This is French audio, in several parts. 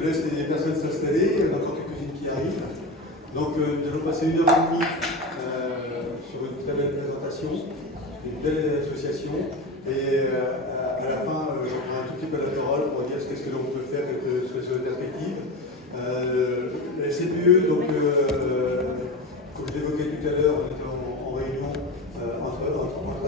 je laisse les personnes s'installer, il y a encore quelques-unes qui arrivent. Donc nous allons passer 1h30 sur une très belle présentation, une belle association. Et à la fin, je prends un tout petit peu la parole pour dire qu'est-ce que l'on peut faire, quelles sont les perspectives. La CPE, donc, comme je l'évoquais tout à l'heure, on était en réunion entre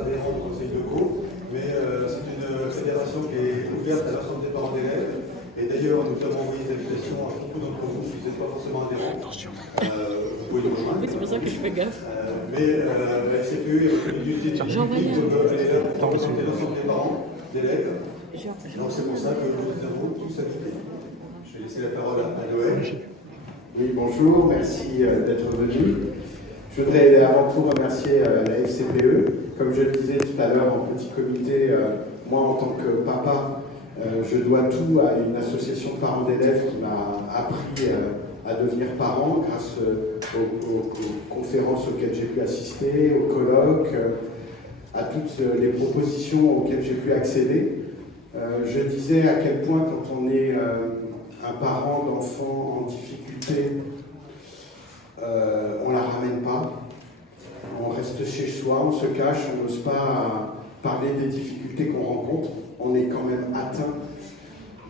adhérents du conseil locaux, mais c'est une fédération qui est ouverte à l'ensemble des parents d'élèves. Et d'ailleurs, nous avons envoyé des invitations à beaucoup d'entre vous qui n'êtes pas forcément adhérents. Vous pouvez nous rejoindre. Oui, c'est pour ça que je fais gaffe. Mais la CPE est une unité de publique comme élève pour représenter l'ensemble des parents d'élèves. Donc c'est pour ça que nous avons tous invités. Je vais laisser la parole à Noël. Oui, bonjour, merci d'être venu. Je voudrais avant tout remercier la FCPE. Comme je le disais tout à l'heure en petit comité, moi en tant que papa, je dois tout à une association de parents d'élèves qui m'a appris à devenir parent grâce aux conférences auxquelles j'ai pu assister, aux colloques, à toutes les propositions auxquelles j'ai pu accéder. Je disais à quel point quand on est un parent d'enfant en difficulté, on ne la ramène pas, on reste chez soi, on se cache, on n'ose pas parler des difficultés qu'on rencontre, on est quand même atteint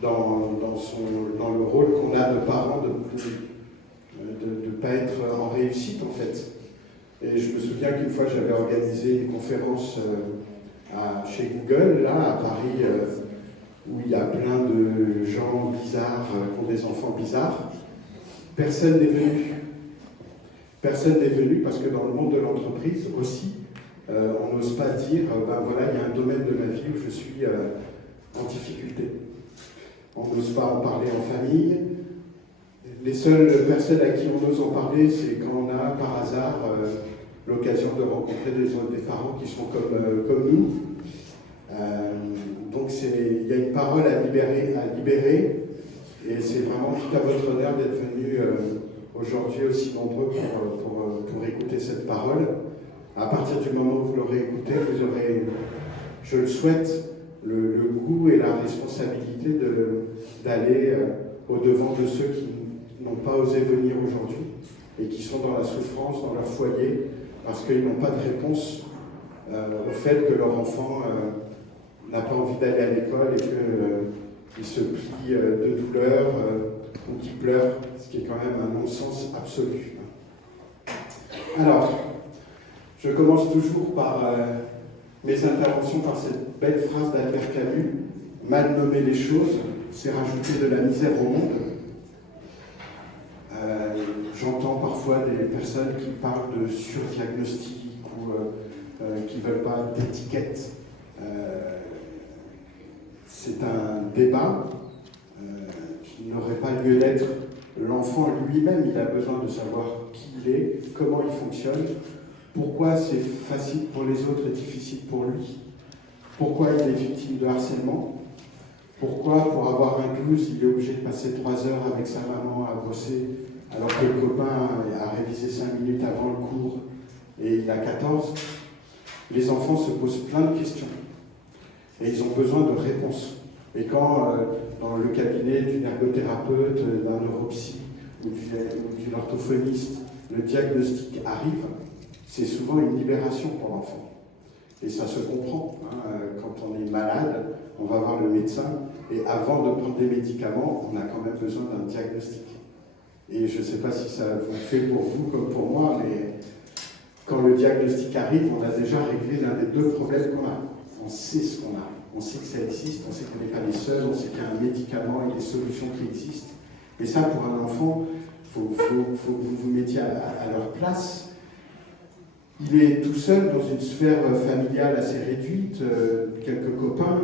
dans le rôle qu'on a de parent de ne pas être en réussite en fait. Et je me souviens qu'une fois j'avais organisé une conférence chez Google, là à Paris, où il y a plein de gens bizarres qui ont des enfants bizarres. Personne n'est venu. Personne n'est venu parce que dans le monde de l'entreprise aussi, on n'ose pas dire, ben voilà, il y a un domaine de ma vie où je suis en difficulté. On n'ose pas en parler en famille. Les seules personnes à qui on ose en parler, c'est quand on a par hasard l'occasion de rencontrer des parents qui sont comme nous. Donc il y a une parole à libérer, et c'est vraiment tout à votre honneur d'être venu aujourd'hui aussi nombreux pour écouter cette parole. À partir du moment où vous l'aurez écouté, vous aurez, je le souhaite, le goût et la responsabilité d'aller au-devant de ceux qui n'ont pas osé venir aujourd'hui et qui sont dans la souffrance, dans leur foyer, parce qu'ils n'ont pas de réponse au fait que leur enfant n'a pas envie d'aller à l'école et qu'il se plie de douleur ou qu'il pleure, ce qui est quand même un non-sens absolu. Alors, je commence toujours par mes interventions par cette belle phrase d'Albert Camus, « Mal nommer les choses, c'est rajouter de la misère au monde ». J'entends parfois des personnes qui parlent de surdiagnostic ou qui ne veulent pas d'étiquette. C'est un débat qui n'aurait pas lieu d'être. L'enfant lui-même, il a besoin de savoir qui il est, comment il fonctionne, pourquoi c'est facile pour les autres et difficile pour lui, pourquoi il est victime de harcèlement, pourquoi pour avoir un 12, il est obligé de passer 3 heures avec sa maman à bosser alors que le copain a révisé 5 minutes avant le cours et il a 14. Les enfants se posent plein de questions et ils ont besoin de réponses. Et quand dans le cabinet d'une ergothérapeute, d'un neuropsy ou d'une orthophoniste, le diagnostic arrive, c'est souvent une libération pour l'enfant. Et ça se comprend. Quand on est malade, on va voir le médecin et avant de prendre des médicaments, on a quand même besoin d'un diagnostic. Et je ne sais pas si ça vous fait pour vous comme pour moi, mais quand le diagnostic arrive, on a déjà réglé l'un des 2 problèmes qu'on a. On sait ce qu'on a, on sait que ça existe, on sait qu'on n'est pas les seuls, on sait qu'il y a un médicament et des solutions qui existent. Mais ça, pour un enfant, il faut que vous vous mettiez à leur place. Il est tout seul dans une sphère familiale assez réduite, quelques copains.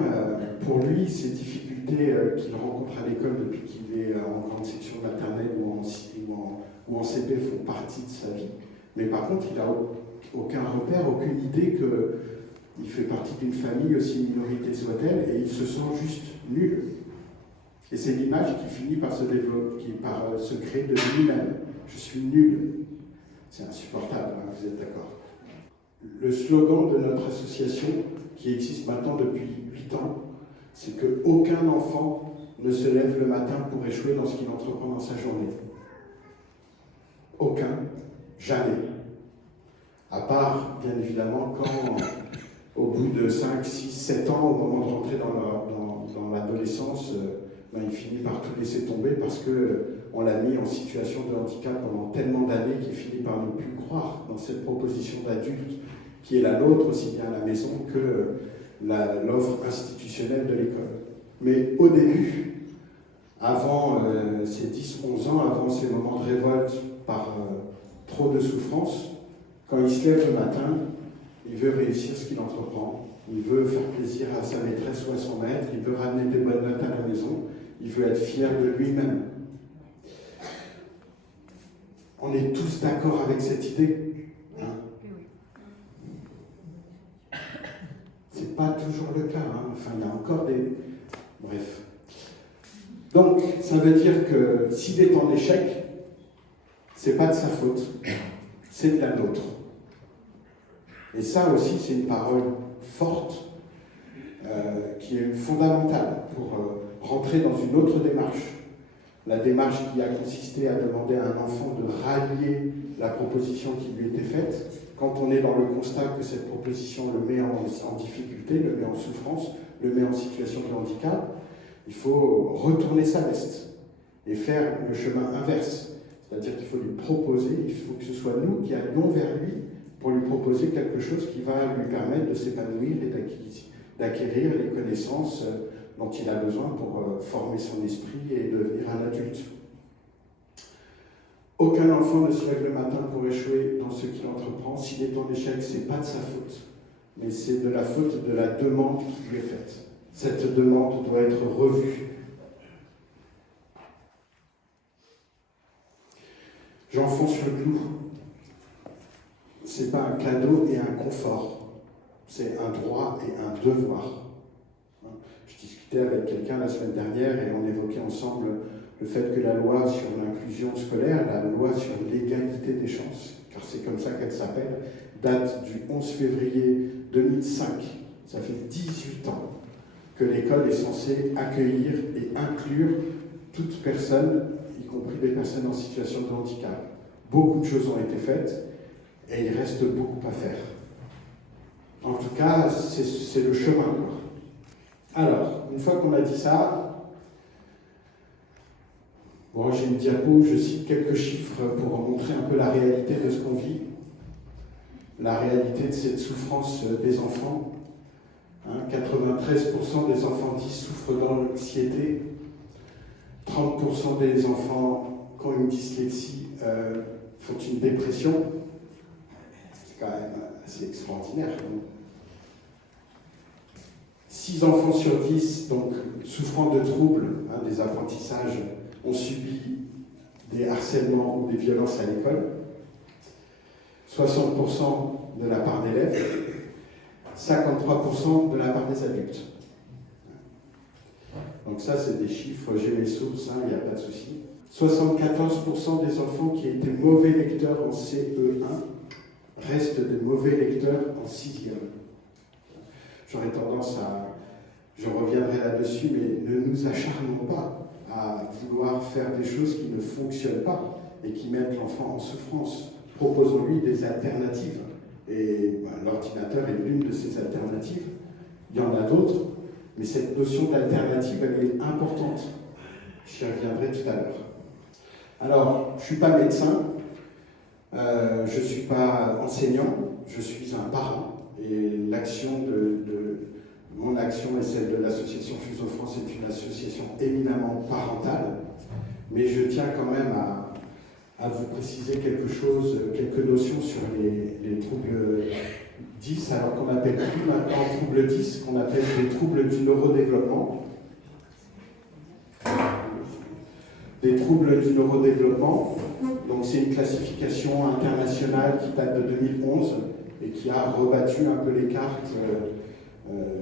Pour lui, ces difficultés qu'il rencontre à l'école depuis qu'il est en grande section maternelle ou en CP font partie de sa vie. Mais par contre, il n'a aucun repère, aucune idée qu'il fait partie d'une famille, aussi minorité soit-elle, et il se sent juste nul. Et c'est l'image qui finit par se développer, par se créer de lui-même. Je suis nul. C'est insupportable, hein, vous êtes d'accord. Le slogan de notre association, qui existe maintenant depuis 8 ans, c'est qu'aucun enfant ne se lève le matin pour échouer dans ce qu'il entreprend dans sa journée? Aucun, jamais. À part, bien évidemment, quand, au bout de 5, 6, 7 ans, au moment de rentrer dans l'adolescence, il finit par tout laisser tomber parce qu'on l'a mis en situation de handicap pendant tellement d'années qu'il finit par ne plus croire dans cette proposition d'adulte qui est la nôtre, aussi bien à la maison que l'offre institutionnelle de l'école. Mais au début, avant ces 10-11 ans, avant ces moments de révolte par trop de souffrance, quand il se lève le matin, il veut réussir ce qu'il entreprend, il veut faire plaisir à sa maîtresse ou à son maître, il veut ramener des bonnes notes à la maison, il veut être fier de lui-même. On est tous d'accord avec cette idée, hein? C'est pas toujours le cas, hein? Enfin, il y a encore des... Bref. Donc, ça veut dire que s'il est en échec, c'est pas de sa faute, c'est de la nôtre. Et ça aussi, c'est une parole forte qui est fondamentale pour rentrer dans une autre démarche. La démarche qui a consisté à demander à un enfant de rallier la proposition qui lui était faite. Quand on est dans le constat que cette proposition le met en difficulté, le met en souffrance, le met en situation de handicap, il faut retourner sa veste et faire le chemin inverse. C'est-à-dire qu'il faut lui proposer, il faut que ce soit nous qui allions vers lui pour lui proposer quelque chose qui va lui permettre de s'épanouir et d'acquérir les connaissances dont il a besoin pour former son esprit et devenir un adulte. Aucun enfant ne se lève le matin pour échouer dans ce qu'il entreprend. S'il est en échec, ce n'est pas de sa faute, mais c'est de la faute de la demande qui lui est faite. Cette demande doit être revue. J'enfonce le clou. Ce n'est pas un cadeau et un confort, c'est un droit et un devoir. Je discutais avec quelqu'un la semaine dernière et on évoquait ensemble le fait que la loi sur l'inclusion scolaire, la loi sur l'égalité des chances, car c'est comme ça qu'elle s'appelle, date du 11 février 2005. Ça fait 18 ans que l'école est censée accueillir et inclure toute personne, y compris des personnes en situation de handicap. Beaucoup de choses ont été faites et il reste beaucoup à faire. En tout cas, c'est le chemin, quoi. Alors, une fois qu'on a dit ça, bon, j'ai une diapo où je cite quelques chiffres pour montrer un peu la réalité de ce qu'on vit, la réalité de cette souffrance des enfants. 93% des enfants 10 souffrent d'anxiété, 30% des enfants qui ont une dyslexie font une dépression. C'est quand même assez extraordinaire. 6 enfants sur 10, donc souffrant de troubles, des apprentissages, ont subi des harcèlements ou des violences à l'école. 60% de la part d'élèves, 53% de la part des adultes. Donc ça, c'est des chiffres, j'ai les sources, il n'y a pas de souci. 74% des enfants qui étaient mauvais lecteurs en CE1 restent des mauvais lecteurs en 6e. J'aurais tendance je reviendrai là-dessus, mais ne nous acharnons pas à vouloir faire des choses qui ne fonctionnent pas et qui mettent l'enfant en souffrance. Proposons-lui des alternatives. Et l'ordinateur est l'une de ces alternatives. Il y en a d'autres, mais cette notion d'alternative, elle est importante. J'y reviendrai tout à l'heure. Alors, je ne suis pas médecin, je ne suis pas enseignant, je suis un parent. Et l'action mon action et celle de l'association Fuseau France est une association éminemment parentale, mais je tiens quand même à vous préciser quelque chose, quelques notions sur les troubles 10, alors qu'on n'appelle plus maintenant troubles 10, qu'on appelle des troubles du neurodéveloppement. Des troubles du neurodéveloppement, donc c'est une classification internationale qui date de 2011 et qui a rebattu un peu les cartes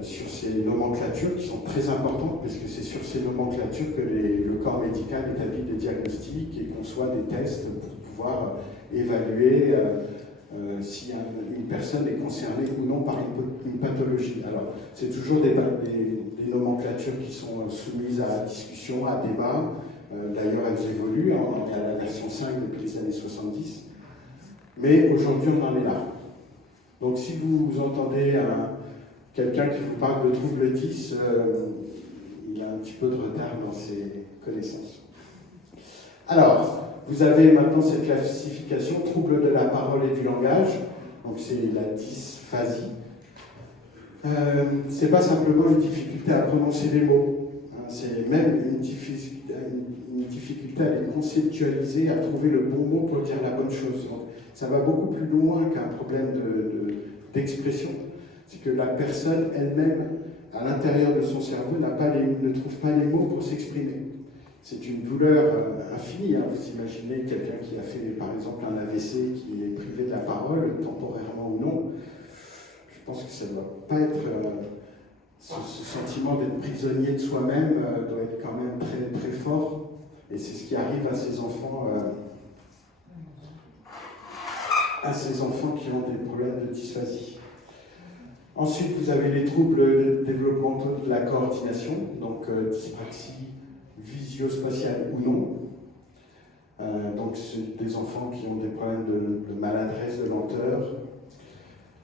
sur ces nomenclatures qui sont très importantes, parce que c'est sur ces nomenclatures que le corps médical établit des diagnostics et conçoit des tests pour pouvoir évaluer si une personne est concernée ou non par une pathologie. Alors, c'est toujours des nomenclatures qui sont soumises à discussion, à débat. D'ailleurs, elles évoluent. On est à la version 5 depuis les années 70. Mais aujourd'hui, on en est là. Donc, si vous entendez quelqu'un qui vous parle de trouble 10, il a un petit peu de retard dans ses connaissances. Alors, vous avez maintenant cette classification, trouble de la parole et du langage, donc c'est la dysphasie. C'est pas simplement une difficulté à prononcer les mots, hein, c'est même une difficulté à les conceptualiser, à trouver le bon mot pour dire la bonne chose. Donc, ça va beaucoup plus loin qu'un problème d'expression. C'est que la personne elle-même, à l'intérieur de son cerveau, ne trouve pas les mots pour s'exprimer. C'est une douleur infinie. Hein. Vous imaginez quelqu'un qui a fait, par exemple, un AVC, qui est privé de la parole, temporairement ou non. Je pense que ça ne doit pas être... ce sentiment d'être prisonnier de soi-même doit être quand même très, très fort. Et c'est ce qui arrive à ces enfants qui ont des problèmes de dysphasie. Ensuite, vous avez les troubles développementaux de la coordination, donc dyspraxie, visio-spatiale ou non. Donc, c'est des enfants qui ont des problèmes de maladresse, de lenteur,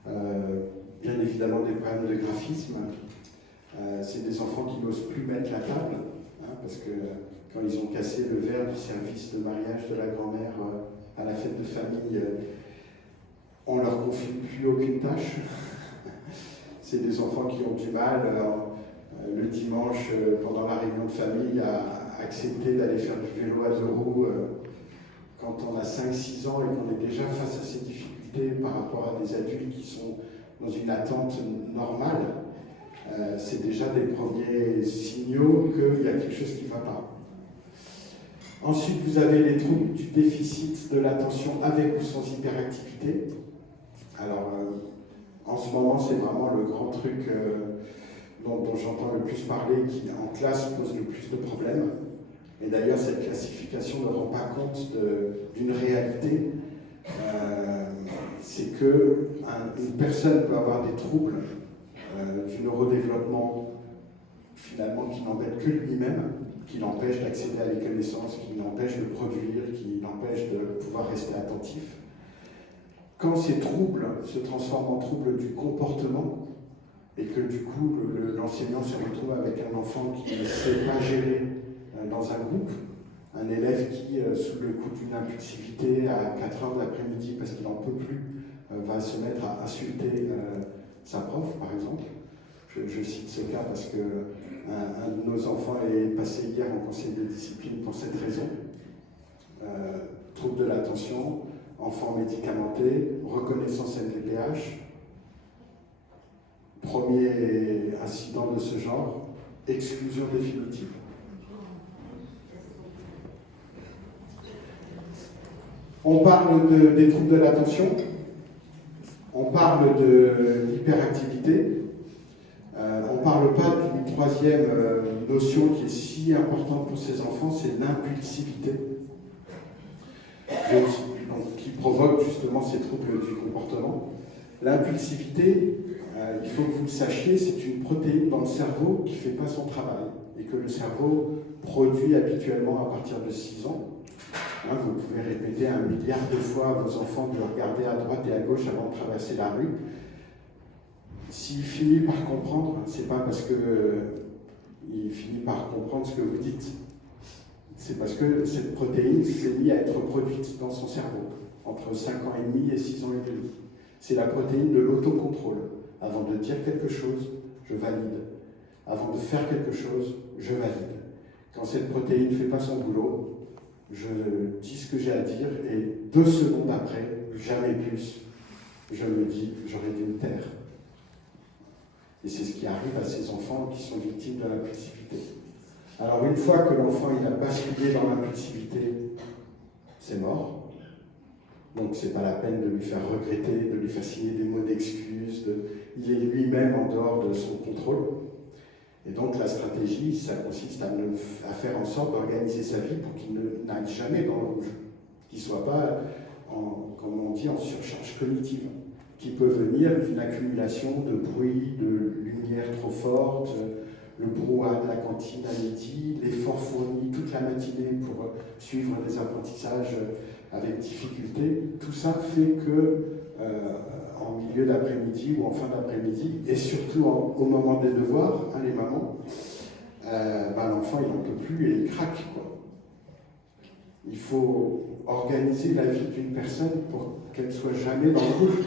bien évidemment des problèmes de graphisme. C'est des enfants qui n'osent plus mettre la table, hein, parce que quand ils ont cassé le verre du service de mariage de la grand-mère à la fête de famille, on leur confie plus aucune tâche. C'est des enfants qui ont du mal le dimanche, pendant la réunion de famille, à accepter d'aller faire du vélo à 2 roues quand on a 5-6 ans et qu'on est déjà face à ces difficultés par rapport à des adultes qui sont dans une attente normale. C'est déjà des premiers signaux qu'il y a quelque chose qui ne va pas. Ensuite, vous avez les troubles du déficit de l'attention avec ou sans hyperactivité. Alors, en ce moment, c'est vraiment le grand truc dont j'entends le plus parler, qui en classe pose le plus de problèmes. Et d'ailleurs, cette classification ne rend pas compte d'une réalité. C'est qu'une personne peut avoir des troubles du neurodéveloppement, finalement, qui n'embêtent que lui-même, qui l'empêche d'accéder à des connaissances, qui l'empêche de produire, qui l'empêche de pouvoir rester attentif. Quand ces troubles se transforment en troubles du comportement, et que du coup l'enseignant se retrouve avec un enfant qui ne sait pas gérer dans un groupe, un élève qui, sous le coup d'une impulsivité à 4h de l'après-midi, parce qu'il n'en peut plus, va se mettre à insulter sa prof, par exemple. Je cite ce cas parce que un de nos enfants est passé hier en conseil de discipline pour cette raison. Trouble de l'attention, enfant médicamenté, reconnaissance MDPH, premier incident de ce genre, exclusion définitive. On parle des troubles de l'attention, on parle de l'hyperactivité, on ne parle pas d'une troisième notion qui est si importante pour ces enfants, c'est l'impulsivité, qui provoque justement ces troubles du comportement. L'impulsivité, il faut que vous le sachiez, c'est une protéine dans le cerveau qui ne fait pas son travail et que le cerveau produit habituellement à partir de 6 ans. Hein, vous pouvez répéter 1 milliard de fois à vos enfants de regarder à droite et à gauche avant de traverser la rue. S'il finit par comprendre, c'est pas parce qu'il finit par comprendre ce que vous dites. C'est parce que cette protéine s'est mise à être produite dans son cerveau entre 5 ans et demi et 6 ans et demi. C'est la protéine de l'autocontrôle. Avant de dire quelque chose, je valide. Avant de faire quelque chose, je valide. Quand cette protéine ne fait pas son boulot, je dis ce que j'ai à dire et 2 secondes après, jamais plus, je me dis, j'aurais dû me taire. Et c'est ce qui arrive à ces enfants qui sont victimes de l'impulsivité. Alors une fois que l'enfant il a basculé dans l'impulsivité, c'est mort. Donc c'est pas la peine de lui faire regretter, de lui faire signer des mots d'excuse, il est lui-même en dehors de son contrôle. Et donc la stratégie, ça consiste à faire en sorte d'organiser sa vie pour qu'il n'aille jamais dans le rouge, qu'il ne soit pas comme on dit, en surcharge cognitive, qui peut venir d'une accumulation de bruit, de lumière trop forte, le brouhaha de la cantine à midi, l'effort fourni toute la matinée pour suivre des apprentissages avec difficulté. Tout ça fait que en milieu d'après-midi ou en fin d'après-midi, et surtout au moment des devoirs, hein, les mamans, l'enfant il n'en peut plus et il craque, quoi. Il faut organiser la vie d'une personne pour qu'elle ne soit jamais dans le rouge,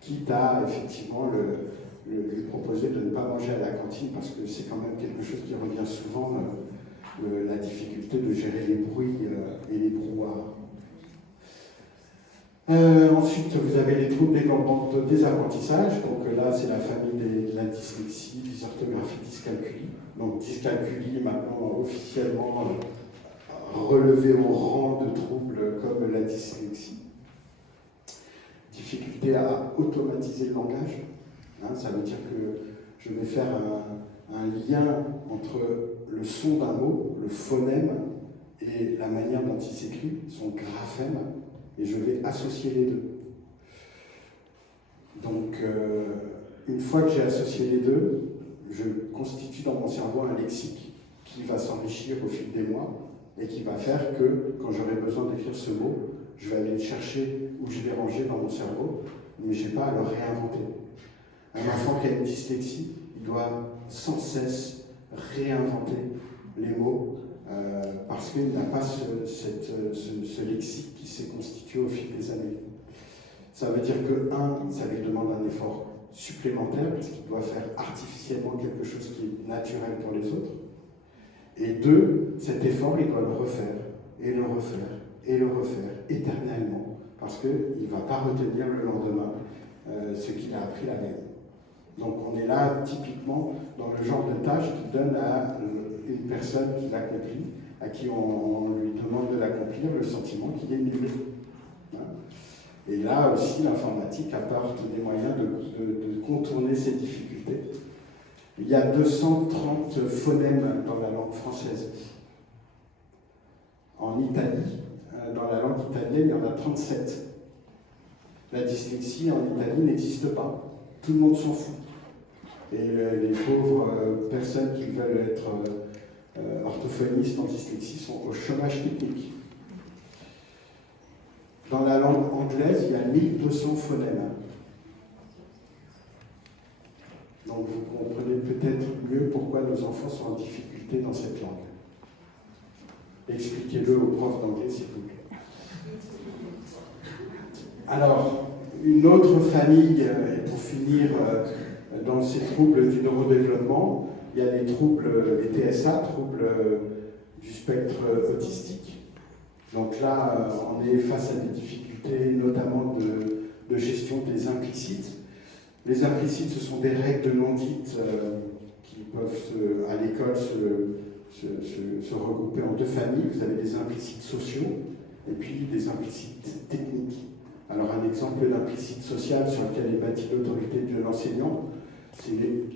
quitte à effectivement lui proposer de ne pas manger à la cantine, parce que c'est quand même quelque chose qui revient souvent, la difficulté de gérer les bruits et les brouhahs. Ensuite, vous avez les troubles des apprentissages. Donc là, c'est la famille de la dyslexie, dysorthographie, dyscalculie. Donc dyscalculie, maintenant officiellement relevé au rang de troubles comme la dyslexie. Difficulté à automatiser le langage. Ça veut dire que je vais faire un lien entre le son d'un mot, le phonème, et la manière dont il s'écrit, son graphème, et je vais associer les deux. Donc, une fois que j'ai associé les deux, je constitue dans mon cerveau un lexique qui va s'enrichir au fil des mois et qui va faire que, quand j'aurai besoin d'écrire ce mot, je vais aller le chercher où je l'ai rangé dans mon cerveau, mais je n'ai pas à le réinventer. Un enfant qui a une dyslexie, il doit sans cesse réinventer les mots parce qu'il n'a pas ce lexique qui s'est constitué au fil des années. Ça veut dire que, ça lui demande un effort supplémentaire parce qu'il doit faire artificiellement quelque chose qui est naturel pour les autres. Et 2, cet effort, il doit le refaire, et le refaire, et le refaire, éternellement, parce qu'il ne va pas retenir le lendemain ce qu'il a appris la veille. Donc on est là typiquement dans le genre de tâche qui donne à une personne qui l'accomplit, à qui on lui demande de l'accomplir, le sentiment qu'il est nul. Et là aussi, l'informatique apporte des moyens de contourner ces difficultés. Il y a 230 phonèmes dans la langue française. En Italie, dans la langue italienne, il y en a 37. La dyslexie en Italie n'existe pas. Tout le monde s'en fout. Et les pauvres personnes qui veulent être orthophonistes en dyslexie sont au chômage technique. Dans la langue anglaise, il y a 1200 phonèmes. Donc vous comprenez peut-être mieux pourquoi nos enfants sont en difficulté dans cette langue. Expliquez-le aux profs d'anglais, s'il vous plaît. Alors, une autre famille, et pour finir, dans ces troubles du neurodéveloppement, il y a les troubles, les TSA, troubles du spectre autistique. Donc là, on est face à des difficultés, notamment de gestion des implicites. Les implicites, ce sont des règles non dites qui peuvent, à l'école, se regrouper en deux familles. Vous avez des implicites sociaux et puis des implicites techniques. Alors un exemple d'implicite social sur lequel est bâtie l'autorité de l'enseignant, c'est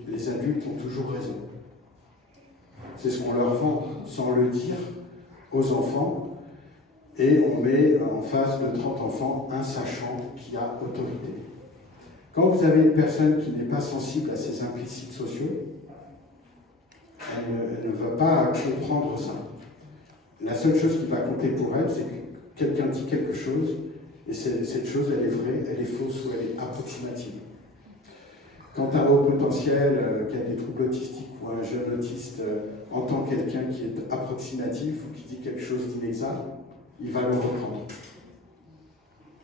les adultes ont toujours raison. C'est ce qu'on leur vend sans le dire aux enfants, et on met en face de 30 enfants un sachant qui a autorité. Quand vous avez une personne qui n'est pas sensible à ces implicites sociaux, elle ne va pas comprendre ça. La seule chose qui va compter pour elle, c'est que quelqu'un dit quelque chose, et cette chose, elle est vraie, elle est fausse ou elle est approximative. Quand un haut potentiel qui a des troubles autistiques ou un jeune autiste entend quelqu'un qui est approximatif ou qui dit quelque chose d'inexact, il va le reprendre.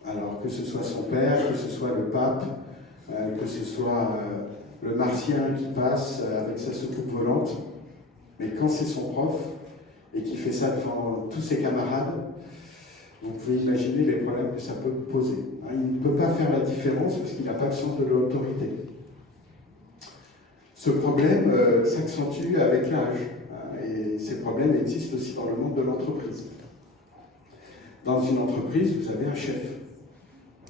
Alors que ce soit son père, que ce soit le pape, que ce soit le martien qui passe avec sa soucoupe volante, mais quand c'est son prof et qui fait ça devant tous ses camarades, vous pouvez imaginer les problèmes que ça peut poser. Il ne peut pas faire la différence parce qu'il n'a pas le sens de l'autorité. Ce problème s'accentue avec l'âge, et ces problèmes existent aussi dans le monde de l'entreprise. Dans une entreprise, vous avez un chef,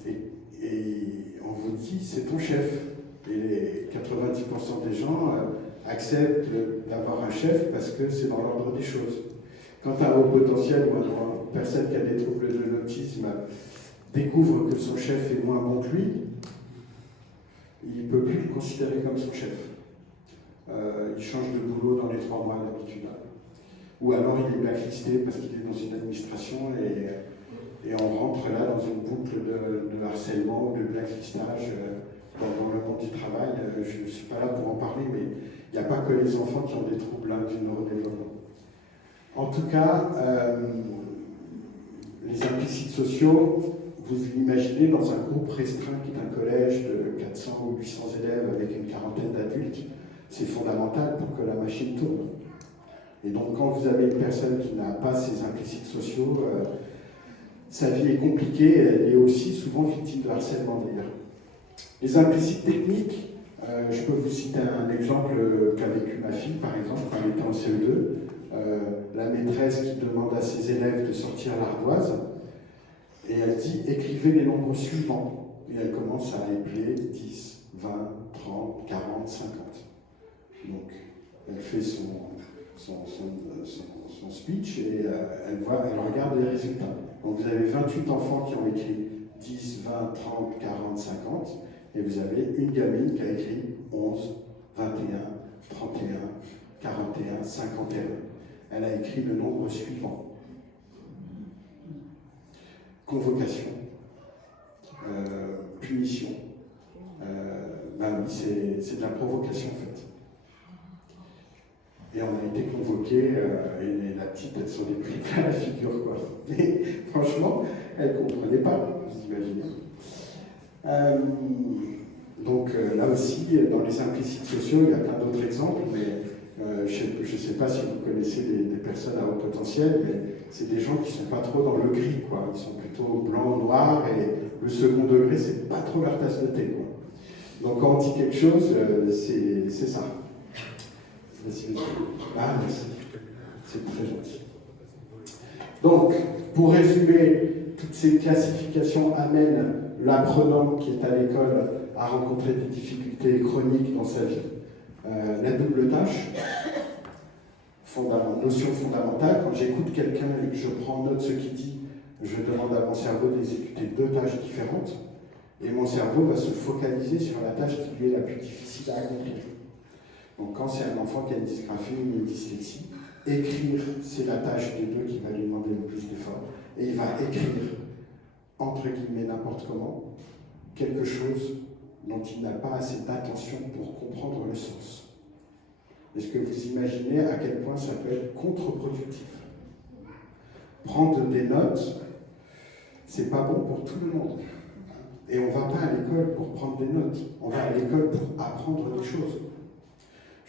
et on vous dit c'est ton chef, et 90% des gens acceptent d'avoir un chef parce que c'est dans l'ordre des choses. Quand un haut potentiel ou une personne qui a des troubles de l'autisme découvre que son chef est moins bon que lui, il ne peut plus le considérer comme son chef. Il change de boulot dans les 3 mois d'habitude. Ou alors il est blacklisté parce qu'il est dans une administration et on rentre là dans une boucle de harcèlement ou de blacklistage dans le monde du travail. Je ne suis pas là pour en parler, mais il n'y a pas que les enfants qui ont des troubles du neurodéveloppement. En tout cas, les implicites sociaux, vous l'imaginez dans un groupe restreint qui est un collège de 400 ou 800 élèves avec une quarantaine d'adultes, c'est fondamental pour que la machine tourne. Et donc quand vous avez une personne qui n'a pas ces implicites sociaux, sa vie est compliquée, elle est aussi souvent victime de harcèlement d'ailleurs. Les implicites techniques, je peux vous citer un exemple qu'a vécu ma fille par exemple quand elle était en CE2. La maîtresse qui demande à ses élèves de sortir l'ardoise, et elle dit « écrivez les nombres suivants ». Et elle commence à épeler 10, 20, 30, 40, 50. Donc, elle fait son speech et elle regarde les résultats. Donc, vous avez 28 enfants qui ont écrit 10, 20, 30, 40, 50, et vous avez une gamine qui a écrit 11, 21, 31, 41, 51. Elle a écrit le nombre suivant. Convocation, punition. Ben oui, c'est de la provocation en fait. Et on a été convoqués, et la petite, elle s'en est pris plein la figure, quoi. Mais franchement, elle ne comprenait pas, vous imaginez. Donc là aussi, dans les implicites sociaux, il y a plein d'autres exemples, mais je ne sais pas si vous connaissez des personnes à haut potentiel, mais c'est des gens qui ne sont pas trop dans le gris, quoi. Ils sont plutôt blanc, noir, et le second degré, c'est pas trop leur tasse de thé, quoi. Donc quand on dit quelque chose, c'est ça. Ah, merci. C'est très gentil. Donc, pour résumer, toutes ces classifications amènent l'apprenant qui est à l'école à rencontrer des difficultés chroniques dans sa vie. La double tâche, notion fondamentale. Quand j'écoute quelqu'un et que je prends note de ce qu'il dit, je demande à mon cerveau d'exécuter 2 tâches différentes, et mon cerveau va se focaliser sur la tâche qui lui est la plus difficile à accomplir. Donc quand c'est un enfant qui a une dysgraphie ou une dyslexie, écrire, c'est la tâche des 2 qui va lui demander le plus d'efforts, et il va écrire, entre guillemets, n'importe comment, quelque chose dont il n'a pas assez d'attention pour comprendre le sens. Est-ce que vous imaginez à quel point ça peut être contre-productif? Prendre des notes, c'est pas bon pour tout le monde. Et on ne va pas à l'école pour prendre des notes, on va à l'école pour apprendre des choses.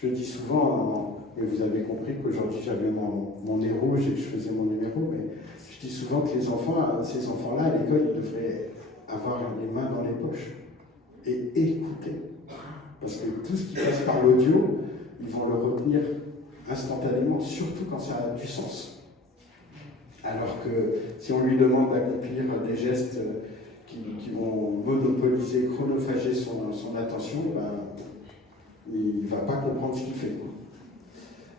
Je dis souvent, et vous avez compris qu'aujourd'hui j'avais mon nez rouge et que je faisais mon numéro, mais je dis souvent que ces enfants-là, à l'école, ils devraient avoir les mains dans les poches et écouter. Parce que tout ce qui passe par l'audio, ils vont le retenir instantanément, surtout quand ça a du sens. Alors que si on lui demande d'accomplir des gestes qui vont monopoliser, chronophager son attention, ben, il ne va pas comprendre ce qu'il fait.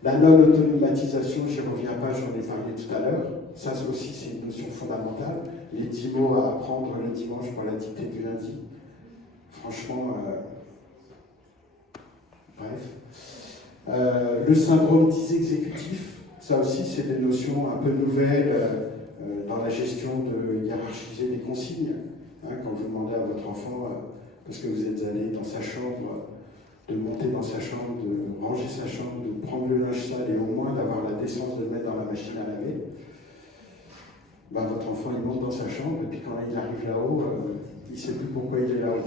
La non-automatisation, j'y reviens pas, j'en ai parlé tout à l'heure. Ça aussi, c'est une notion fondamentale. Les 10 mots à apprendre le dimanche pour la dictée du lundi. Franchement, bref. Le syndrome dysexécutif, ça aussi, c'est des notions un peu nouvelles dans la gestion de hiérarchiser des consignes. Quand vous demandez à votre enfant, parce que vous êtes allé dans sa chambre, de monter dans sa chambre, de ranger sa chambre, de prendre le linge sale et au moins d'avoir la décence de le mettre dans la machine à laver, ben, votre enfant il monte dans sa chambre et puis quand il arrive là-haut, il ne sait plus pourquoi il est là-haut.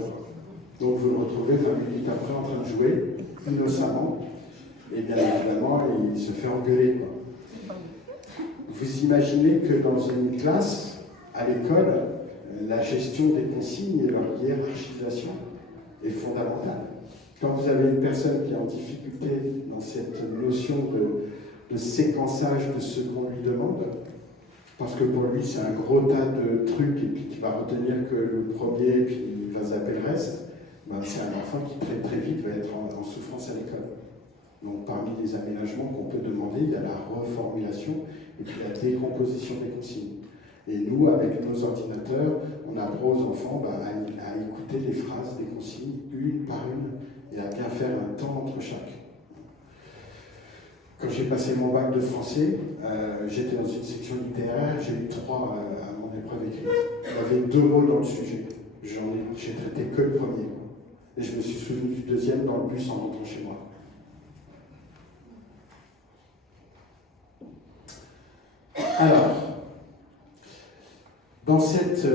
Donc vous le retrouvez 20 minutes après en train de jouer, innocemment, et bien évidemment il se fait engueuler, quoi. Vous imaginez que dans une classe, à l'école, la gestion des consignes et leur hiérarchisation est fondamentale. Quand vous avez une personne qui est en difficulté dans cette notion de séquençage de ce qu'on lui demande, parce que pour lui c'est un gros tas de trucs et puis qui va retenir que le premier et puis il va zapper le reste, ben c'est un enfant qui très très vite va être en souffrance à l'école. Donc parmi les aménagements qu'on peut demander, il y a la reformulation et puis la décomposition des consignes. Et nous, avec nos ordinateurs, on apprend aux enfants à écouter les phrases des consignes une par une et à bien faire un temps entre chaque. Quand j'ai passé mon bac de français, j'étais dans une section littéraire, j'ai eu 3 à mon épreuve écrite. Il y avait 2 mots dans le sujet. J'ai traité que le premier. Et je me suis souvenu du deuxième dans le bus en rentrant chez moi. Alors, dans cette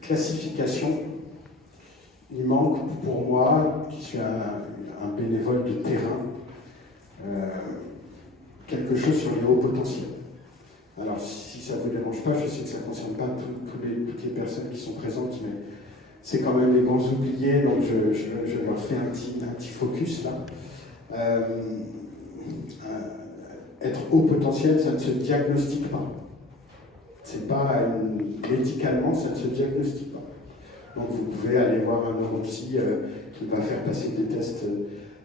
classification, il manque pour moi, qui suis un bénévole de terrain, quelque chose sur les hauts potentiels. Alors, si ça ne vous dérange pas, je sais que ça ne concerne pas toutes les personnes qui sont présentes, mais c'est quand même les grands oubliés, donc je leur fais un petit focus là. Être haut potentiel, ça ne se diagnostique pas. C'est pas médicalement, ça ne se diagnostique pas. Donc vous pouvez aller voir un neuropsy qui va faire passer des tests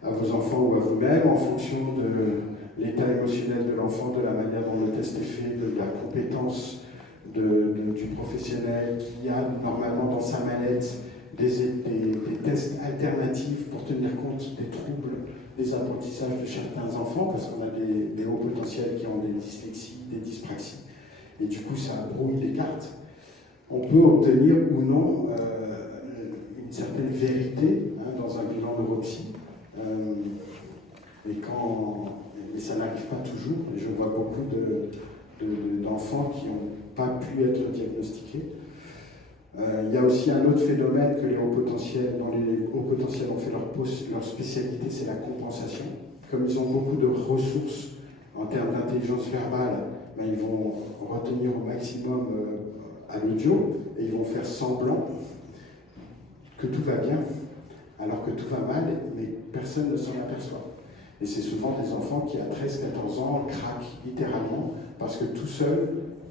à vos enfants ou à vous-même en fonction de l'état émotionnel de l'enfant, de la manière dont le test est fait, de la compétence du professionnel qui a normalement dans sa mallette des tests alternatifs pour tenir compte des troubles des apprentissages de certains enfants, parce qu'on a des hauts potentiels qui ont des dyslexies, des dyspraxies, et du coup ça brouille les cartes. On peut obtenir ou non une certaine vérité dans un bilan neuropsy, mais ça n'arrive pas toujours, et je vois beaucoup d'enfants qui n'ont pas pu être diagnostiqués. Il y a aussi un autre phénomène que les hauts potentiels, dont les hauts potentiels ont fait leur spécialité, c'est la compensation. Comme ils ont beaucoup de ressources en termes d'intelligence verbale, ils vont retenir au maximum à l'audio et ils vont faire semblant que tout va bien, alors que tout va mal, mais personne ne s'en aperçoit. Et c'est souvent des enfants qui, à 13-14 ans, craquent littéralement parce que tout seuls,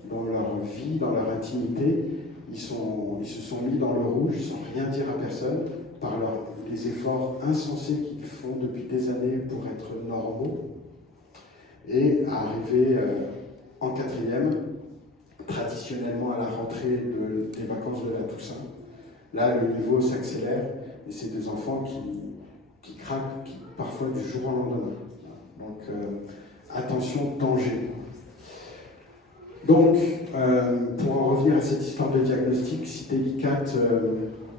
dans leur vie, dans leur intimité, ils se sont mis dans le rouge sans rien dire à personne par les efforts insensés qu'ils font depuis des années pour être normaux. Et arriver en 4e, traditionnellement à la rentrée des vacances de la Toussaint, là le niveau s'accélère et c'est des enfants qui craquent parfois du jour au lendemain. Donc attention, danger. Donc, pour en revenir à cette histoire de diagnostic si délicate,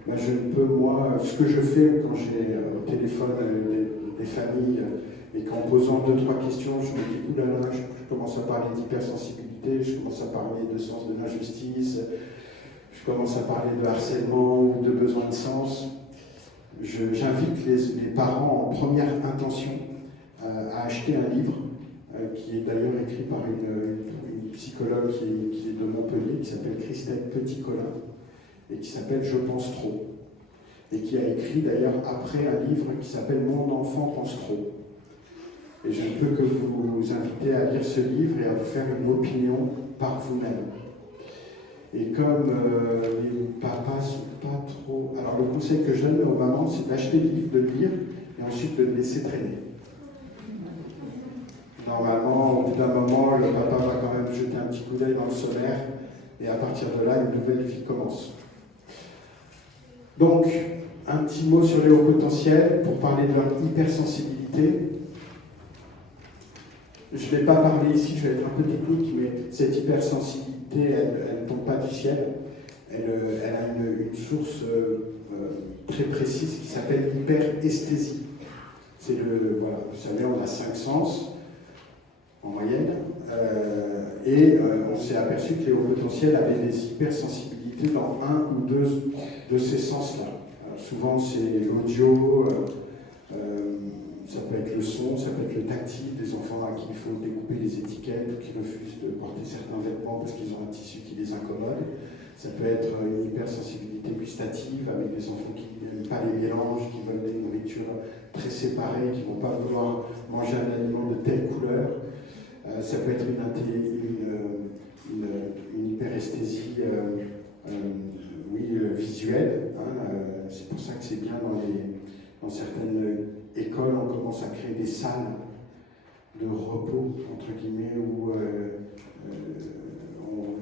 je ne peux, moi, ce que je fais quand j'ai au téléphone des familles et qu'en posant 2-3 questions, je me dis oulala, je commence à parler d'hypersensibilité, je commence à parler de sens de l'injustice, je commence à parler de harcèlement ou de besoin de sens. J'invite les parents en première intention à acheter un livre qui est d'ailleurs écrit par une psychologue qui est de Montpellier, qui s'appelle Christelle Petit-Colin, et qui s'appelle Je pense trop, et qui a écrit d'ailleurs après un livre qui s'appelle Mon enfant pense trop. Et je ne peux que vous inviter à lire ce livre et à vous faire une opinion par vous-même. Et comme les papas ne sont pas trop... Alors le conseil que je donne aux mamans, c'est d'acheter le livre, de le lire, et ensuite de le laisser traîner. Normalement, au bout d'un moment, le papa va quand même jeter un petit coup d'œil dans le sommaire, et à partir de là, une nouvelle vie commence. Donc, un petit mot sur les hauts potentiels, pour parler de leur hypersensibilité. Je ne vais pas parler ici, je vais être un peu technique, mais cette hypersensibilité, elle ne tombe pas du ciel. Elle a une source très précise qui s'appelle l'hyperesthésie. C'est voilà, vous savez, on a 5 sens en moyenne, et on s'est aperçu que les hauts potentiels avaient des hypersensibilités dans un ou deux de ces sens-là. Souvent, c'est l'audio, ça peut être le son, ça peut être le tactile, des enfants à qui il faut découper les étiquettes, qui refusent de porter certains vêtements parce qu'ils ont un tissu qui les incommode. Ça peut être une hypersensibilité gustative avec des enfants qui n'aiment pas les mélanges, qui veulent des nourritures très séparées, qui ne vont pas vouloir manger un aliment de telle couleur. Ça peut être une hyperesthésie visuelle. C'est pour ça que c'est bien dans certaines écoles, on commence à créer des salles de repos, entre guillemets, où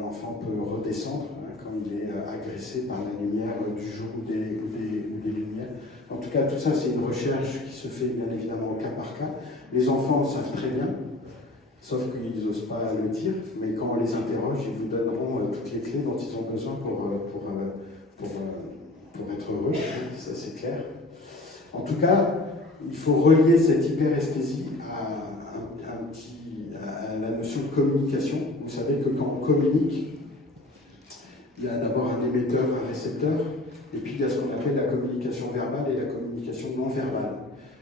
l'enfant peut redescendre quand il est agressé par la lumière du jour ou des lumières. En tout cas, tout ça, c'est une recherche qui se fait bien évidemment au cas par cas. Les enfants le savent très bien, sauf qu'ils n'osent pas le dire, mais quand on les interroge, ils vous donneront toutes les clés dont ils ont besoin pour être heureux, ça c'est clair. En tout cas, il faut relier cette hyperesthésie à la notion de communication. Vous savez que quand on communique, il y a d'abord un émetteur, un récepteur, et puis il y a ce qu'on appelle la communication verbale et la communication non verbale.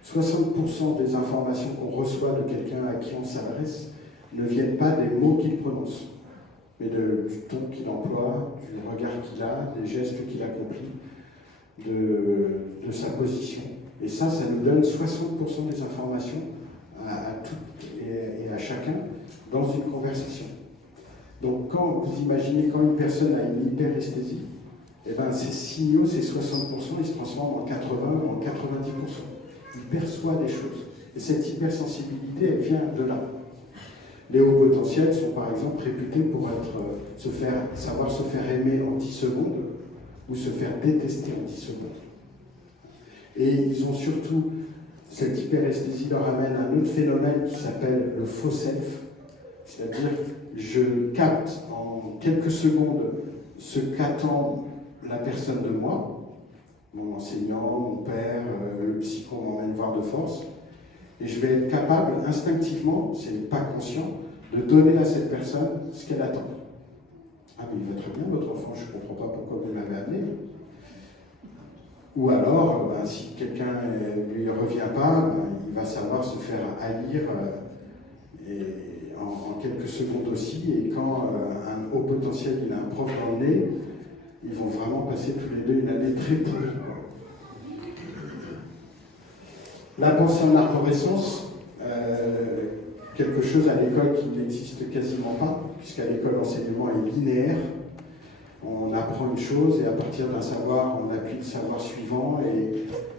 60% des informations qu'on reçoit de quelqu'un à qui on s'adresse ne viennent pas des mots qu'il prononce, mais du ton qu'il emploie, du regard qu'il a, des gestes qu'il accomplit, de sa position. Et ça nous donne 60% des informations à toutes et à chacun dans une conversation. Donc quand vous imaginez quand une personne a une hyperesthésie, eh ben, ces signaux, ces 60%, ils se transforment en 80 ou en 90%. Il perçoit des choses. Et cette hypersensibilité, elle vient de là. Les hauts potentiels sont par exemple réputés pour savoir se faire aimer en 10 secondes ou se faire détester en 10 secondes. Et ils ont surtout, cette hyperesthésie leur amène un autre phénomène qui s'appelle le faux self, c'est-à-dire je capte en quelques secondes ce qu'attend la personne de moi, mon enseignant, mon père, le psy qu'on m'emmène voir de force, et je vais être capable instinctivement, c'est pas conscient, de donner à cette personne ce qu'elle attend. Ah mais il va très bien votre enfant, je ne comprends pas pourquoi vous l'avez amené. Ou alors, si quelqu'un ne lui revient pas, il va savoir se faire haïr et en quelques secondes aussi. Et quand un haut potentiel il a un prof dans le nez, ils vont vraiment passer tous les deux une année très pourrie. La pensée en arborescence, quelque chose à l'école qui n'existe quasiment pas, puisqu'à l'école l'enseignement est linéaire. On apprend une chose et à partir d'un savoir, on applique le savoir suivant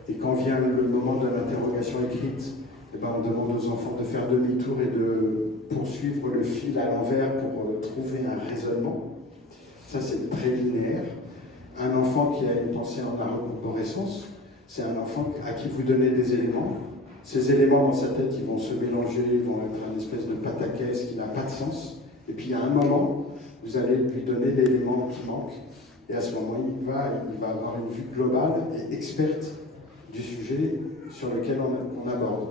et quand vient le moment de l'interrogation écrite, eh ben, on demande aux enfants de faire demi-tour et de poursuivre le fil à l'envers pour trouver un raisonnement. Ça, c'est très linéaire. Un enfant qui a une pensée en arborescence, c'est un enfant à qui vous donnez des éléments. Ces éléments dans sa tête, ils vont se mélanger, ils vont être une espèce de pataquès qui n'a pas de sens. Et puis, à un moment, vous allez lui donner l'élément qui manque, et à ce moment, il va avoir une vue globale et experte du sujet sur lequel on aborde.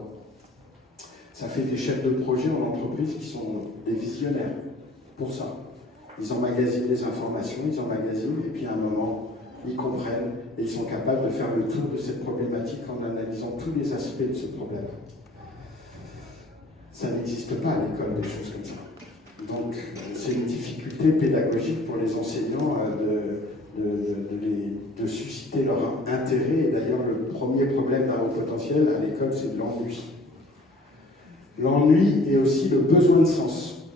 Ça fait des chefs de projet en entreprise qui sont des visionnaires pour ça. Ils emmagasinent les informations, et puis à un moment, ils comprennent et ils sont capables de faire le tour de cette problématique en analysant tous les aspects de ce problème. Ça n'existe pas à l'école, des choses comme ça. Donc, c'est une difficulté pédagogique pour les enseignants de susciter leur intérêt. Et d'ailleurs, le premier problème d'un haut potentiel à l'école, c'est de l'ennui. L'ennui et aussi le besoin de sens.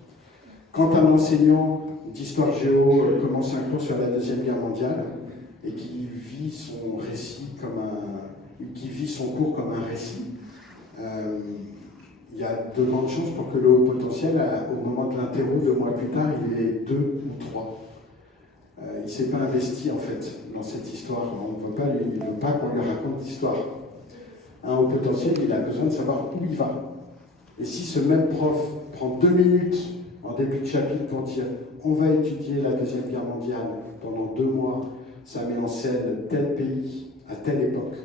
Quand un enseignant d'histoire géo commence un cours sur la Deuxième Guerre mondiale et qui vit son cours comme un récit, il y a de grandes chances pour que le haut potentiel, au moment de l'interro 2 mois plus tard, il ait 2 ou 3. Il ne s'est pas investi en fait dans cette histoire. Il ne veut pas qu'on lui raconte l'histoire. Un haut potentiel, il a besoin de savoir où il va. Et si ce même prof prend 2 minutes en début de chapitre pour dire on va étudier la Deuxième Guerre mondiale pendant 2 mois, ça met en scène tel pays à telle époque,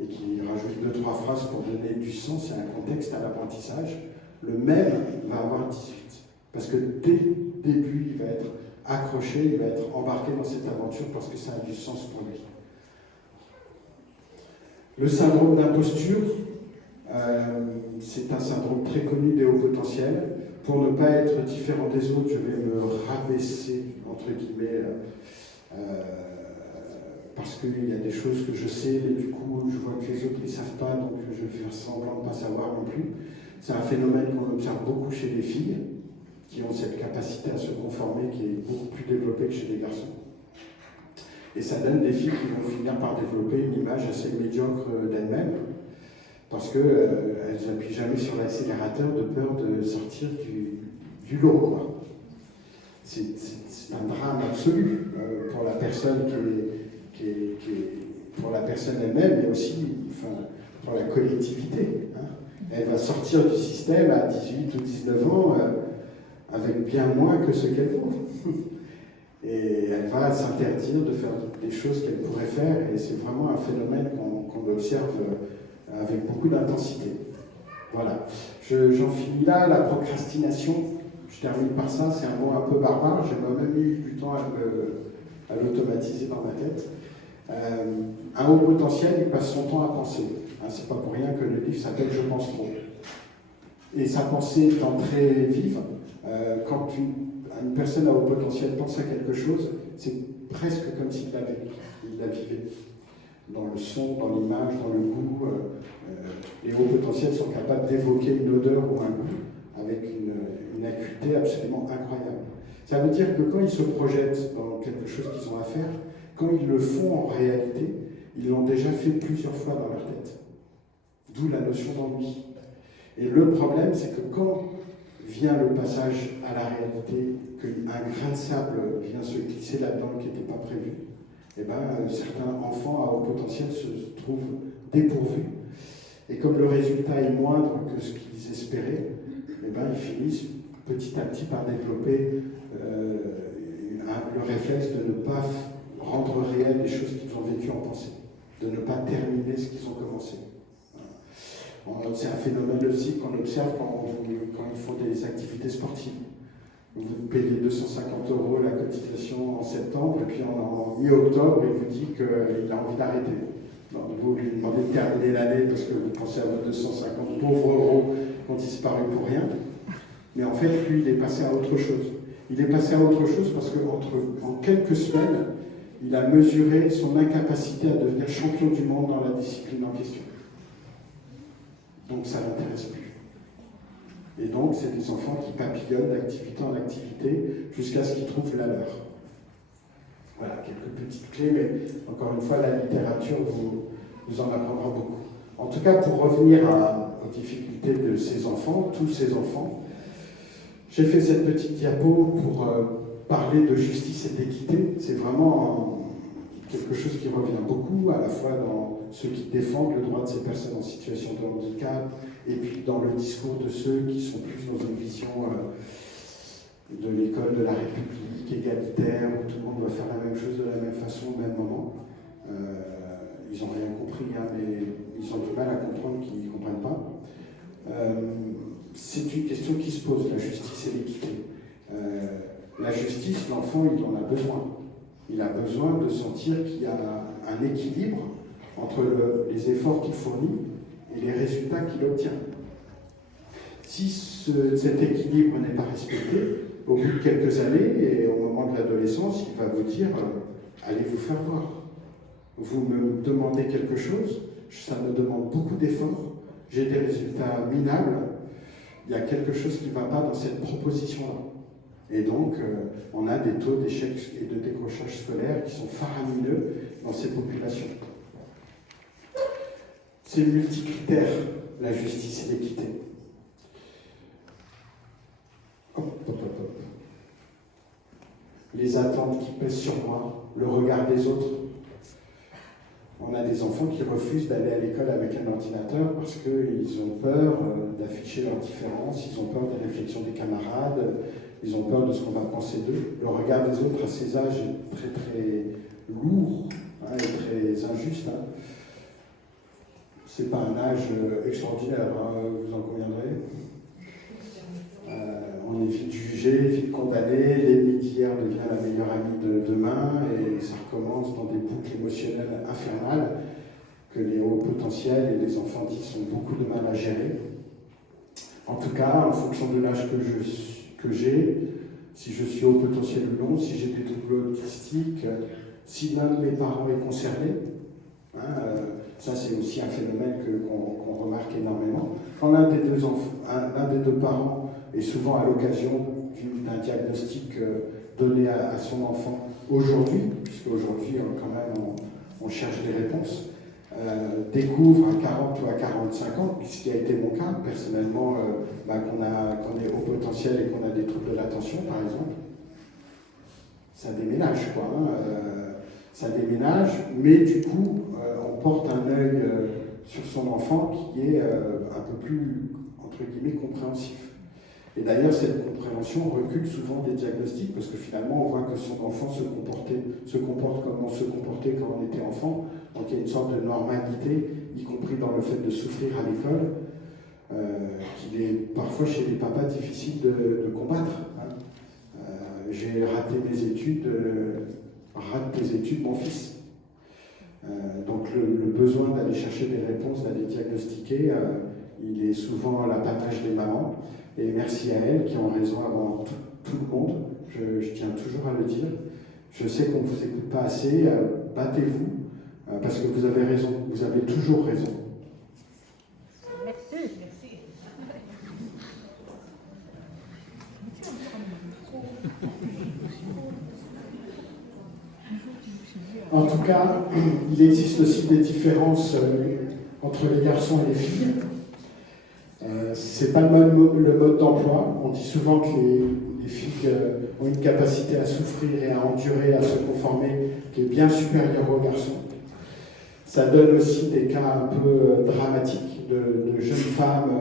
et qui rajoute 2-3 phrases pour donner du sens et un contexte à l'apprentissage, le même va avoir 18. Parce que dès le début, il va être accroché, il va être embarqué dans cette aventure parce que ça a du sens pour lui. Le syndrome d'imposture, c'est un syndrome très connu des hauts potentiels. Pour ne pas être différent des autres, je vais me rabaisser, entre guillemets, parce qu'il y a des choses que je sais, mais du coup, je vois que les autres ne savent pas, donc je vais faire semblant de ne pas savoir non plus. C'est un phénomène qu'on observe beaucoup chez les filles, qui ont cette capacité à se conformer, qui est beaucoup plus développée que chez les garçons. Et ça donne des filles qui vont finir par développer une image assez médiocre d'elles-mêmes. parce qu'elles n'appuient jamais sur l'accélérateur de peur de sortir du lot, quoi. C'est un drame absolu pour la personne pour la personne elle-même, mais aussi pour la collectivité. Hein. Elle va sortir du système à 18 ou 19 ans avec bien moins que ce qu'elle vaut. Et elle va s'interdire de faire des choses qu'elle pourrait faire, et c'est vraiment un phénomène qu'on observe avec beaucoup d'intensité. Voilà. J'en finis là, la procrastination. Je termine par ça, c'est un mot un peu barbare, j'ai moi-même eu du temps à l'automatiser dans ma tête. Un haut potentiel, il passe son temps à penser. Hein, c'est pas pour rien que le livre s'appelle « Je pense trop ». Et sa pensée étant très vive, quand une personne à haut potentiel pense à quelque chose, c'est presque comme s'il la vivait. Dans le son, dans l'image, dans le goût. Les hauts potentiels sont capables d'évoquer une odeur ou un goût avec une acuité absolument incroyable. Ça veut dire que quand ils se projettent dans quelque chose qu'ils ont à faire, quand ils le font en réalité, ils l'ont déjà fait plusieurs fois dans leur tête. D'où la notion d'ennui. Et le problème, c'est que quand vient le passage à la réalité, qu'un grain de sable vient se glisser là-dedans qui n'était pas prévu, et ben, certains enfants à haut potentiel se trouvent dépourvus. Et comme le résultat est moindre que ce qu'ils espéraient, et ben, ils finissent petit à petit par développer le réflexe de ne pas rendre réel les choses qu'ils ont vécues en pensée, de ne pas terminer ce qu'ils ont commencé. C'est un phénomène aussi qu'on observe quand ils font des activités sportives. Vous payez 250 € la cotisation en septembre, et puis en mi-octobre, il vous dit qu'il a envie d'arrêter. Vous lui demandez de terminer l'année parce que vous pensez à vos 250 pauvres euros qui ont disparu pour rien. Mais en fait, lui, il est passé à autre chose. Il est passé à autre chose parce qu'en quelques semaines, il a mesuré son incapacité à devenir champion du monde dans la discipline en question. Donc ça ne l'intéresse plus. Et donc, c'est des enfants qui papillonnent d'activité en activité jusqu'à ce qu'ils trouvent la leur. Voilà, quelques petites clés, mais encore une fois, la littérature vous en apprendra beaucoup. En tout cas, pour revenir aux difficultés de ces enfants, tous ces enfants, j'ai fait cette petite diapo pour parler de justice et d'équité. C'est vraiment quelque chose qui revient beaucoup, à la fois dans ceux qui défendent le droit de ces personnes en situation de handicap, et puis dans le discours de ceux qui sont plus dans une vision de l'école de la République égalitaire, où tout le monde doit faire la même chose de la même façon au même moment. Ils n'ont rien compris, hein, mais ils ont du mal à comprendre qu'ils ne comprennent pas. C'est une question qui se pose, la justice et l'équité. La justice, l'enfant, il en a besoin. Il a besoin de sentir qu'il y a un équilibre entre les efforts qu'il fournit et les résultats qu'il obtient. Si cet équilibre n'est pas respecté, au bout de quelques années et au moment de l'adolescence, il va vous dire allez vous faire voir. Vous me demandez quelque chose, ça me demande beaucoup d'efforts, j'ai des résultats minables, il y a quelque chose qui ne va pas dans cette proposition-là. Et donc, on a des taux d'échec et de décrochage scolaire qui sont faramineux dans ces populations. C'est multicritère, la justice et l'équité. Les attentes qui pèsent sur moi, le regard des autres. On a des enfants qui refusent d'aller à l'école avec un ordinateur parce qu'ils ont peur d'afficher leur différence, ils ont peur des réflexions des camarades, ils ont peur de ce qu'on va penser d'eux. Le regard des autres à ces âges est très très lourd, hein, et très injuste. Hein. C'est pas un âge extraordinaire, hein, vous en conviendrez. On est vite jugé, vite condamné, l'ennemi d'hier devient la meilleure amie de demain, et ça recommence dans des boucles émotionnelles infernales que les hauts potentiels et les enfants dits ont beaucoup de mal à gérer. En tout cas, en fonction de l'âge que j'ai, si je suis haut potentiel ou non, si j'ai des troubles autistiques, si l'un de mes parents est concerné, hein, ça c'est aussi un phénomène qu'on remarque énormément. Quand l'un des deux parents et souvent à l'occasion d'un diagnostic donné à son enfant aujourd'hui, puisqu'aujourd'hui quand même on cherche des réponses, découvrent à 40 ou à 45 ans, ce qui a été mon cas, personnellement, qu'on est haut potentiel et qu'on a des troubles de l'attention, par exemple, ça déménage, quoi. Ça déménage, mais du coup, on porte un œil sur son enfant qui est un peu plus, entre guillemets, compréhensif. Et d'ailleurs, cette compréhension recule souvent des diagnostics, parce que finalement, on voit que son enfant se comporte comme on se comportait quand on était enfant. Donc il y a une sorte de normalité, y compris dans le fait de souffrir à l'école, qu'il est parfois chez les papas difficile de combattre. Hein. J'ai raté mes études, rate tes études, mon fils. Donc le besoin d'aller chercher des réponses, d'aller diagnostiquer, il est souvent l'apanage des mamans. Et merci à elles qui ont raison avant tout le monde. Je tiens toujours à le dire. Je sais qu'on ne vous écoute pas assez. Battez-vous, parce que vous avez raison. Vous avez toujours raison. Merci. En tout cas, il existe aussi des différences entre les garçons et les filles. C'est pas le mode d'emploi. On dit souvent que les filles ont une capacité à souffrir et à endurer, à se conformer, qui est bien supérieure aux garçons. Ça donne aussi des cas un peu dramatiques de jeunes femmes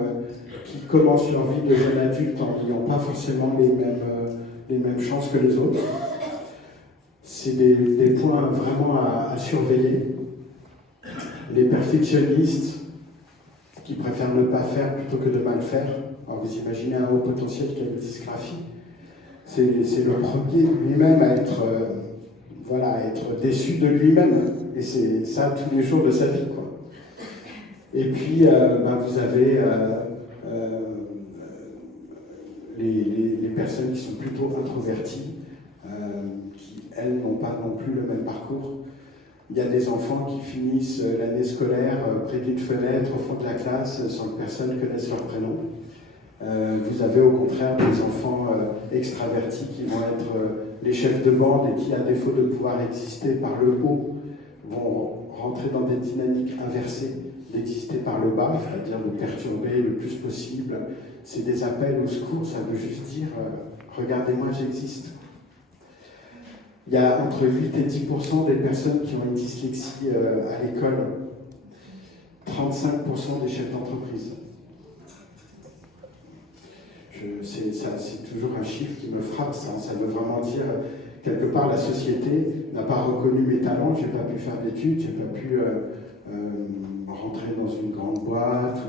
qui commencent leur vie de jeunes adultes en n'ayant pas forcément les mêmes chances que les autres. C'est des points vraiment à surveiller. Les perfectionnistes qui préfèrent ne pas faire plutôt que de mal faire. Alors vous imaginez un haut potentiel qui a une dysgraphie. C'est le premier lui-même à être déçu de lui-même. Et c'est ça tous les jours de sa vie, quoi. Et puis, vous avez les personnes qui sont plutôt introverties, qui, elles, n'ont pas non plus le même parcours. Il y a des enfants qui finissent l'année scolaire près d'une fenêtre au fond de la classe sans que personne ne connaisse leur prénom. Vous avez au contraire des enfants extravertis qui vont être les chefs de bande et qui, à défaut de pouvoir exister par le haut, vont rentrer dans des dynamiques inversées d'exister par le bas, c'est-à-dire de perturber le plus possible. C'est des appels au secours, ça veut juste dire regardez-moi, j'existe. Il y a entre 8 et 10% des personnes qui ont une dyslexie à l'école, 35% des chefs d'entreprise. C'est toujours un chiffre qui me frappe, ça veut vraiment dire, quelque part, la société n'a pas reconnu mes talents, j'ai pas pu faire d'études, j'ai pas pu rentrer dans une grande boîte,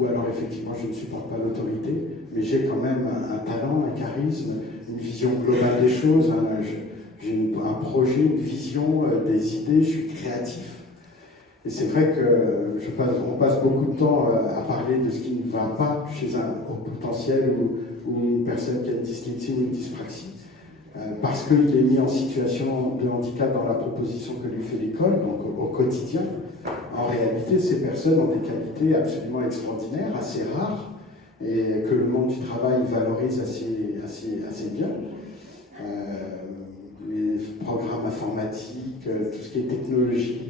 ou alors effectivement je ne supporte pas l'autorité, mais j'ai quand même un talent, un charisme, une vision globale des choses, j'ai un projet, une vision, des idées, je suis créatif. Et c'est vrai qu'on passe beaucoup de temps à parler de ce qui ne va pas chez un haut potentiel ou une personne qui a une dyslexie ou une dyspraxie, parce qu'il est mis en situation de handicap dans la proposition que lui fait l'école, donc au quotidien. En réalité, ces personnes ont des qualités absolument extraordinaires, assez rares, et que le monde du travail valorise assez bien. Les programmes informatiques, tout ce qui est technologie,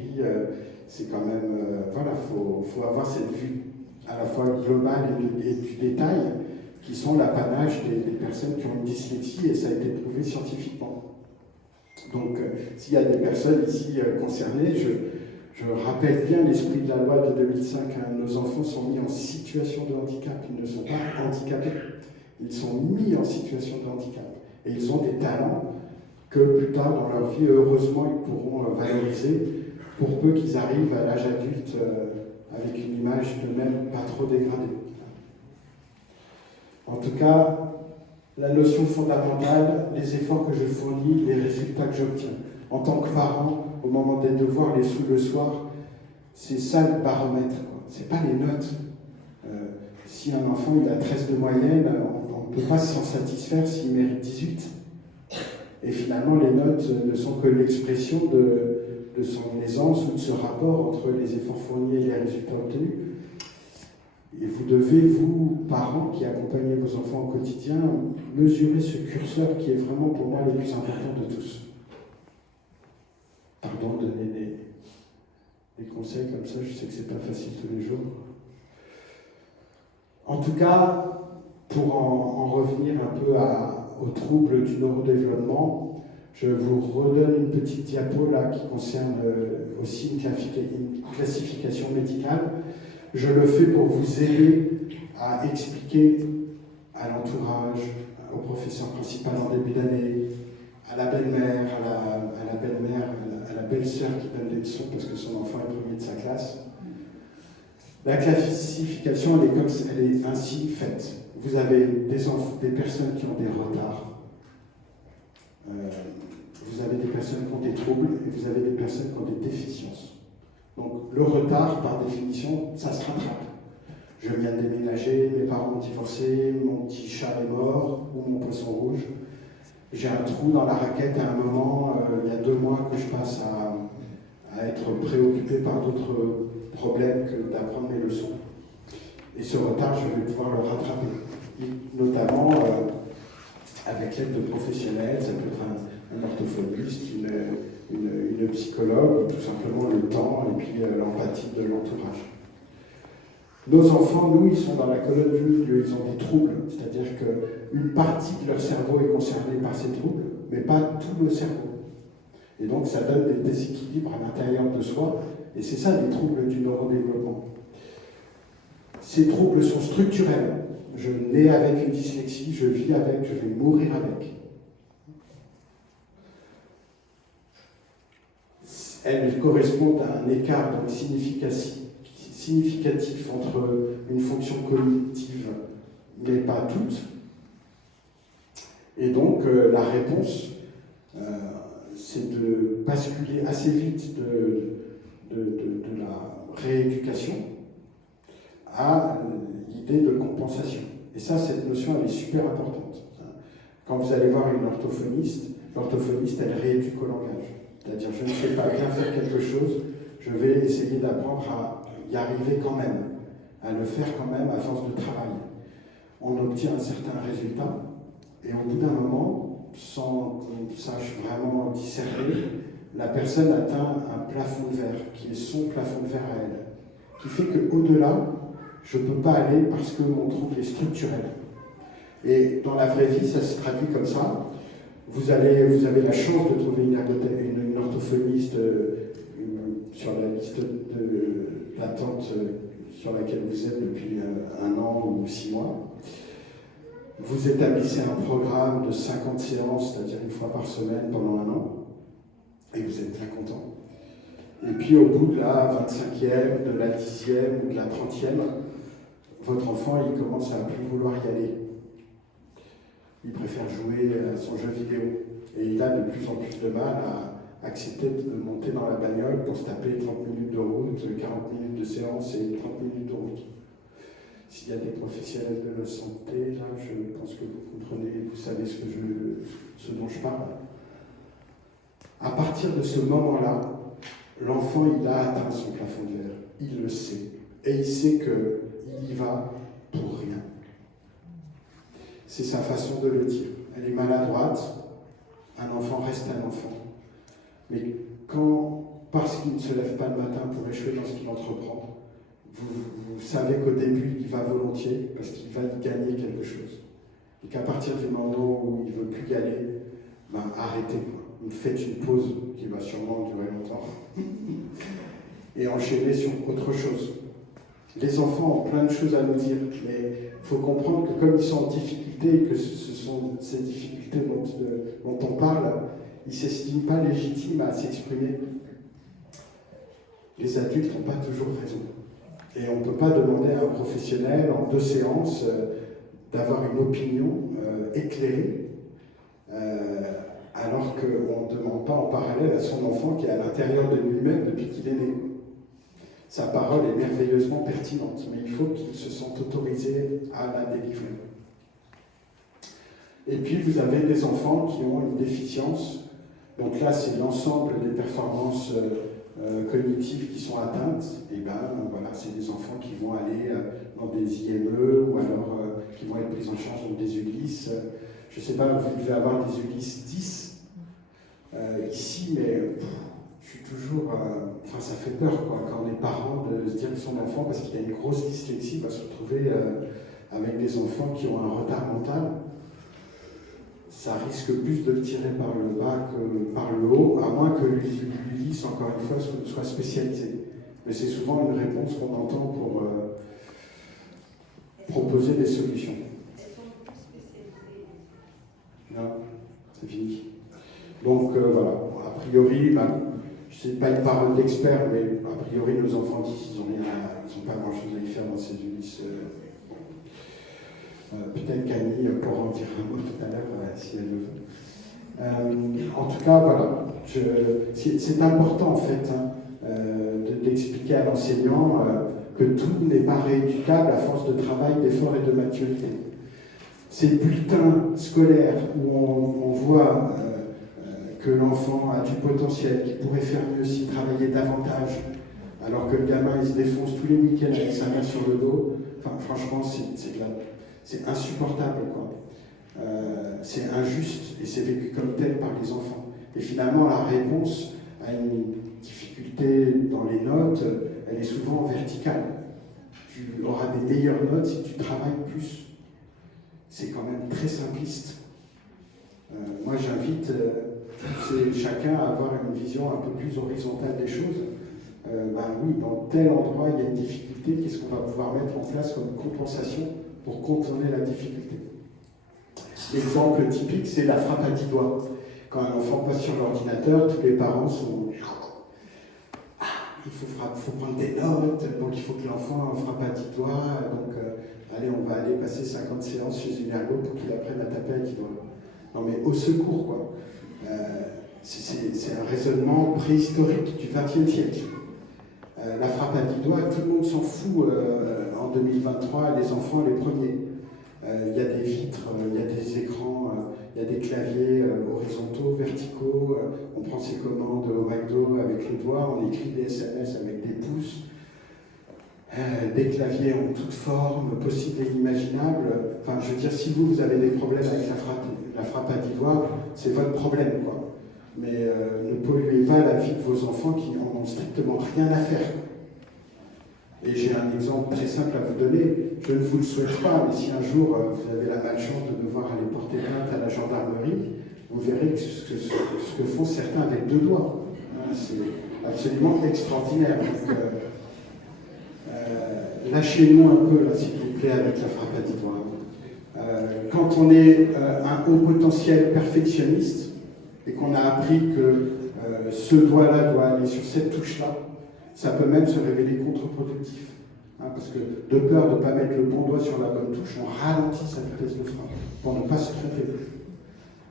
c'est quand même, faut avoir cette vue à la fois globale et du détail, qui sont l'apanage des personnes qui ont une dyslexie, et ça a été prouvé scientifiquement. Donc, s'il y a des personnes ici concernées, je rappelle bien l'esprit de la loi de 2005, hein, nos enfants sont mis en situation de handicap, ils ne sont pas handicapés, ils sont mis en situation de handicap, et ils ont des talents que plus tard dans leur vie, heureusement, ils pourront valoriser, pour peu qu'ils arrivent à l'âge adulte avec une image d'eux-mêmes pas trop dégradée. En tout cas, la notion fondamentale, les efforts que je fournis, les résultats que j'obtiens. En tant que parent, au moment des devoirs, le soir, c'est ça le baromètre, quoi. C'est pas les notes. Si un enfant il a 13 de moyenne, on ne peut pas s'en satisfaire s'il mérite 18. Et finalement, les notes ne sont que l'expression de son aisance ou de ce rapport entre les efforts fournis et les résultats obtenus. Et vous devez, vous, parents qui accompagnez vos enfants au quotidien, mesurer ce curseur qui est vraiment pour moi le plus important de tous. Pardon de donner des conseils comme ça, je sais que c'est pas facile tous les jours. En tout cas, pour en revenir un peu aux troubles du neurodéveloppement, je vous redonne une petite diapo là qui concerne aussi une classification médicale. Je le fais pour vous aider à expliquer à l'entourage, au professeur principal en début d'année, à la belle-mère, à la belle-sœur qui donne des leçons parce que son enfant est premier de sa classe. La classification, elle est ainsi faite. Vous avez des personnes qui ont des retards, vous avez des personnes qui ont des troubles et vous avez des personnes qui ont des déficiences. Donc le retard, par définition, ça se rattrape. Je viens de déménager, mes parents ont divorcé, mon petit chat est mort ou mon poisson rouge. J'ai un trou dans la raquette à un moment, il y a 2 mois que je passe à être préoccupé par d'autres problèmes que d'apprendre mes leçons. Et ce retard, je vais pouvoir le rattraper. Et notamment avec l'aide de professionnels, ça peut être un orthophoniste, une psychologue, tout simplement le temps et puis l'empathie de l'entourage. Nos enfants, nous, ils sont dans la colonne du milieu, ils ont des troubles, c'est-à-dire qu'une partie de leur cerveau est concernée par ces troubles, mais pas tout le cerveau. Et donc ça donne des déséquilibres à l'intérieur de soi, et c'est ça les troubles du neurodéveloppement. Ces troubles sont structurels. Je nais avec une dyslexie, je vis avec, je vais mourir avec. Elles correspondent à un écart donc significatif entre une fonction cognitive, mais pas toute. Et donc la réponse, c'est de basculer assez vite de la rééducation à l'idée de compensation. Et ça, cette notion, elle est super importante. Quand vous allez voir une orthophoniste, l'orthophoniste, elle rééduque au langage. C'est-à-dire, je ne sais pas bien faire quelque chose, je vais essayer d'apprendre à y arriver quand même, à le faire quand même à force de travail. On obtient un certain résultat, et au bout d'un moment, sans qu'on sache vraiment discerner, la personne atteint un plafond de verre, qui est son plafond de verre à elle, qui fait qu'au-delà, je ne peux pas aller parce que mon trouble est structurel. Et dans la vraie vie, ça se traduit comme ça. Vous avez la chance de trouver une orthophoniste sur la liste d'attente sur laquelle vous êtes depuis 1 an ou 6 mois. Vous établissez un programme de 50 séances, c'est-à-dire 1 fois par semaine pendant 1 an, et vous êtes bien content. Et puis au bout de la 25e, de la 10e ou de la 30e, votre enfant, il commence à plus vouloir y aller. Il préfère jouer à son jeu vidéo. Et il a de plus en plus de mal à accepter de monter dans la bagnole pour se taper 30 minutes de route, 40 minutes de séance et 30 minutes de route. S'il y a des professionnels de la santé, là, je pense que vous comprenez, vous savez ce dont je parle. À partir de ce moment-là, l'enfant, il a atteint son plafond de verre. Il le sait. Et il sait qu'il y va pour rien. C'est sa façon de le dire. Elle est maladroite. Un enfant reste un enfant. Mais parce qu'il ne se lève pas le matin pour échouer dans ce qu'il entreprend, vous savez qu'au début, il va volontiers parce qu'il va y gagner quelque chose. Et qu'à partir du moment où il ne veut plus y aller, arrêtez. Vous faites une pause qui va sûrement durer longtemps. Et enchaîner sur autre chose. Les enfants ont plein de choses à nous dire, mais il faut comprendre que comme ils sont en difficulté et que ce sont ces difficultés dont on parle, ils ne s'estiment pas légitimes à s'exprimer. Les adultes n'ont pas toujours raison. Et on ne peut pas demander à un professionnel en 2 séances d'avoir une opinion éclairée, alors qu'on ne demande pas en parallèle à son enfant qui est à l'intérieur de lui-même depuis qu'il est né. Sa parole est merveilleusement pertinente, mais il faut qu'il se sente autorisé à la délivrer. Et puis vous avez des enfants qui ont une déficience. Donc là, c'est l'ensemble des performances cognitives qui sont atteintes. Et voilà, c'est des enfants qui vont aller dans des IME ou alors qui vont être pris en charge dans des ULIS. Je ne sais pas, vous devez avoir des ULIS 10 ici, mais je suis toujours... Enfin, ça fait peur, quoi, quand on est parent, de se dire que son enfant, parce qu'il a une grosse dyslexie, va se retrouver avec des enfants qui ont un retard mental. Ça risque plus de le tirer par le bas que par le haut, à moins que l'ULIS, encore une fois, soit spécialisé. Mais c'est souvent une réponse qu'on entend pour proposer des solutions. Non, c'est fini. Donc voilà, a priori, je ne sais pas une parole d'expert, mais a priori nos enfants d'ici, ils n'ont pas grand-chose à y faire dans ces ULIS. Peut-être qu'Annie pourra en dire un mot tout à l'heure, si elle le veut. En tout cas, voilà, c'est important en fait d'expliquer à l'enseignant que tout n'est pas rééducable à force de travail, d'effort et de maturité. Ces bulletins scolaires où on voit que l'enfant a du potentiel, qu'il pourrait faire mieux s'il travaillait davantage, alors que le gamin il se défonce tous les week-ends avec sa mère sur le dos, enfin, franchement, c'est insupportable, quoi. C'est injuste et c'est vécu comme tel par les enfants. Et finalement, la réponse à une difficulté dans les notes, elle est souvent verticale. Tu auras des meilleures notes si tu travailles plus. C'est quand même très simpliste. Moi, j'invite chacun à avoir une vision un peu plus horizontale des choses. Oui, dans tel endroit, il y a une difficulté, qu'est-ce qu'on va pouvoir mettre en place comme compensation pour contourner la difficulté? L'exemple typique, c'est la frappe à 10 doigts. Quand un enfant passe sur l'ordinateur, tous les parents sont... il faut prendre des notes, donc il faut que l'enfant frappe à 10 doigts, donc allez, on va aller passer 50 séances chez une ergo pour qu'il apprenne à taper à 10 doigts. Non mais au secours, quoi. C'est un raisonnement préhistorique du XXe siècle. La frappe à 10 doigts, tout le monde s'en fout en 2023, les enfants les premiers. Il y a des vitres, il y a des écrans, il y a des claviers horizontaux, verticaux, on prend ses commandes au McDo avec les doigts, on écrit des SMS avec des pouces, des claviers en toutes formes, possibles et inimaginables. Enfin, je veux dire, si vous avez des problèmes avec la frappe à 10 doigts, c'est votre problème, quoi. Mais ne polluez pas la vie de vos enfants qui n'en ont strictement rien à faire. Et j'ai un exemple très simple à vous donner. Je ne vous le souhaite pas, mais si un jour vous avez la malchance de devoir aller porter plainte à la gendarmerie, vous verrez ce que font certains avec 2 doigts. C'est absolument extraordinaire. Donc, lâchez-nous un peu, là, s'il vous plaît, avec la frappe à 10 doigts. Quand on est un haut potentiel perfectionniste et qu'on a appris que ce doigt-là doit aller sur cette touche-là, ça peut même se révéler contre-productif. Parce que de peur de ne pas mettre le bon doigt sur la bonne touche, on ralentit sa vitesse de frappe pour ne pas se tromper.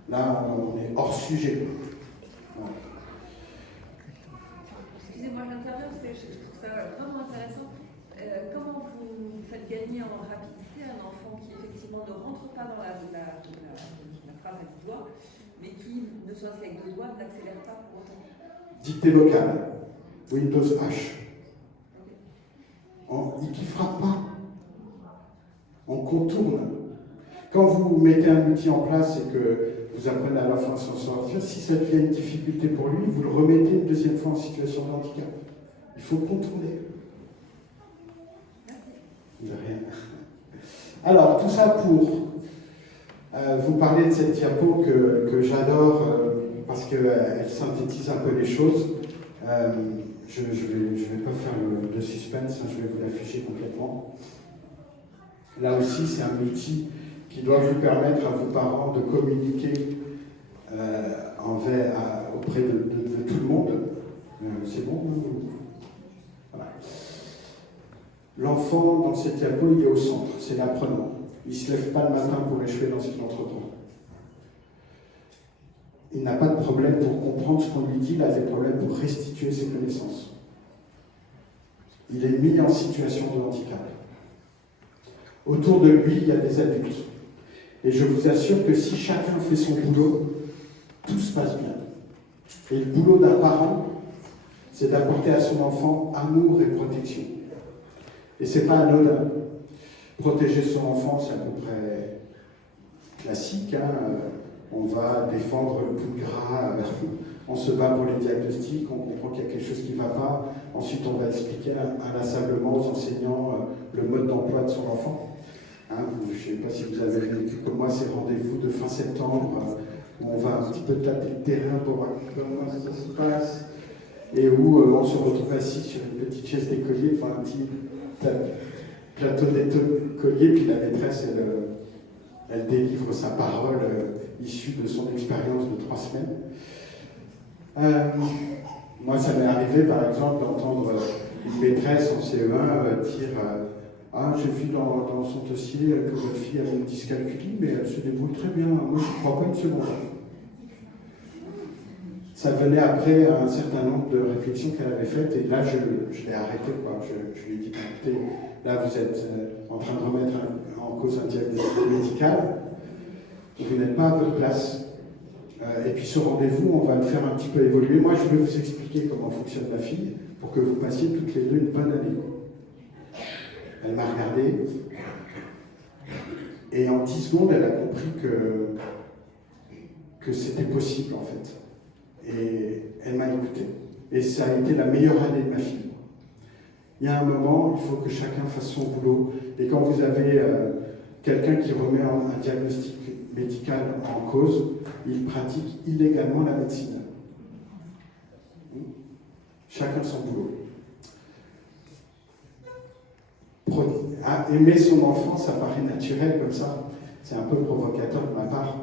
Là, on est hors sujet. Voilà. Excusez-moi, j'interviens parce que je trouve ça vraiment intéressant. Comment vous faites gagner en rapidité un enfant qui effectivement ne rentre pas dans la frappe à 10 doigts, mais qui, ne serait-ce qu'avec 2 doigts, n'accélère pas pour autant? Dictée vocale. Windows H. Qui ne frappe pas. On contourne. Quand vous mettez un outil en place et que vous apprenez à l'enfant à s'en sortir, si ça devient une difficulté pour lui, vous le remettez une deuxième fois en situation de handicap. Il faut contourner. De rien. Alors, tout ça pour vous parler de cette diapo que j'adore parce qu'elle synthétise un peu les choses. Je ne vais pas faire de suspense, je vais vous l'afficher complètement. Là aussi, c'est un outil qui doit vous permettre à vos parents de communiquer auprès de tout le monde. C'est bon? Voilà. L'enfant, dans cette diapo, il est au centre, c'est l'apprenant. Il ne se lève pas le matin pour échouer dans cet entrepôt. Il n'a pas de problème pour comprendre ce qu'on lui dit, il a des problèmes pour restituer ses connaissances. Il est mis en situation de handicap. Autour de lui, il y a des adultes. Et je vous assure que si chacun fait son boulot, tout se passe bien. Et le boulot d'un parent, c'est d'apporter à son enfant amour et protection. Et c'est pas anodin. Protéger son enfant, c'est à peu près classique, On va défendre le bout de gras On se bat pour les diagnostics, on comprend qu'il y a quelque chose qui ne va pas. Ensuite, on va expliquer inlassablement aux enseignants le mode d'emploi de son enfant. Hein, je ne sais pas si vous avez vécu comme moi ces rendez-vous de fin septembre où on va un petit peu taper le terrain pour voir comment ça se passe et où on se retrouve assis sur une petite chaise d'écolier, enfin un petit plateau d'écolier, puis la maîtresse, elle délivre sa parole issue de son expérience de 3 semaines. Moi, ça m'est arrivé, par exemple, d'entendre une maîtresse en CE1 dire ah, j'ai vu dans son dossier que votre fille avait une dyscalculie, mais elle se débrouille très bien. Moi, je ne crois pas une seconde. Ça venait après un certain nombre de réflexions qu'elle avait faites, et là, je l'ai arrêté. Quoi. Je lui ai dit, écoutez, là, vous êtes en train de remettre en cause un diagnostic médical, vous n'êtes pas à votre place. Et puis ce rendez-vous, on va le faire un petit peu évoluer. Moi, je vais vous expliquer comment fonctionne ma fille pour que vous passiez toutes les deux une bonne année. Elle m'a regardé et en 10 secondes, elle a compris que c'était possible en fait. Et elle m'a écouté. Et ça a été la meilleure année de ma fille. Il y a un moment, il faut que chacun fasse son boulot. Et quand vous avez quelqu'un qui remet un diagnostic médical en cause, il pratique illégalement la médecine. Chacun son boulot. Aimer son enfant, ça paraît naturel comme ça. C'est un peu provocateur de ma part.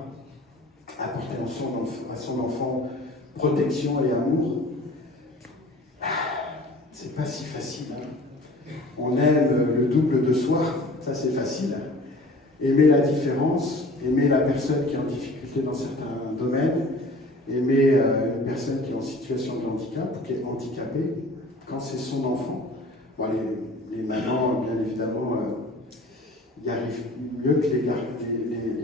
Apporter à son enfant protection et amour, c'est pas si facile. Hein. On aime le double de soi, ça c'est facile. Aimer la différence, aimer la personne qui est en difficulté dans certains domaines, aimer une personne qui est en situation de handicap ou qui est handicapée, quand c'est son enfant. Bon, les mamans, bien évidemment, y arrivent mieux que les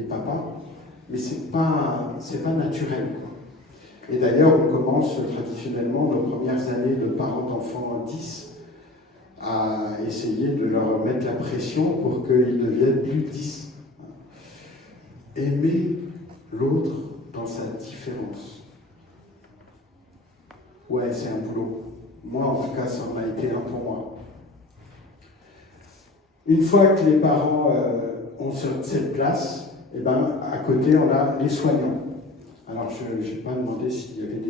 papas, mais c'est pas naturel. Quoi. Et d'ailleurs, on commence traditionnellement nos premières années de parents d'enfants 10 à essayer de leur mettre la pression pour qu'ils deviennent plus 10. Aimer l'autre dans sa différence. Ouais, c'est un boulot. Moi, en tout cas, ça en a été un pour moi. Une fois que les parents ont cette place, eh ben, à côté, on a les soignants. Alors, je n'ai pas demandé s'il y avait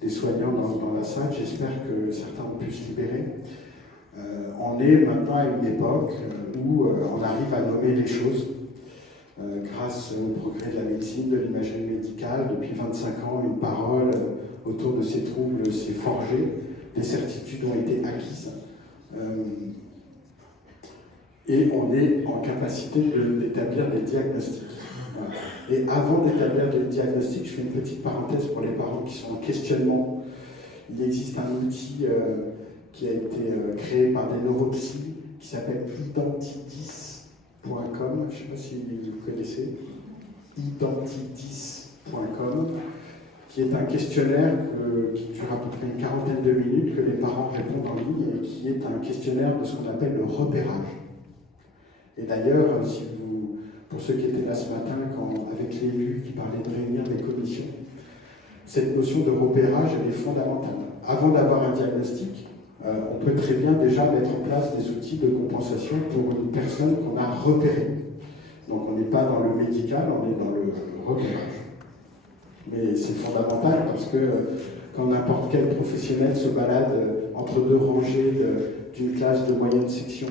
des soignants dans la salle. J'espère que certains ont pu se libérer. On est maintenant à une époque où on arrive à nommer les choses. Grâce au progrès de la médecine, de l'imagerie médicale, depuis 25 ans, une parole autour de ces troubles s'est forgée, des certitudes ont été acquises, et on est en capacité d'établir des diagnostics. Voilà. Et avant d'établir des diagnostics, je fais une petite parenthèse pour les parents qui sont en questionnement. Il existe un outil qui a été créé par des neuropsys qui s'appelle Identidis. .com, je ne sais pas si vous connaissez, identidis.com, qui est un questionnaire qui dure à peu près une quarantaine de minutes, que les parents répondent en ligne, et qui est un questionnaire de ce qu'on appelle le repérage. Et d'ailleurs, pour ceux qui étaient là ce matin, avec l'élu qui parlait de réunir des commissions, cette notion de repérage, elle est fondamentale. Avant d'avoir un diagnostic, on peut très bien déjà mettre en place des outils de compensation pour une personne qu'on a repérée. Donc on n'est pas dans le médical, on est dans le repérage. Mais c'est fondamental parce que quand n'importe quel professionnel se balade entre deux rangées d'une classe de moyenne section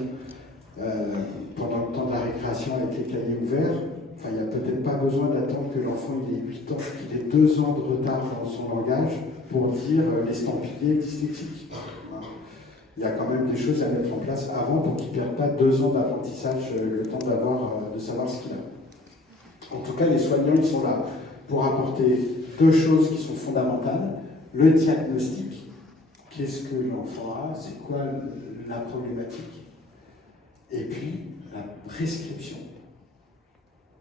pendant le temps de la récréation avec les cahiers ouverts, il n'y a peut-être pas besoin d'attendre que l'enfant ait 8 ans, qu'il ait 2 ans de retard dans son langage pour dire l'estampillé dyslexique. Il y a quand même des choses à mettre en place avant pour qu'il ne perde pas 2 ans d'apprentissage, le temps de savoir ce qu'il a. En tout cas, les soignants, ils sont là pour apporter 2 choses qui sont fondamentales. Le diagnostic, qu'est-ce que l'enfant a, c'est quoi la problématique, et puis la prescription.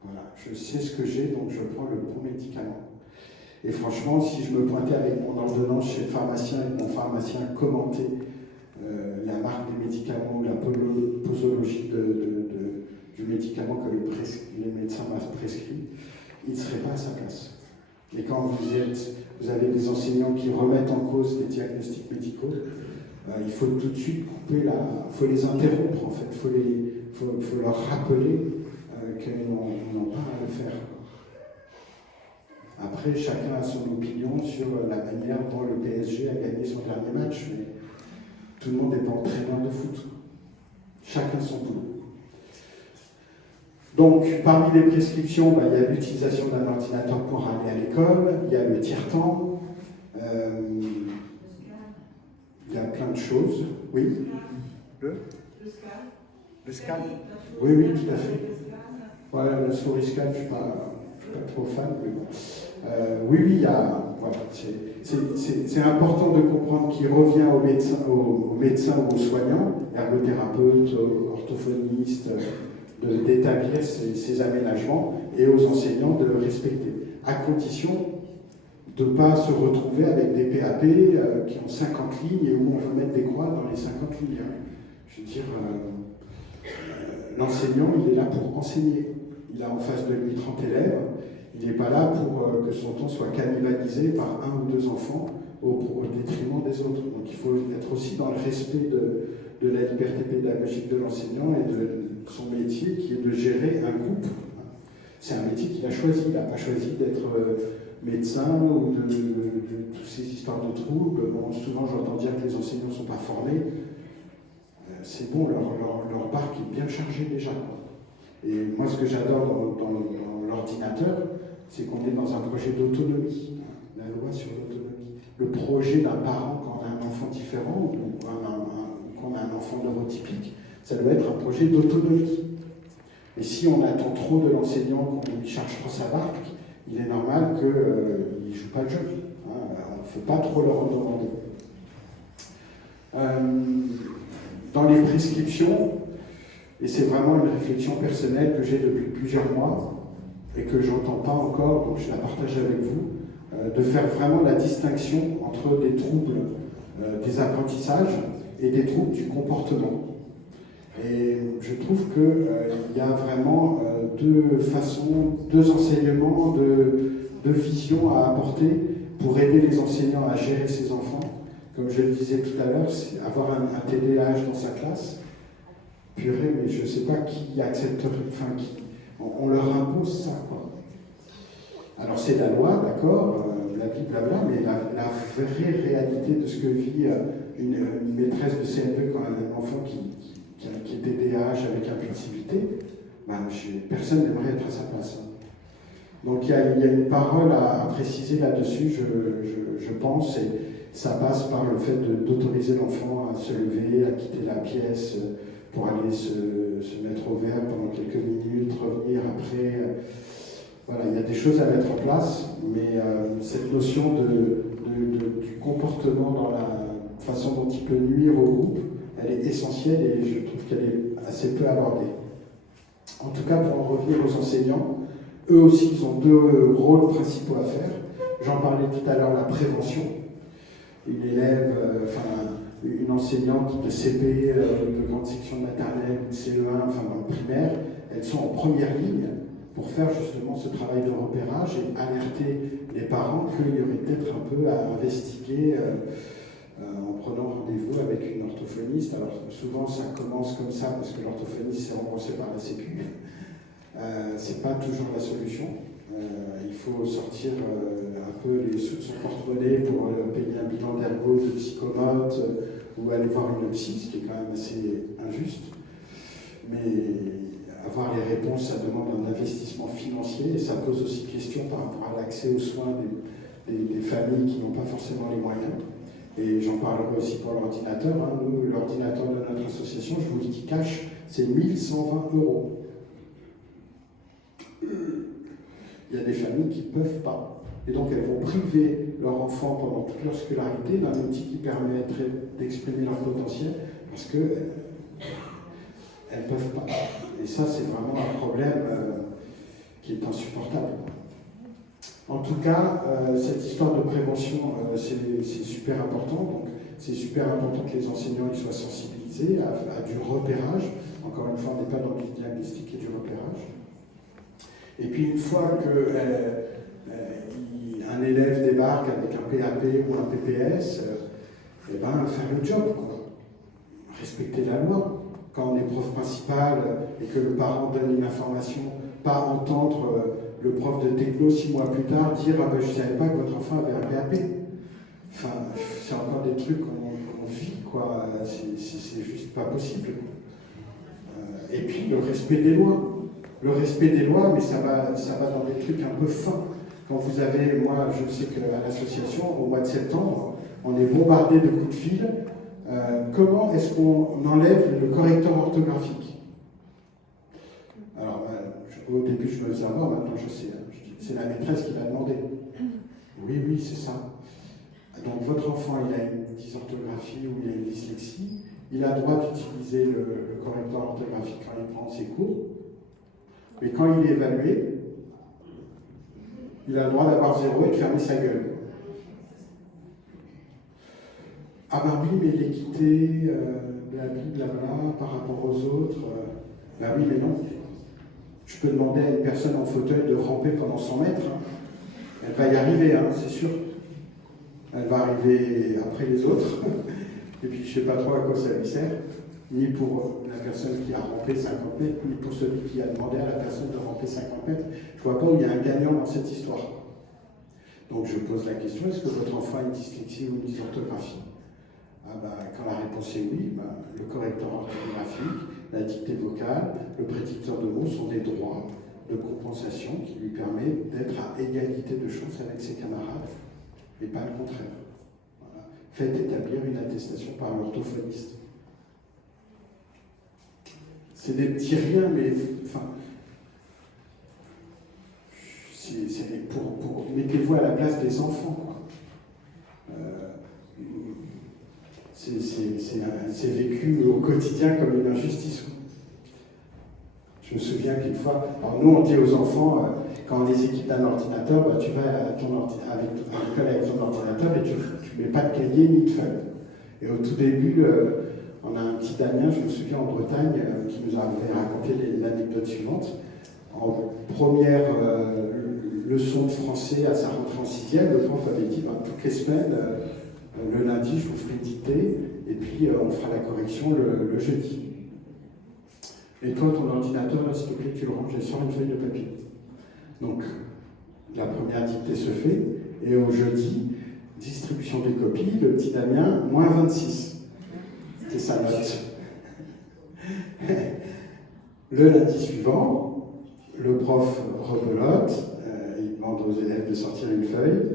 Voilà, je sais ce que j'ai, donc je prends le bon médicament. Et franchement, si je me pointais avec mon ordonnance chez le pharmacien et que mon pharmacien commentait la marque des médicaments ou la posologie du médicament que les médecins m'ont prescrit, il ne serait pas à sa place. Et quand vous avez des enseignants qui remettent en cause les diagnostics médicaux, il faut tout de suite couper il faut les interrompre en fait, il faut leur rappeler qu'ils n'ont pas à le faire. Après, chacun a son opinion sur la manière dont le PSG a gagné son dernier match, mais tout le monde est entraîneur de foot. Chacun son boulot. Donc, parmi les prescriptions, il y a l'utilisation d'un ordinateur pour aller à l'école, il y a le tiers-temps, il y a plein de choses. Oui. Le scan. Oui, tout à fait. Voilà, le souris scan, je ne suis pas trop fan, mais bon. Oui, il y a. Voilà, c'est important de comprendre qu'il revient aux médecins ou aux soignants, ergothérapeutes, orthophonistes, d'établir ces aménagements et aux enseignants de le respecter, à condition de ne pas se retrouver avec des PAP qui ont 50 lignes et où on veut mettre des croix dans les 50 lignes. Je veux dire, l'enseignant, il est là pour enseigner. Il a en face de lui 30 élèves. Il n'est pas là pour que son temps soit cannibalisé par un ou deux enfants au détriment des autres. Donc il faut être aussi dans le respect de la liberté pédagogique de l'enseignant et de son métier qui est de gérer un groupe. C'est un métier qu'il a choisi. Il n'a pas choisi d'être médecin ou de toutes ces histoires de troubles. Bon, souvent j'entends dire que les enseignants ne sont pas formés. C'est bon, leur barque est bien chargée déjà. Et moi ce que j'adore dans l'ordinateur, c'est qu'on est dans un projet d'autonomie. La loi sur l'autonomie. Le projet d'un parent quand on a un enfant différent ou qu'on a un enfant neurotypique, ça doit être un projet d'autonomie. Et si on attend trop de l'enseignant, qu'on lui charge trop sa barque, il est normal qu'il ne joue pas le jeu. On ne fait pas trop leur demander. Dans les prescriptions, et c'est vraiment une réflexion personnelle que j'ai depuis plusieurs mois, et que je n'entends pas encore, donc je la partage avec vous, de faire vraiment la distinction entre des troubles des apprentissages et des troubles du comportement. Et je trouve qu'il y a vraiment deux façons, deux enseignements, deux visions à apporter pour aider les enseignants à gérer ces enfants. Comme je le disais tout à l'heure, c'est avoir un TDAH dans sa classe. Purée, mais je ne sais pas qui accepterait, on leur impose ça, quoi. Alors c'est la loi, d'accord, la vie, blabla, mais la vraie réalité de ce que vit une maîtresse de CM2 quand elle a un enfant qui est TDAH avec impulsivité, personne n'aimerait être à sa place. Donc il y a une parole à préciser là-dessus, je pense, et ça passe par le fait d'autoriser l'enfant à se lever, à quitter la pièce pour aller se mettre au vert pendant quelques minutes, revenir après. Voilà, il y a des choses à mettre en place, mais cette notion du comportement dans la façon dont il peut nuire au groupe, elle est essentielle et je trouve qu'elle est assez peu abordée. En tout cas, pour en revenir aux enseignants, eux aussi, ils ont deux rôles principaux à faire. J'en parlais tout à l'heure, la prévention. Une élève, une enseignante de CP, de grande section de maternelle, de CE1, dans le primaire, elles sont en première ligne pour faire justement ce travail de repérage et alerter les parents qu'il y aurait peut-être un peu à investiguer en prenant rendez-vous avec une orthophoniste. Alors souvent ça commence comme ça parce que l'orthophoniste est remboursé par la Sécu. C'est pas toujours la solution. Il faut sortir un peu les sous de son porte-monnaie pour payer un bilan d'ergo, de psychomote ou aller voir une psy, ce qui est quand même assez injuste. Mais avoir les réponses, ça demande un investissement financier et ça pose aussi question par rapport à l'accès aux soins des familles qui n'ont pas forcément les moyens. Et j'en parlerai aussi pour l'ordinateur. Nous, l'ordinateur de notre association, je vous le dis cash, c'est 1120 €. Il y a des familles qui ne peuvent pas. Et donc elles vont priver leur enfant pendant toute leur scolarité d'un outil qui permettrait d'exprimer leur potentiel parce qu'elles ne peuvent pas. Et ça, c'est vraiment un problème qui est insupportable. En tout cas, cette histoire de prévention, c'est super important. Donc, c'est super important que les enseignants ils soient sensibilisés à du repérage. Encore une fois, on n'est pas dans le diagnostic et du repérage. Et puis, une fois qu'un un élève débarque avec un PAP ou un PPS, faire le job, quoi. Respecter la loi. Quand on est prof principal et que le parent donne une information, pas entendre le prof de techno 6 mois plus tard dire « Ah ben je ne savais pas que votre enfant avait un PAP ». Enfin, c'est encore des trucs qu'on vit, quoi. C'est juste pas possible. Et puis le respect des lois. Le respect des lois, mais ça va dans des trucs un peu fins. Quand vous avez, moi je sais qu'à l'association, au mois de septembre, on est bombardé de coups de fil. Comment est-ce qu'on enlève le correcteur orthographique? Alors, au début je me faisais avoir, maintenant je sais. C'est la maîtresse qui l'a demandé. Oui, c'est ça. Donc votre enfant, il a une dysorthographie ou il a une dyslexie, il a le droit d'utiliser le correcteur orthographique quand il prend ses cours, mais quand il est évalué, il a le droit d'avoir 0 et de fermer sa gueule. Ah ben oui, mais l'équité, blablabla, par rapport aux autres, ben oui, mais non. Je peux demander à une personne en fauteuil de ramper pendant 100 mètres, hein. Elle va y arriver, hein, c'est sûr. Elle va arriver après les autres, et puis je ne sais pas trop à quoi ça lui sert, ni pour la personne qui a rampé 50 mètres, ni pour celui qui a demandé à la personne de ramper 50 mètres. Je ne vois pas où il y a un gagnant dans cette histoire. Donc je pose la question, est-ce que votre enfant a une dyslexie ou une dysorthographie? Quand la réponse est oui, le correcteur orthographique, la dictée vocale, le prédicteur de mots sont des droits de compensation qui lui permettent d'être à égalité de chance avec ses camarades, et pas le contraire. Voilà. Faites établir une attestation par l'orthophoniste. C'est des petits riens, mais enfin, mettez-vous à la place des enfants, quoi. C'est vécu au quotidien comme une injustice. Je me souviens qu'une fois, alors nous on dit aux enfants, quand on les équipe d'un ordinateur, tu vas avec ton ordinateur et tu ne mets pas de cahier ni de feuille. Et au tout début, on a un petit Damien, je me souviens en Bretagne, qui nous avait raconté l'anecdote suivante. En première leçon de français à sa rentrée en 6e, le prof avait dit toutes les semaines, le lundi, je vous ferai dicter, et puis on fera la correction le jeudi. Et toi, ton ordinateur, là, s'il te plaît, tu le ranges sur une feuille de papier. Donc, la première dictée se fait, et au jeudi, distribution des copies, le petit Damien, moins 26. C'était sa note. Le lundi suivant, le prof rebelote, il demande aux élèves de sortir une feuille,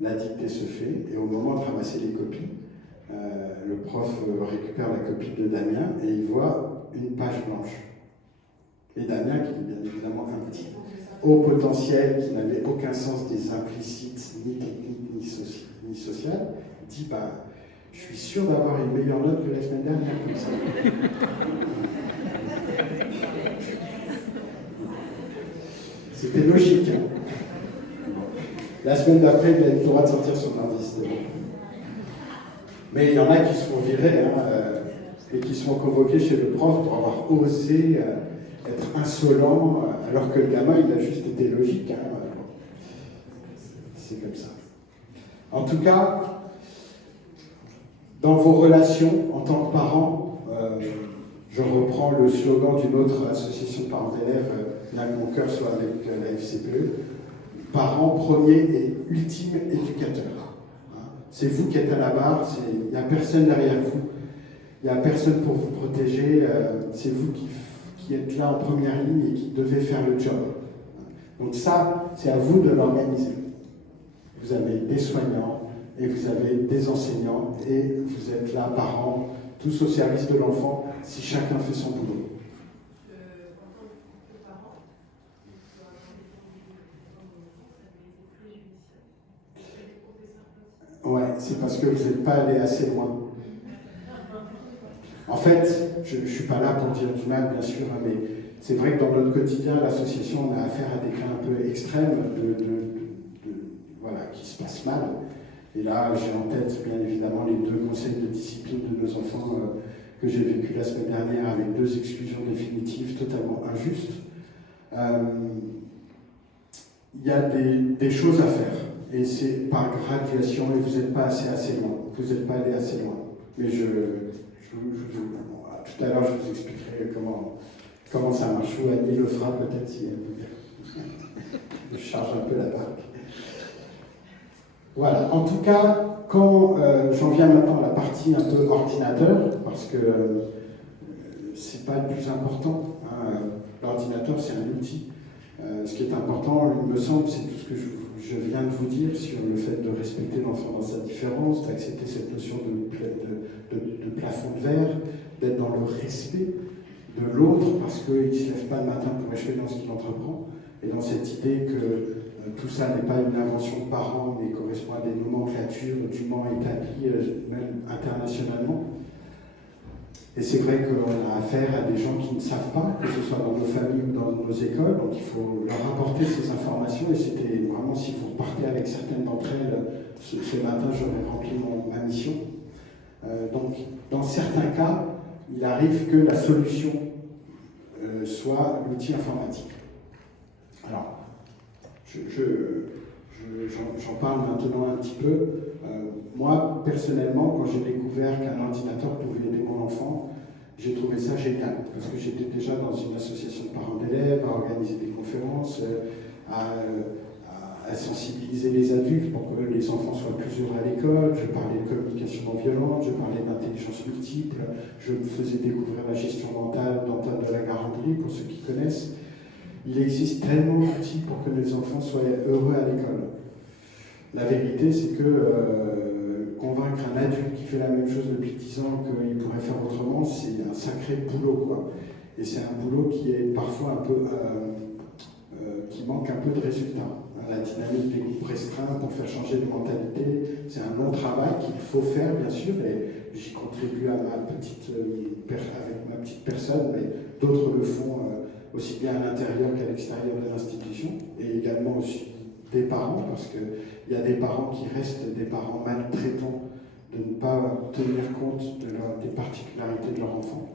la dictée se fait, et au moment de ramasser les copies, le prof récupère la copie de Damien et il voit une page blanche. Et Damien, qui est bien évidemment un petit haut potentiel, qui n'avait aucun sens des implicites, ni techniques, ni social, dit je suis sûr d'avoir une meilleure note que la semaine dernière, comme ça. C'était logique. Hein. La semaine d'après, il a eu le droit de sortir son indice. Mais il y en a qui se font virer et qui sont convoqués chez le prof pour avoir osé être insolent, alors que le gamin, il a juste été logique. Hein. C'est comme ça. En tout cas, dans vos relations en tant que parents, je reprends le slogan d'une autre association de parents d'élèves, là que mon cœur soit avec la FCPE, parents premier et ultime éducateur. C'est vous qui êtes à la barre, il n'y a personne derrière vous, il n'y a personne pour vous protéger, c'est vous qui êtes là en première ligne et qui devez faire le job. Donc ça, c'est à vous de l'organiser. Vous avez des soignants et vous avez des enseignants et vous êtes là, parents, tous au service de l'enfant, si chacun fait son boulot. Ouais, c'est parce que vous n'êtes pas allé assez loin. En fait, je ne suis pas là pour dire du mal, bien sûr, mais c'est vrai que dans notre quotidien, l'association, on a affaire à des cas un peu extrêmes voilà, qui se passent mal. Et là, j'ai en tête, bien évidemment, les 2 conseils de discipline de nos enfants que j'ai vécu la semaine dernière avec 2 exclusions définitives totalement injustes. Il y a des choses à faire. Et c'est par graduation, et vous n'êtes pas assez loin. Vous n'êtes pas allé assez loin. Mais tout à l'heure, je vous expliquerai comment ça marche. Ou Annie le fera peut-être si elle veut. Je charge un peu la barque. Voilà. En tout cas, quand j'en viens maintenant à la partie un peu ordinateur, parce que c'est pas le plus important. Hein. L'ordinateur, c'est un outil. Ce qui est important, il me semble, c'est tout ce que je viens de vous dire sur le fait de respecter l'enfant dans sa différence, d'accepter cette notion de plafond de verre, d'être dans le respect de l'autre, parce qu'il ne se lève pas le matin pour échouer dans ce qu'il entreprend, et dans cette idée que tout ça n'est pas une invention de parents, mais correspond à des nomenclatures dûment établies, même internationalement. Et c'est vrai qu'on a affaire à des gens qui ne savent pas, que ce soit dans nos familles ou dans nos écoles, donc il faut leur apporter ces informations, et c'était vraiment, si vous repartez avec certaines d'entre elles, ce matin j'aurais rempli ma mission. Donc dans certains cas, il arrive que la solution soit l'outil informatique. Alors, j'en parle maintenant un petit peu. Moi, personnellement, quand j'ai découvert qu'un ordinateur pouvait aider mon enfant, j'ai trouvé ça génial, parce que j'étais déjà dans une association de parents d'élèves, à organiser des conférences, à sensibiliser les adultes pour que les enfants soient plus heureux à l'école. Je parlais de communication non violente, je parlais d'intelligence multiple, je me faisais découvrir la gestion mentale d'Antoine de la Garandrie, pour ceux qui connaissent. Il existe tellement d'outils pour que les enfants soient heureux à l'école. La vérité, c'est que convaincre un adulte qui fait la même chose depuis 10 ans qu'il pourrait faire autrement, c'est un sacré boulot, quoi. Et c'est un boulot qui est parfois un peu, qui manque un peu de résultats. La dynamique des groupes restreints pour faire changer de mentalité, c'est un long travail qu'il faut faire, bien sûr, et j'y contribue avec ma petite personne, mais d'autres le font aussi bien à l'intérieur qu'à l'extérieur de l'institution, et également aussi des parents, parce qu'il y a des parents qui restent des parents maltraitants, de ne pas tenir compte des particularités de leur enfant.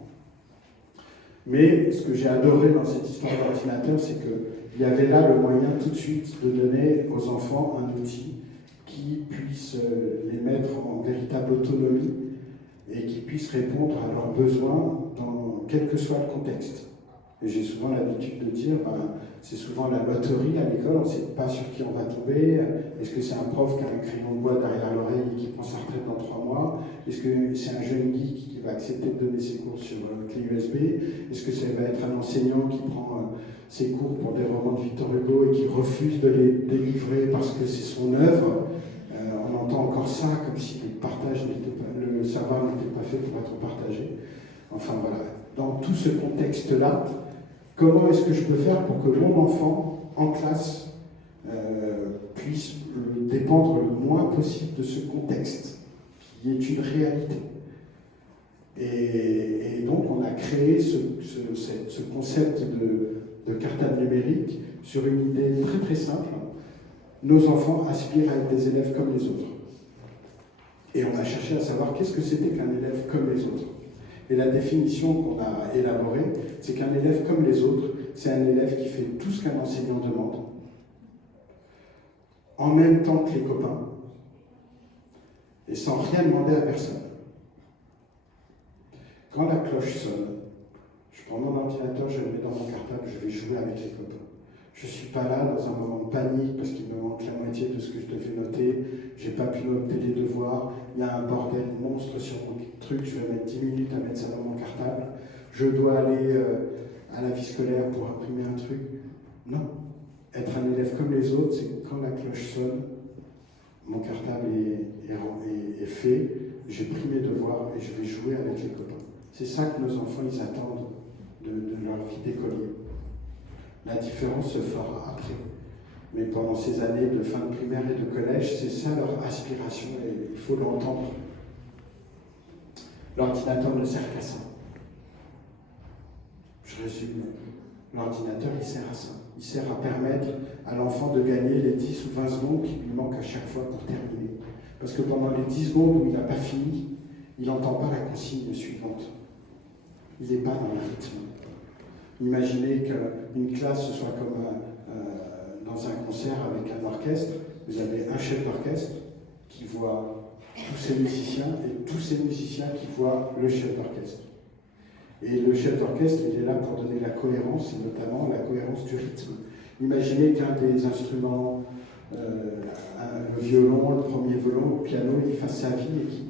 Mais ce que j'ai adoré dans cette histoire d'ordinateur, c'est qu'il y avait là le moyen tout de suite de donner aux enfants un outil qui puisse les mettre en véritable autonomie et qui puisse répondre à leurs besoins dans quel que soit le contexte. Et j'ai souvent l'habitude de dire, c'est souvent la loterie à l'école, on ne sait pas sur qui on va tomber. Est-ce que c'est un prof qui a un crayon de bois derrière l'oreille et qui prend sa retraite dans 3 mois? Est-ce que c'est un jeune geek qui va accepter de donner ses cours sur clé USB? Est-ce que ça va être un enseignant qui prend ses cours pour des romans de Victor Hugo et qui refuse de les délivrer parce que c'est son œuvre? On entend encore ça comme si le savoir n'était pas fait pour être partagé. Enfin voilà, dans tout ce contexte-là, comment est-ce que je peux faire pour que mon enfant, en classe, puisse dépendre le moins possible de ce contexte, qui est une réalité? Et donc, on a créé ce concept de cartable numérique sur une idée très très simple. Nos enfants aspirent à être des élèves comme les autres. Et on a cherché à savoir qu'est-ce que c'était qu'un élève comme les autres. Et la définition qu'on a élaborée, c'est qu'un élève comme les autres, c'est un élève qui fait tout ce qu'un enseignant demande, en même temps que les copains, et sans rien demander à personne. Quand la cloche sonne, je prends mon ordinateur, je le mets dans mon cartable, je vais jouer avec les copains. Je ne suis pas là dans un moment de panique parce qu'il me manque la moitié de ce que je devais noter, je n'ai pas pu noter les devoirs, il y a un bordel monstre sur mon truc, je vais mettre 10 minutes à mettre ça dans mon cartable, je dois aller à la vie scolaire pour imprimer un truc. Non. Être un élève comme les autres, c'est que quand la cloche sonne, mon cartable est fait, j'ai pris mes devoirs et je vais jouer avec les copains. C'est ça que nos enfants ils attendent de leur vie d'écolier. La différence se fera après. Mais pendant ces années de fin de primaire et de collège, c'est ça leur aspiration et il faut l'entendre. L'ordinateur ne sert qu'à ça. Je résume. L'ordinateur, il sert à ça. Il sert à permettre à l'enfant de gagner les 10 ou 20 secondes qui lui manquent à chaque fois pour terminer. Parce que pendant les 10 secondes où il n'a pas fini, il n'entend pas la consigne suivante. Il n'est pas dans le rythme. Imaginez qu'une classe, ce soit comme dans un concert avec un orchestre, vous avez un chef d'orchestre qui voit tous ses musiciens et tous ces musiciens qui voient le chef d'orchestre. Et le chef d'orchestre, il est là pour donner la cohérence, et notamment la cohérence du rythme. Imaginez qu'un des instruments, le violon, le premier violon, le piano, il fasse sa vie et qu'il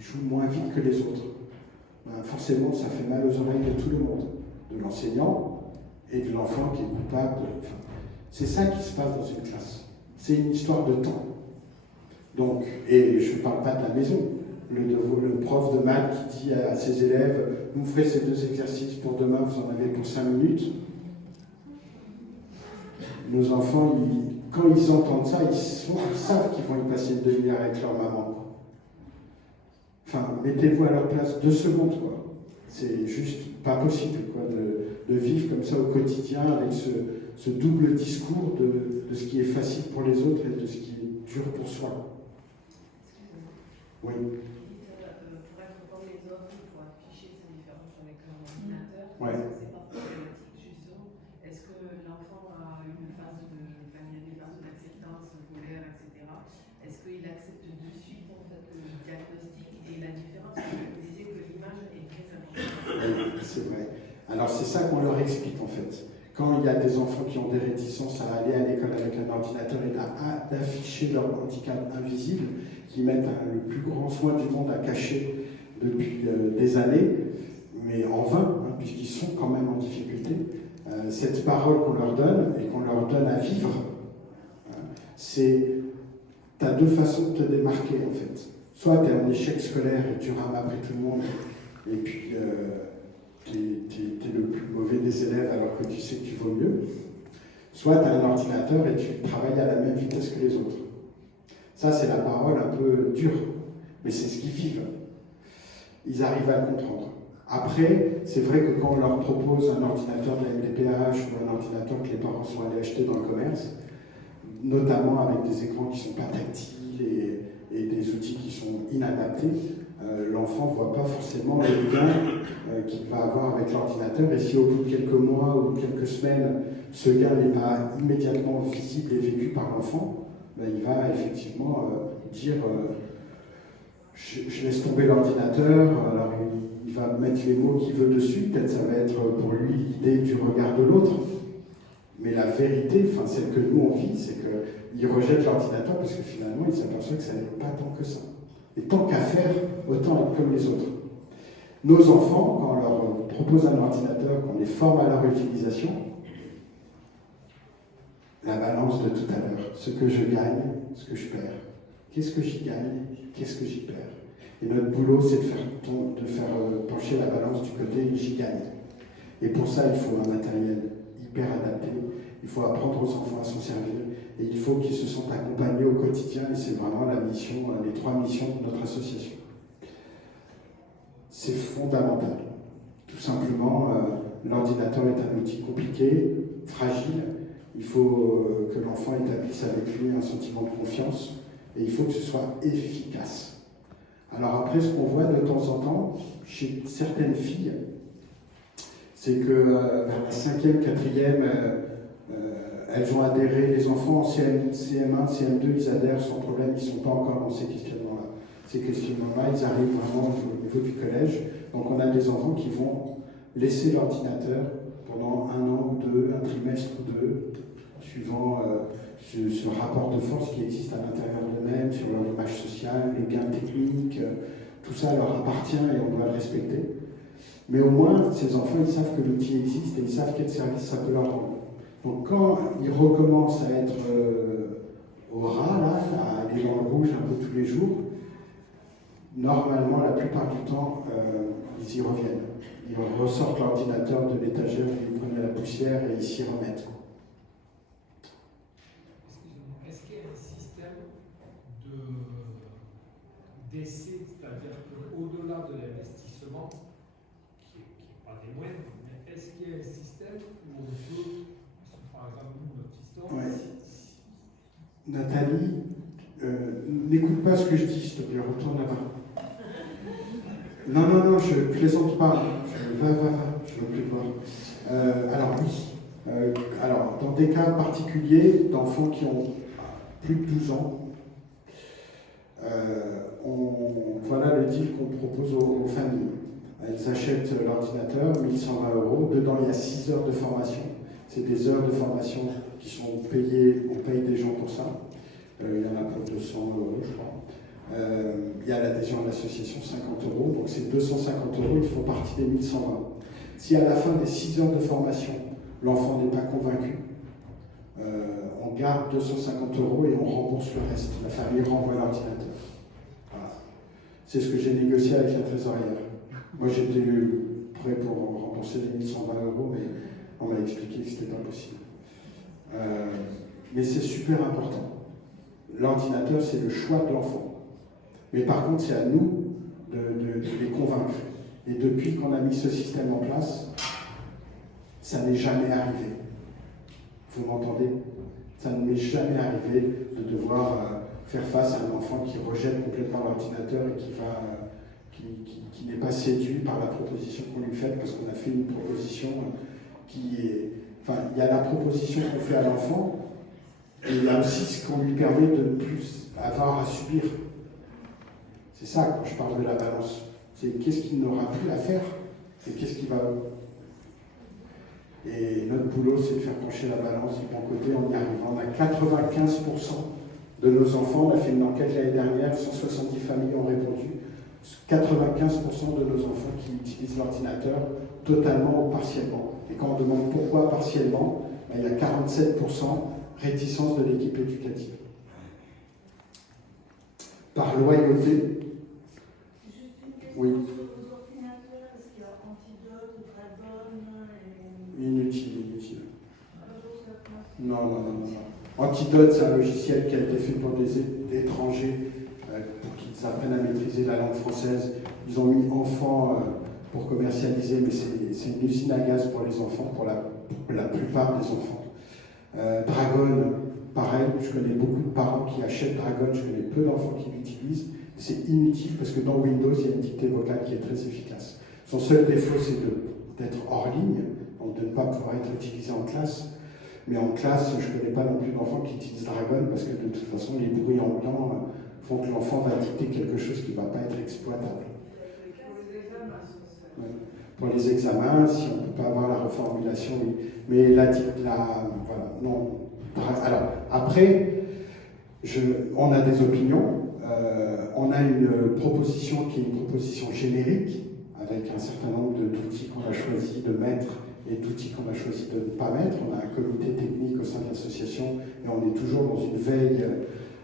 joue moins vite que les autres. Ben, forcément, ça fait mal aux oreilles de tout le monde, de l'enseignant et de l'enfant qui est coupable. Enfin, c'est ça qui se passe dans une classe. C'est une histoire de temps. Donc, et je ne parle pas de la maison. Le prof de maths qui dit à ses élèves « Vous ferez ces 2 exercices pour demain, vous en avez pour 5 minutes ». Nos enfants, quand ils entendent ça, ils savent qu'ils vont y passer une demi-heure avec leur maman. Enfin, mettez-vous à leur place 2 secondes, quoi. C'est juste pas possible, quoi, de vivre comme ça au quotidien avec ce double discours de ce qui est facile pour les autres et de ce qui est dur pour soi. Oui. Pour être comme les autres, il faut afficher ces différences avec un ordinateur. Ouais. C'est pas problématique, justement. Est-ce que l'enfant a une phase il y a des phases d'acceptance scolaire, etc. Est-ce qu'il accepte de suite en fait, le diagnostic et la différence? Vous disiez que l'image est très importante. Oui, c'est vrai. Alors c'est ça qu'on leur explique en fait. Quand il y a des enfants qui ont des réticences à aller à l'école avec un ordinateur et d'afficher leur handicap invisible, qui mettent le plus grand soin du monde à cacher depuis des années, mais en vain, hein, puisqu'ils sont quand même en difficulté, cette parole qu'on leur donne et qu'on leur donne à vivre, c'est, tu as 2 façons de te démarquer en fait. Soit tu es en échec scolaire et tu rames après tout le monde, et puis tu es le plus mauvais des élèves alors que tu sais que tu vaux mieux. Soit tu as un ordinateur et tu travailles à la même vitesse que les autres. Ça, c'est la parole un peu dure, mais c'est ce qu'ils vivent. Ils arrivent à le comprendre. Après, c'est vrai que quand on leur propose un ordinateur de la MDPH ou un ordinateur que les parents sont allés acheter dans le commerce, notamment avec des écrans qui ne sont pas tactiles et des outils qui sont inadaptés, l'enfant ne voit pas forcément le gain qu'il va avoir avec l'ordinateur. Et si au bout de quelques mois ou quelques semaines, ce gain n'est pas immédiatement visible et vécu par l'enfant, ben, il va effectivement dire je laisse tomber l'ordinateur, alors il va mettre les mots qu'il veut dessus, peut-être ça va être pour lui l'idée du regard de l'autre, mais la vérité, enfin celle que nous on vit, c'est qu'il rejette l'ordinateur parce que finalement il s'aperçoit que ça n'est pas tant que ça. Et tant qu'à faire, autant être comme les autres. Nos enfants, quand on leur propose un ordinateur, qu'on les forme à leur utilisation, la balance de tout à l'heure, ce que je gagne, ce que je perds. Qu'est-ce que j'y gagne, qu'est-ce que j'y perds? Et notre boulot, c'est de faire pencher la balance du côté j'y gagne. Et pour ça, il faut un matériel hyper adapté, il faut apprendre aux enfants à s'en servir, et il faut qu'ils se sentent accompagnés au quotidien, et c'est vraiment la mission, les 3 missions de notre association. C'est fondamental. Tout simplement, l'ordinateur est un outil compliqué, fragile. Il faut que l'enfant établisse avec lui un sentiment de confiance et il faut que ce soit efficace. Alors après, ce qu'on voit de temps en temps chez certaines filles, c'est que vers la 5e, 4e, elles ont adhéré, les enfants en CM1, CM2, ils adhèrent sans problème, ils ne sont pas encore dans ces questionnements-là. Ces questionnements-là, ils arrivent vraiment au niveau du collège. Donc on a des enfants qui vont laisser l'ordinateur pendant 1 an ou 2, un trimestre ou 2, suivant ce rapport de force qui existe à l'intérieur d'eux-mêmes, sur leur image sociale, les gains techniques, tout ça leur appartient et on doit le respecter. Mais au moins, ces enfants, ils savent que l'outil existe et ils savent quel service ça peut leur rendre. Donc quand ils recommencent à être au ras, là, à aller dans le rouge un peu tous les jours, normalement, la plupart du temps, ils y reviennent. Ils ressortent l'ordinateur de l'étagère, ils prennent la poussière et ils s'y remettent. Est-ce qu'il y a un système d'essai, c'est-à-dire qu'au-delà de l'investissement, qui n'est pas des moindres, mais est-ce qu'il y a un système où on peut, par exemple, nous, notre histoire, Ouais. Nathalie, n'écoute pas ce que je dis, s'il te plaît, retourne là-bas. Non, je plaisante pas. Va, je veux plus te voir. Alors oui, Alors, dans des cas particuliers, d'enfants qui ont plus de 12 ans, voilà le deal qu'on propose aux familles. Elles achètent l'ordinateur, 1 120 €. Dedans, il y a 6 heures de formation. C'est des heures de formation qui sont payées, on paye des gens pour ça. Il y en a pour 200 €, je crois. Il y a l'adhésion à l'association, 50 €. Donc, ces 250 €, ils font partie des 1 120. Si à la fin des 6 heures de formation, l'enfant n'est pas convaincu, on garde 250 € et on rembourse le reste. La famille renvoie l'ordinateur. Voilà. C'est ce que j'ai négocié avec la trésorière. Moi, j'étais prêt pour rembourser les 1 120 €, mais on m'a expliqué que ce n'était pas possible. Mais c'est super important. L'ordinateur, c'est le choix de l'enfant. Mais par contre, c'est à nous de les convaincre. Et depuis qu'on a mis ce système en place, ça n'est jamais arrivé. Vous m'entendez? Ça ne m'est jamais arrivé de devoir faire face à un enfant qui rejette complètement l'ordinateur et qui n'est pas séduit par la proposition qu'on lui fait, parce qu'on a fait une proposition qui est... Enfin, il y a la proposition qu'on fait à l'enfant, et il y a aussi ce qu'on lui permet de ne plus avoir à subir. C'est ça quand je parle de la balance. C'est qu'est-ce qu'il n'aura plus à faire et qu'est-ce qui va... Et notre boulot, c'est de faire pencher la balance du bon côté. On y arrive. On a 95% de nos enfants. On a fait une enquête l'année dernière. 170 familles ont répondu. 95% de nos enfants qui utilisent l'ordinateur totalement ou partiellement. Et quand on demande pourquoi partiellement, ben, il y a 47% réticence de l'équipe éducative. Par loyauté. Juste une question Oui. sur vos ordinateurs. Est-ce qu'il y a Antidote, Dragon Inutile. Non. Antidote, c'est un logiciel qui a été fait pour des étrangers pour qu'ils apprennent à maîtriser la langue française. Ils ont mis enfants pour commercialiser, mais c'est une usine à gaz pour les enfants, pour la plupart des enfants. Dragon, pareil, je connais beaucoup de parents qui achètent Dragon, je connais peu d'enfants qui l'utilisent. C'est inutile parce que dans Windows, il y a une dictée vocale qui est très efficace. Son seul défaut, c'est d'être hors ligne, donc de ne pas pouvoir être utilisé en classe. Mais en classe, je ne connais pas non plus d'enfants qui utilisent Dragon parce que de toute façon, les bruits ambiants font que l'enfant va dicter quelque chose qui ne va pas être exploitable. Ouais. Pour les examens, si on ne peut pas avoir la reformulation, oui. Mais voilà, non. Alors, après, on a des opinions. On a une proposition qui est une proposition générique, avec un certain nombre d'outils qu'on a choisi de mettre et d'outils qu'on a choisi de ne pas mettre. On a un comité technique au sein de l'association et on est toujours dans une veille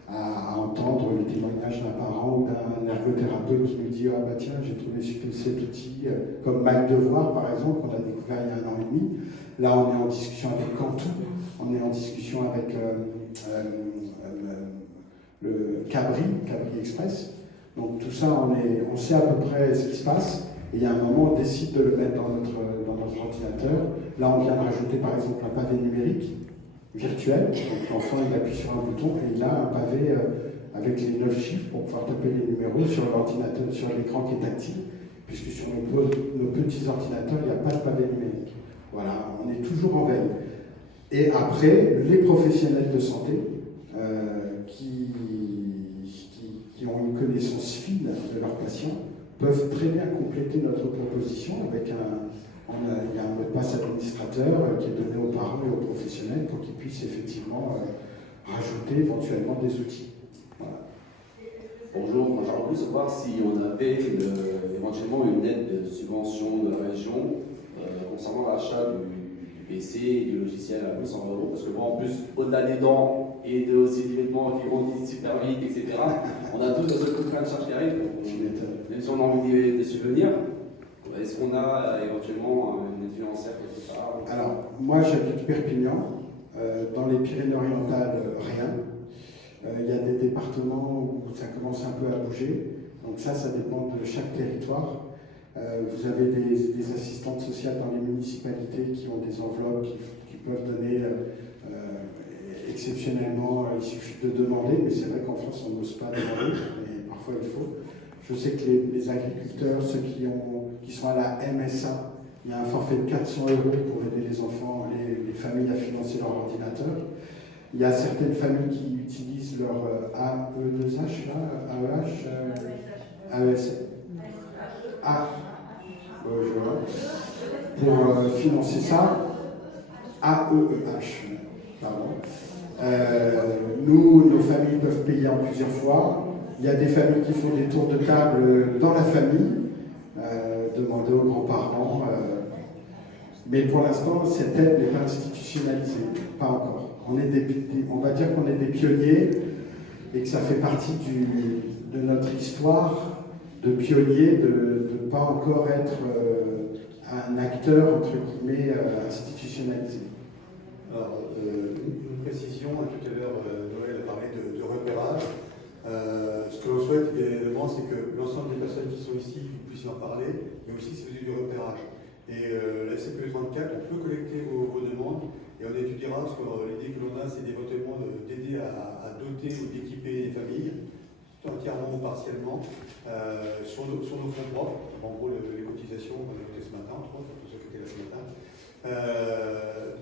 à entendre le témoignage d'un parent ou d'un ergothérapeute qui nous dit « Ah bah tiens, j'ai trouvé cet outil », comme Mac Devoir par exemple, qu'on a découvert il y a 1 an et demi. Là, on est en discussion avec Cantou, on est en discussion avec le Cabri Express. Donc tout ça, on sait à peu près ce qui se passe. Et il y a un moment, on décide de le mettre dans notre ordinateur. Là, on vient de rajouter par exemple un pavé numérique virtuel. Donc l'enfant, il appuie sur un bouton et il a un pavé avec les 9 chiffres pour pouvoir taper les numéros sur l'ordinateur, sur l'écran qui est tactile. Puisque sur nos petits ordinateurs, il n'y a pas de pavé numérique. Voilà, on est toujours en veille. Et après, les professionnels de santé qui ont une connaissance fine de leurs patients peuvent très bien compléter notre proposition avec il y a un mot de passe administrateur qui est donné aux parents et aux professionnels pour qu'ils puissent effectivement rajouter éventuellement des outils. Voilà. Bonjour, moi j'aimerais voulu savoir si on avait éventuellement une aide de subvention de la région concernant l'achat du PC et du logiciel à 200 €, parce que bon, en plus, au-delà des dents et aussi des vêtements qui grandissent super vite, etc., on a tous un seul coup de frein de charge qui arrive, même si on a envie de subvenir, est-ce qu'on a éventuellement une aide financière quelque part? Alors, moi j'habite Perpignan, dans les Pyrénées-Orientales, rien. Il y a des départements où ça commence un peu à bouger, donc ça dépend de chaque territoire. Vous avez des assistantes sociales dans les municipalités qui ont des enveloppes qui peuvent donner exceptionnellement, il suffit de demander, mais c'est vrai qu'en France on n'ose pas demander, mais parfois il faut. Je sais que les agriculteurs, ceux qui sont à la MSA, Il y a un forfait de 400 € pour aider les enfants, les familles à financer leur ordinateur. Il y a certaines familles qui utilisent leur AE2H, là, AES, pour financer ça. AEEH, pardon. Nous, nos familles peuvent payer en plusieurs fois. Il y a des familles qui font des tours de table dans la famille, demander aux grands-parents. Mais pour l'instant, cette aide n'est pas institutionnalisée, pas encore. On va dire qu'on est des pionniers et que ça fait partie de notre histoire de pionniers, de ne pas encore être un acteur, entre guillemets, institutionnalisé. Alors, une précision, tout à l'heure, Noël a parlé de repérage. Ce que l'on souhaite évidemment, c'est que l'ensemble des personnes qui sont ici puissent en parler, mais aussi c'est du repérage. Et la CPE34, on peut collecter vos demandes et on étudiera sur l'idée que l'on a, c'est éventuellement d'aider à doter ou d'équiper les familles, entièrement ou partiellement, sur nos fonds propres. En gros, les cotisations qu'on a votées ce matin, entre autres, pour ceux qui étaient là ce matin.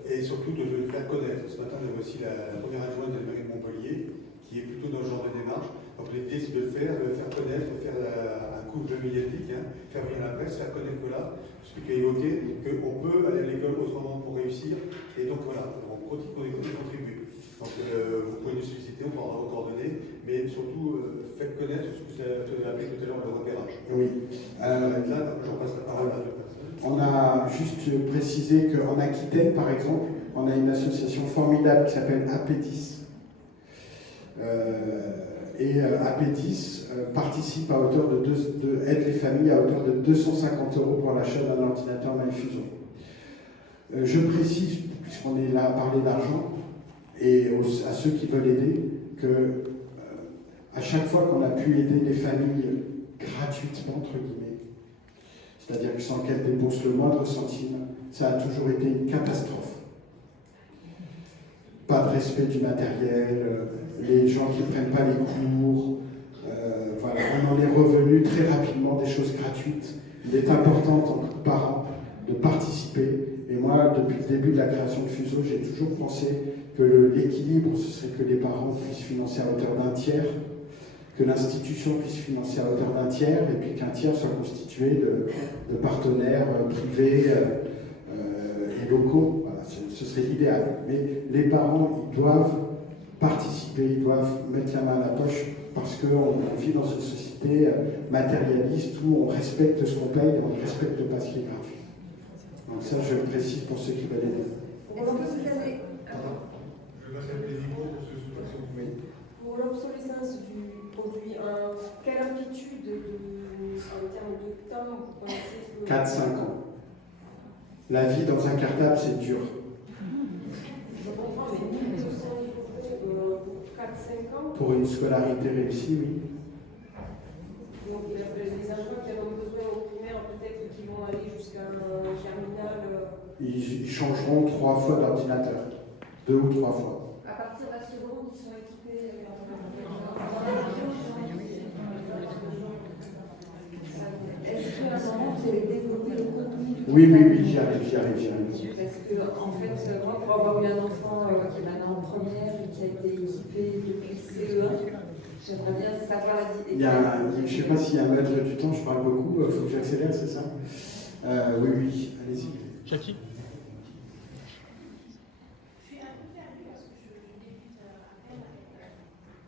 Et surtout de le faire connaître. Ce matin, on a aussi la première adjointe de la mairie de Montpellier, qui est plutôt dans ce genre de démarche. Donc l'idée, c'est de le faire connaître, de faire un couple médiatique, faire venir la presse, faire connaître là, ce que tu as évoqué, qu'on peut aller à l'école autrement pour réussir. Et donc voilà, on continue de contribuer. Donc vous pouvez nous solliciter, on pourra vos coordonnées, mais surtout faites connaître ce que tu as appelé tout à l'heure le repérage. Oui. Là, j'en passe la parole à deux personnes. On a juste précisé qu'en Aquitaine, par exemple, on a une association formidable qui s'appelle AP10. Et AP10 participe à hauteur aide les familles à hauteur de 250 € pour l'achat d'un ordinateur MyFusion. Je précise, puisqu'on est là à parler d'argent, et à ceux qui veulent aider, que à chaque fois qu'on a pu aider les familles gratuitement, entre guillemets, c'est-à-dire que sans qu'elles dépensent le moindre centime, ça a toujours été une catastrophe. Pas de respect du matériel, les gens qui ne prennent pas les cours, voilà, on en est revenu très rapidement des choses gratuites. Il est important en tant que parent de participer. Et moi, depuis le début de la création de Fuso, j'ai toujours pensé que l'équilibre, ce serait que les parents puissent financer à hauteur d'un tiers, que l'institution puisse financer à hauteur d'un tiers, et puis qu'un tiers soit constitué de partenaires privés et locaux. Voilà, ce serait l'idéal. Mais les parents, ils doivent participer, ils doivent mettre la main à la poche, parce qu'on vit dans une société matérialiste où on respecte ce qu'on paye et on ne respecte pas ce qui est gratuit. Donc ça, je le précise pour ceux qui veulent aider. Pour l'obsolescence du produit, quelle amplitude en termes de temps vous pensez que... 4-5 ans. La vie dans un cartable, c'est dur. Je comprends, mais 1200 € pour 4-5 ans. Pour une scolarité réussie, oui. Donc les enfants qui ont besoin au primaire, peut-être qui vont aller jusqu'à un terminal. Ils changeront 3 fois d'ordinateur. 2 ou 3 fois. À partir de la seconde, ils sont équipés. Est-ce qu'à un moment, vous avez développé le contenu? Oui, j'y arrive. Parce que, en fait, moi, pour avoir eu un enfant qui est maintenant en première et qui a été équipé depuis CE1, j'aimerais bien savoir je ne sais pas s'il y a un maître du temps, je parle beaucoup, il faut que j'accélère, c'est ça? Oui, allez-y. Jackie?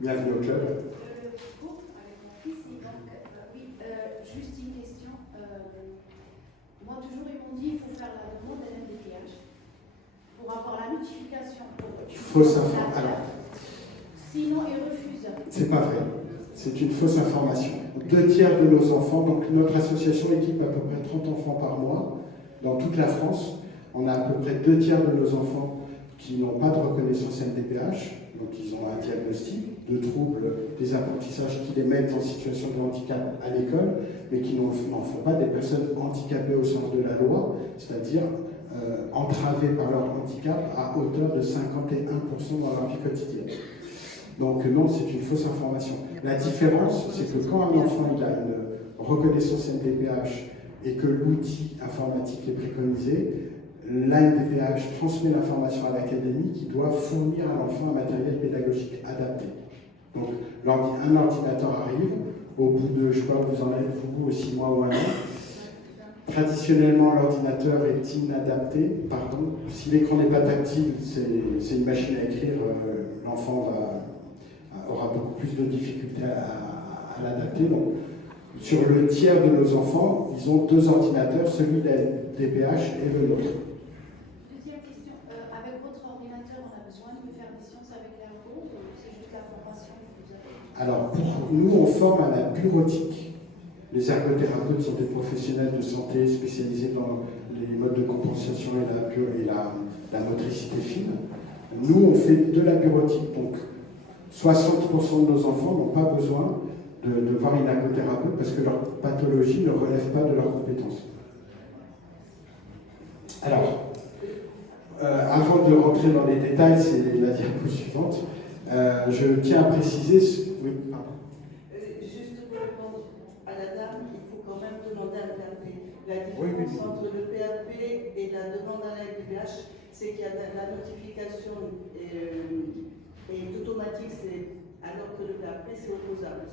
Bienvenue au club. Avec mon fils, et donc, juste une question. Moi, toujours, ils m'ont dit qu'il faut faire la demande d'un MDPH pour avoir la notification. Fausse information. Alors, sinon, ils refusent. c'est pas vrai. C'est une fausse information. 2 tiers de nos enfants, donc notre association équipe à peu près 30 enfants par mois dans toute la France. On a à peu près 2 tiers de nos enfants qui n'ont pas de reconnaissance MDPH, donc ils ont un diagnostic de troubles des apprentissages qui les mettent en situation de handicap à l'école, mais qui n'en font pas des personnes handicapées au sens de la loi, c'est-à-dire entravées par leur handicap à hauteur de 51% dans leur vie quotidienne. Donc non, c'est une fausse information. La différence, c'est que quand un enfant il a une reconnaissance MDPH et que l'outil informatique est préconisé, l'ANDPH transmet l'information à l'académie qui doit fournir à l'enfant un matériel pédagogique adapté. Donc un ordinateur arrive, au bout de, je sais pas, vous en êtes vous, 6 mois ou 1 an. Traditionnellement, l'ordinateur est inadapté, pardon. Si l'écran n'est pas tactile, c'est une machine à écrire, l'enfant aura beaucoup plus de difficultés à l'adapter. Donc, sur le tiers de nos enfants, ils ont 2 ordinateurs, celui de la DPH et le nôtre. Deuxième question, avec votre ordinateur, on a besoin de faire des sciences avec l'ergo ou c'est juste la formation que vous avez? Alors, pour nous, on forme à la bureautique. Les ergothérapeutes sont des professionnels de santé spécialisés dans les modes de compensation et la motricité fine. Nous, on fait de la bureautique, donc 60% de nos enfants n'ont pas besoin de voir une ergothérapeute parce que leur pathologie ne relève pas de leurs compétences. Alors, avant de rentrer dans les détails, c'est la diapo suivante, je tiens à préciser... Oui, pardon. Juste pour répondre à la dame, il faut quand même demander à la PAP. La différence entre le PAP et la demande à la LPH, c'est qu'il y a la notification est automatique, alors que le PAP c'est opposable.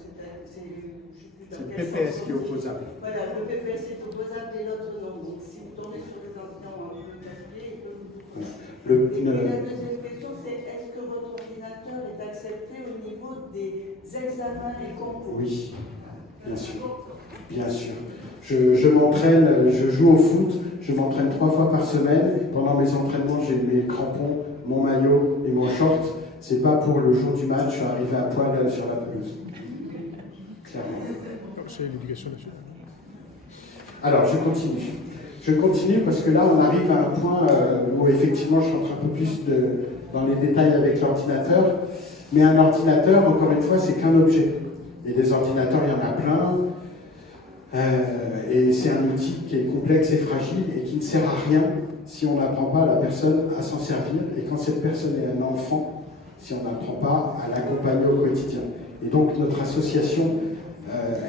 C'est le PPS qui est opposable. Voilà, le PPS est opposable et l'autre non. Donc si vous tombez sur les enseignants en PAP, il peut vous... Et la deuxième question, c'est est-ce que votre ordinateur est accepté au niveau des examens et concours? Oui, bien sûr. Bien sûr. Je m'entraîne, je joue au foot, je m'entraîne 3 fois par semaine. Pendant mes entraînements, j'ai mes crampons, mon maillot et mon short. C'est pas pour le jour du match, je suis arrivé à poil sur la pelouse. Clairement. C'est l'éducation nationale. Alors, je continue. Je continue parce que là, on arrive à un point où effectivement, je rentre un peu plus dans les détails avec l'ordinateur. Mais un ordinateur, encore une fois, c'est qu'un objet. Et des ordinateurs, il y en a plein. Et c'est un outil qui est complexe et fragile et qui ne sert à rien si on n'apprend pas à la personne à s'en servir. Et quand cette personne est un enfant, si on n'apprend pas à l'accompagner au quotidien. Et donc, notre association,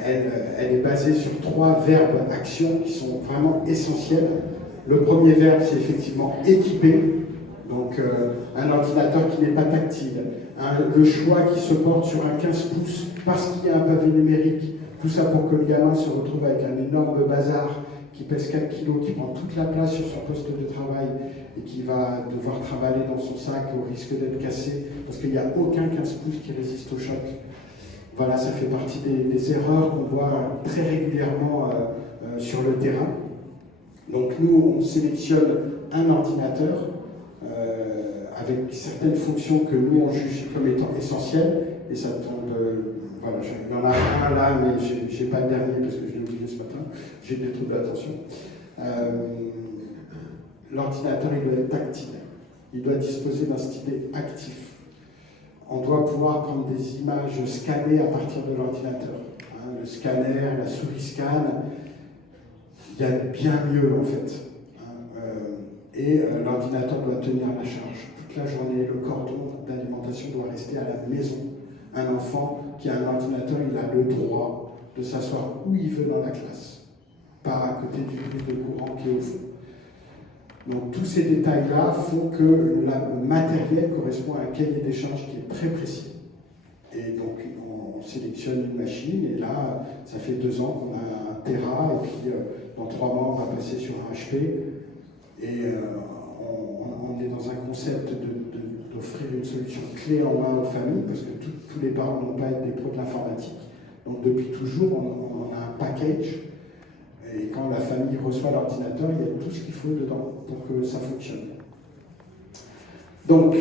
elle est basée sur 3 verbes actions qui sont vraiment essentiels. Le premier verbe, c'est effectivement équiper. Donc, un ordinateur qui n'est pas tactile. Le choix qui se porte sur un 15 pouces parce qu'il y a un pavé numérique. Tout ça pour que le gamin se retrouve avec un énorme bazar qui pèse 4 kilos, qui prend toute la place sur son poste de travail et qui va devoir travailler dans son sac au risque d'être cassé parce qu'il n'y a aucun 15 pouces qui résiste au choc. Voilà, ça fait partie des erreurs qu'on voit très régulièrement sur le terrain. Donc nous, on sélectionne un ordinateur avec certaines fonctions que nous, on juge comme étant essentielles, et ça tombe... voilà, il y en a un là, mais je n'ai pas le dernier parce que je l'ai oublié ce matin, j'ai des troubles d'attention. L'ordinateur, il doit être tactile, il doit disposer d'un stylet actif. On doit pouvoir prendre des images scannées à partir de l'ordinateur. Hein, le scanner, la souris scanne, il y a bien mieux en fait. Et l'ordinateur doit tenir la charge. Toute la journée, le cordon d'alimentation doit rester à la maison. Un enfant qui a un ordinateur, il a le droit de s'asseoir où il veut dans la classe, pas à côté du fil de courant qui est au fond. Donc tous ces détails-là font que le matériel correspond à un cahier des charges qui est très précis. Et donc on sélectionne une machine, et là, ça fait 2 ans qu'on a un Tera, et puis dans 3 mois, on va passer sur un HP. Et on est dans un concept d'offrir une solution clé en main aux familles, parce que tous les parents n'ont pas été des pros de l'informatique. Donc depuis toujours, on a un package, et quand la famille reçoit l'ordinateur, il y a tout ce qu'il faut dedans pour que ça fonctionne. Donc,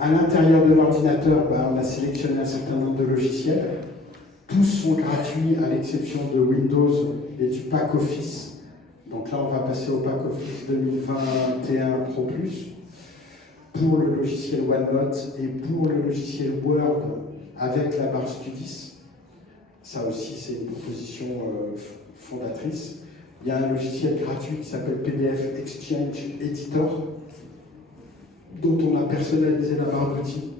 à l'intérieur de l'ordinateur, on a sélectionné un certain nombre de logiciels. Tous sont gratuits à l'exception de Windows et du pack Office. Donc là, on va passer au pack Office 2021 Pro Plus. Pour le logiciel OneNote et pour le logiciel Word avec la barre Studis. Ça aussi, c'est une proposition fondatrice. Il y a un logiciel gratuit qui s'appelle PDF Exchange Editor, dont on a personnalisé la barre d'outils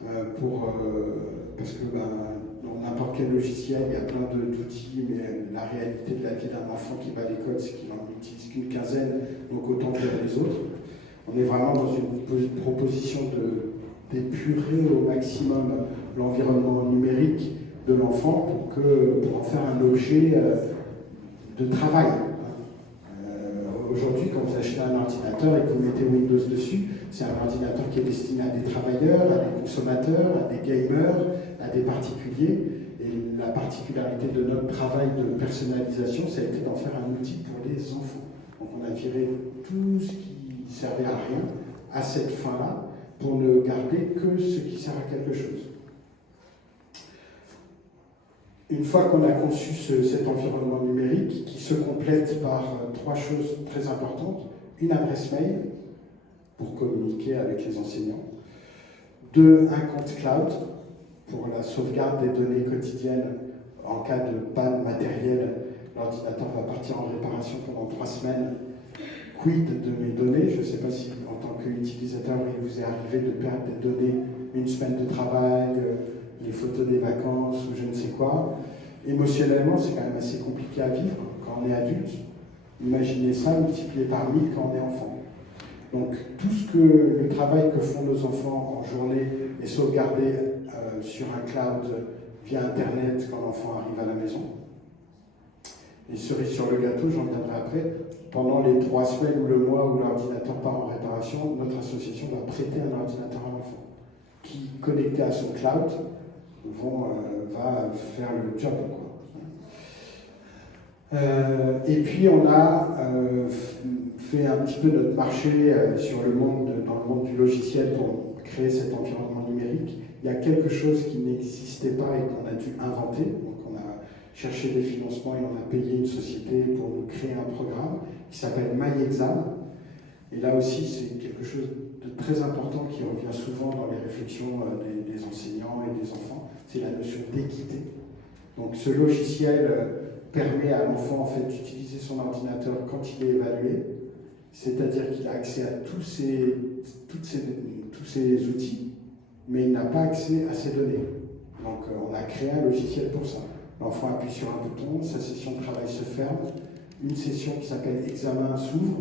parce que dans n'importe quel logiciel, il y a plein d'outils, mais la réalité de la vie d'un enfant qui va à l'école, c'est qu'il n'en utilise qu'une quinzaine, donc autant faire les autres. On est vraiment dans une proposition d'épurer au maximum l'environnement numérique de l'enfant pour en faire un objet de travail. Aujourd'hui, quand vous achetez un ordinateur et que vous mettez Windows dessus, c'est un ordinateur qui est destiné à des travailleurs, à des consommateurs, à des gamers, à des particuliers. Et la particularité de notre travail de personnalisation, ça a été d'en faire un outil pour les enfants. Donc on a viré tout ce qui servait à rien à cette fin-là pour ne garder que ce qui sert à quelque chose. Une fois qu'on a conçu cet environnement numérique, qui se complète par 3 choses très importantes, une adresse mail pour communiquer avec les enseignants, 2, un compte cloud pour la sauvegarde des données quotidiennes en cas de panne matérielle. L'ordinateur va partir en réparation pendant 3 semaines. Quid de mes données? Je ne sais pas si en tant qu'utilisateur il vous est arrivé de perdre des données, une semaine de travail, les photos des vacances ou je ne sais quoi. Émotionnellement, c'est quand même assez compliqué à vivre quand on est adulte. Imaginez ça multiplié par 1000 quand on est enfant. Donc tout le travail que font nos enfants en journée est sauvegardé sur un cloud via Internet quand l'enfant arrive à la maison. Et cerise sur le gâteau, j'en viendrai après, pendant les 3 semaines ou le mois où l'ordinateur part en réparation, notre association va prêter un ordinateur à l'enfant qui, connecté à son cloud, va faire le job. Et puis on a fait un petit peu notre marché dans le monde du logiciel pour créer cet environnement numérique. Il y a quelque chose qui n'existait pas et qu'on a dû inventer. Donc on a cherché des financements et on a payé une société pour nous créer un programme qui s'appelle MyExam. Et là aussi, c'est quelque chose de très important qui revient souvent dans les réflexions des enseignants et des enfants, c'est la notion d'équité. Donc ce logiciel permet à l'enfant en fait, d'utiliser son ordinateur quand il est évalué, c'est-à-dire qu'il a accès à tous ces outils, mais il n'a pas accès à ces données. Donc on a créé un logiciel pour ça. L'enfant appuie sur un bouton, sa session de travail se ferme, une session qui s'appelle examen s'ouvre,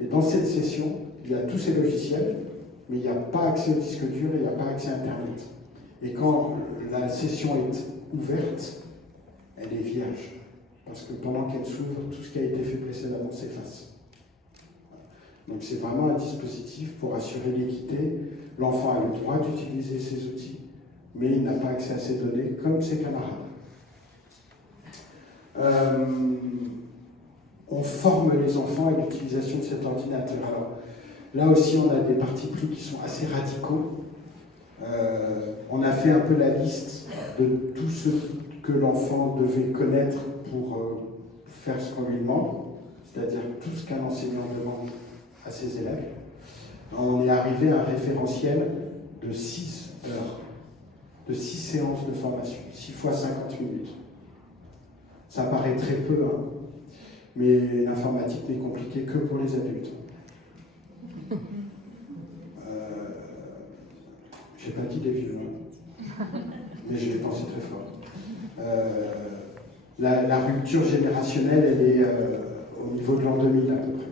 et dans cette session, il y a tous ces logiciels, mais il n'y a pas accès au disque dur et il n'y a pas accès à Internet. Et quand la session est ouverte, elle est vierge. Parce que pendant qu'elle s'ouvre, tout ce qui a été fait précédemment s'efface. Donc c'est vraiment un dispositif pour assurer l'équité. L'enfant a le droit d'utiliser ses outils, mais il n'a pas accès à ces données comme ses camarades. On forme les enfants à l'utilisation de cet ordinateur. Alors, là aussi, on a des partis pris qui sont assez radicaux. On a fait un peu la liste de tout ce que l'enfant devait connaître pour faire ce qu'on lui demande, c'est-à-dire tout ce qu'un enseignant demande à ses élèves. On est arrivé à un référentiel de 6 heures, de 6 séances de formation, 6 fois 50 minutes. Ça paraît très peu, hein, mais l'informatique n'est compliquée que pour les adultes. J'ai pas dit des vieux, hein, mais je l'ai pensé très fort. La rupture générationnelle, elle est au niveau de l'an 2000 à peu près.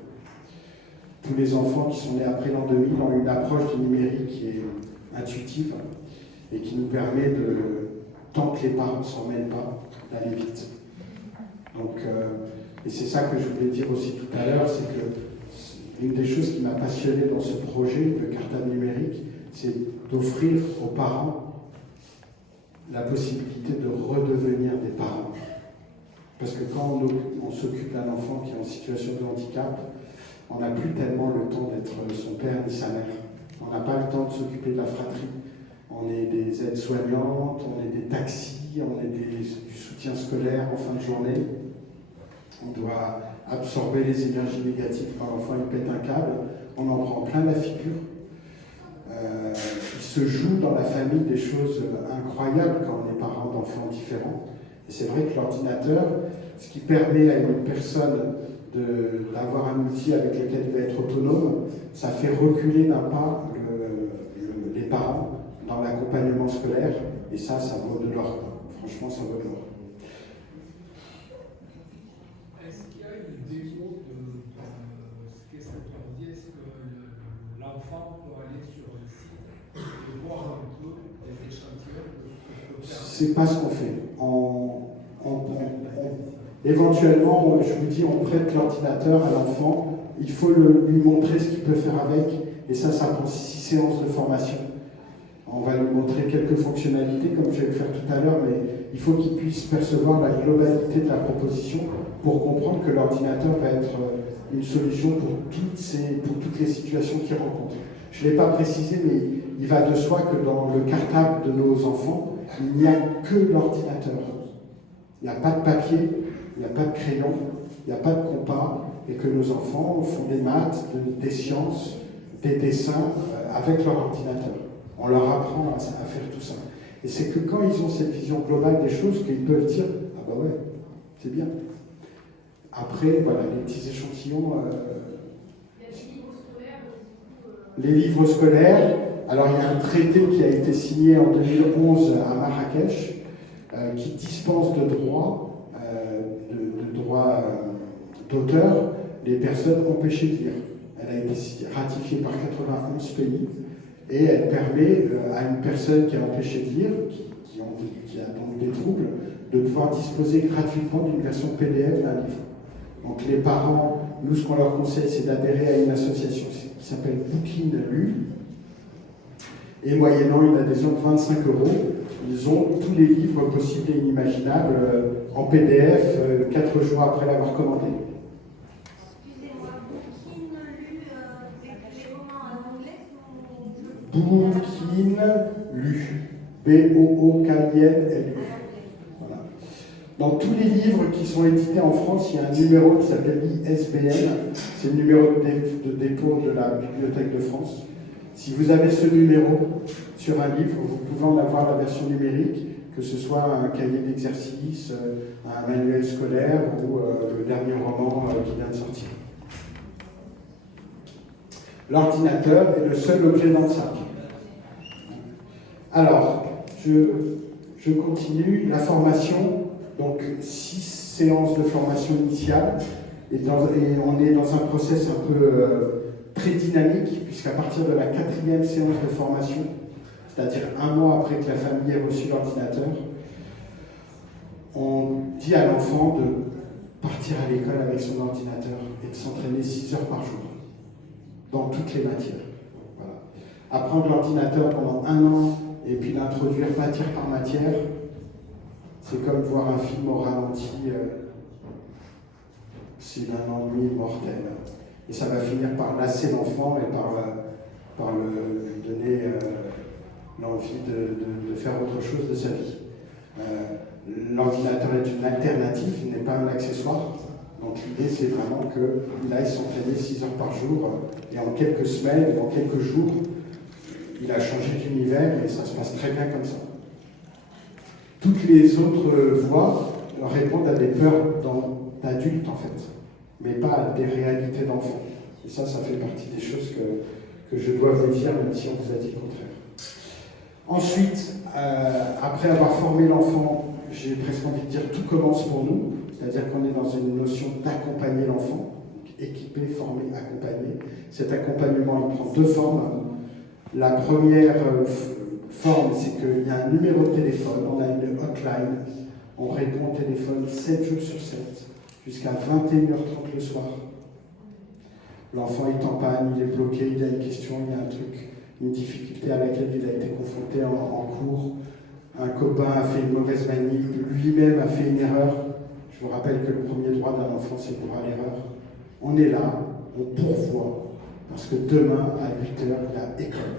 Tous les enfants qui sont nés après l'an 2000 ont une approche du numérique qui est intuitive et qui nous permet, tant que les parents ne s'en mêlent pas, d'aller vite. Donc, et c'est ça que je voulais dire aussi tout à l'heure, c'est que une des choses qui m'a passionné dans ce projet de cartable numérique, c'est d'offrir aux parents la possibilité de redevenir des parents. Parce que quand on s'occupe d'un enfant qui est en situation de handicap, on n'a plus tellement le temps d'être son père ni sa mère. On n'a pas le temps de s'occuper de la fratrie. On est des aides-soignantes, on est des taxis, on est du soutien scolaire en fin de journée. On doit absorber les énergies négatives quand l'enfant il pète un câble. On en prend plein la figure. Il se joue dans la famille des choses incroyables quand on est parent d'enfants différents. Et c'est vrai que l'ordinateur, ce qui permet à une personne d'avoir un outil avec lequel il va être autonome, ça fait reculer d'un pas les parents dans dans l'accompagnement scolaire, et ça vaut de l'or. Franchement, ça vaut de l'or. Est-ce qu'il y a une démo de ce qu'est cette ordi? Est-ce que l'enfant peut aller sur le site et voir un peu les échantillons de ce que peut faire? C'est pas ce qu'on fait. Éventuellement, je vous dis, on prête l'ordinateur à l'enfant, il faut lui montrer ce qu'il peut faire avec, et ça prend 6 séances de formation. On va lui montrer quelques fonctionnalités, comme je vais le faire tout à l'heure, mais il faut qu'il puisse percevoir la globalité de la proposition pour comprendre que l'ordinateur va être une solution pour toutes les situations qu'il rencontre. Je ne l'ai pas précisé, mais il va de soi que dans le cartable de nos enfants, il n'y a que l'ordinateur. Il n'y a pas de papier, il n'y a pas de crayon, il n'y a pas de compas, et que nos enfants font des maths, des sciences, des dessins avec leur ordinateur. On leur apprend à faire tout ça. Et c'est que quand ils ont cette vision globale des choses, qu'ils peuvent dire « Ah bah ouais, c'est bien ». Après, voilà, les petits échantillons... Les livres scolaires, alors il y a un traité qui a été signé en 2011 à Marrakech, qui dispense de droits d'auteur les personnes empêchées de lire. Elle a été ratifiée par 91 pays et elle permet à une personne qui est empêchée de lire, qui a donc des troubles, de pouvoir disposer gratuitement d'une version PDF d'un livre. Donc les parents, nous ce qu'on leur conseille, c'est d'adhérer à une association qui s'appelle Bookine Lu, et moyennant une adhésion de 25 €, ils ont tous les livres possibles et inimaginables en PDF 4 jours après l'avoir commandé. Excusez-moi, Bookine Lu, les romans en anglais Bookine Lu. B-O-O-K-I-N-L-U. Voilà. Dans tous les livres qui sont édités en France, il y a un numéro qui s'appelle ISBN. C'est le numéro de dépôt de la Bibliothèque de France. Si vous avez ce numéro sur un livre, vous pouvez en avoir la version numérique, que ce soit un cahier d'exercice, un manuel scolaire ou le dernier roman qui vient de sortir. L'ordinateur est le seul objet dans le sac. Alors, je continue. La formation, donc 6 séances de formation initiale, et on est dans un process un peu très dynamique, puisqu'à partir de la 4e séance de formation, c'est-à-dire 1 mois après que la famille ait reçu l'ordinateur, on dit à l'enfant de partir à l'école avec son ordinateur et de s'entraîner 6 heures par jour, dans toutes les matières. Voilà. Apprendre l'ordinateur pendant 1 an, et puis l'introduire matière par matière, c'est comme voir un film au ralenti, c'est d'un ennui mortel. Et ça va finir par lasser l'enfant et par lui donner l'envie de faire autre chose de sa vie. L'ordinateur est une alternative, il n'est pas un accessoire. Donc l'idée, c'est vraiment qu'il aille s'entraîner 6 heures par jour, et en quelques semaines ou en quelques jours, il a changé d'univers et ça se passe très bien comme ça. Toutes les autres voies répondent à des peurs d'adultes, en fait, mais pas à des réalités d'enfants. Et ça fait partie des choses que je dois vous dire, même si on vous a dit le contraire. Ensuite, après avoir formé l'enfant, j'ai presque envie de dire tout commence pour nous, c'est-à-dire qu'on est dans une notion d'accompagner l'enfant, équipé, formé, accompagné. Cet accompagnement, il prend 2 formes. La première forme, c'est qu'il y a un numéro de téléphone, on a une hotline, on répond au téléphone 7 jours sur 7, jusqu'à 21h30 le soir. L'enfant est en panne, il est bloqué, il a une question, il y a un truc, une difficulté à laquelle il a été confronté en cours. Un copain a fait une mauvaise manip, lui-même a fait une erreur. Je vous rappelle que le premier droit d'un enfant, c'est le droit à l'erreur. On est là, on pourvoit, parce que demain, à 8h, il y a école.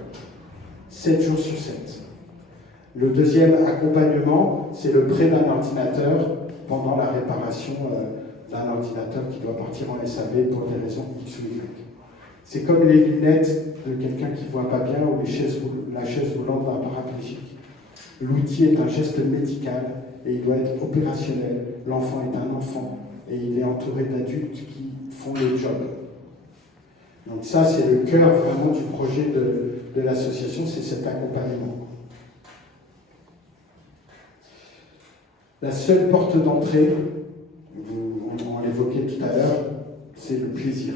7 jours sur 7. Le deuxième accompagnement, c'est le prêt d'un ordinateur pendant la réparation d'un ordinateur qui doit partir en SAV pour des raisons X ou Y. C'est comme les lunettes de quelqu'un qui ne voit pas bien ou la chaise roulante d'un paraplégique. L'outil est un geste médical et il doit être opérationnel. L'enfant est un enfant et il est entouré d'adultes qui font le job. Donc ça, c'est le cœur vraiment du projet de l'association, c'est cet accompagnement. La seule porte d'entrée, on l'évoquait tout à l'heure, c'est le plaisir.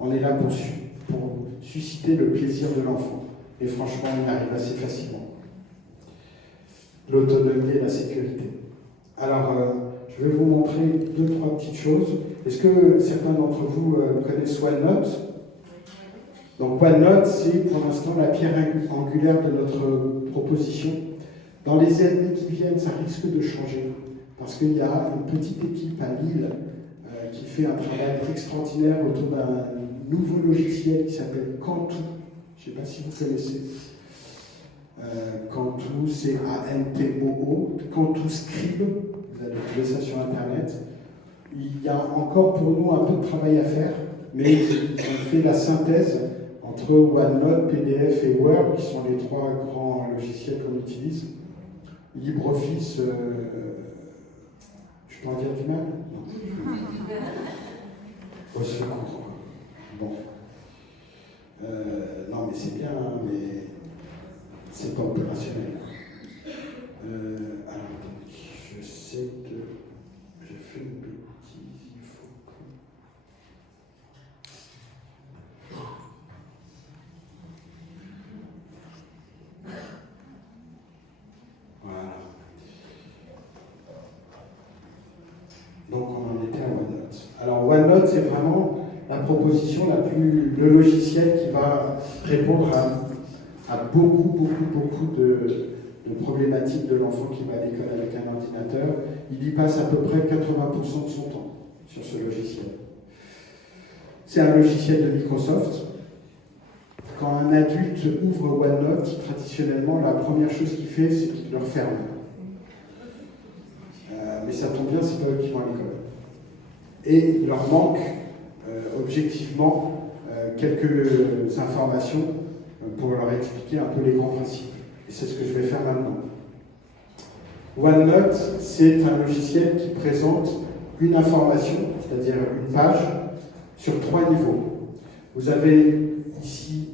On est là pour susciter le plaisir de l'enfant. Et franchement, on y arrive assez facilement. L'autonomie et la sécurité. Alors, je vais vous montrer 2-3 petites choses. Est-ce que certains d'entre vous connaissent OneNote? Donc OneNote, c'est pour l'instant la pierre angulaire de notre proposition. Dans les années qui viennent, ça risque de changer, parce qu'il y a une petite équipe à Lille qui fait un travail extraordinaire autour d'un nouveau logiciel qui s'appelle Cantu. Je ne sais pas si vous connaissez. Cantu, c'est A-N-T-O-O, Cantu Scribe, vous allez trouver ça sur Internet. Il y a encore pour nous un peu de travail à faire, mais on fait la synthèse entre OneNote, PDF et Word, qui sont les 3 grands logiciels qu'on utilise. LibreOffice, je peux en dire du mal? Non. Oh, c'est court. Bon. Non, mais c'est bien, hein, mais c'est pas opérationnel. Alors, je sais que j'ai fait une bêtise, il faut que... Voilà. Donc on en était à OneNote. Alors OneNote, c'est vraiment la proposition le logiciel qui va répondre à beaucoup de problématiques de l'enfant qui va à l'école avec un ordinateur. Il y passe à peu près 80% de son temps sur ce logiciel. C'est un logiciel de Microsoft. Quand un adulte ouvre OneNote, traditionnellement, la première chose qu'il fait, c'est qu'il le referme. Mais ça tombe bien, c'est pas eux qui vont à l'école. Et il leur manque, objectivement, quelques informations pour leur expliquer un peu les grands principes. Et c'est ce que je vais faire maintenant. OneNote, c'est un logiciel qui présente une information, c'est-à-dire une page, sur 3 niveaux. Vous avez ici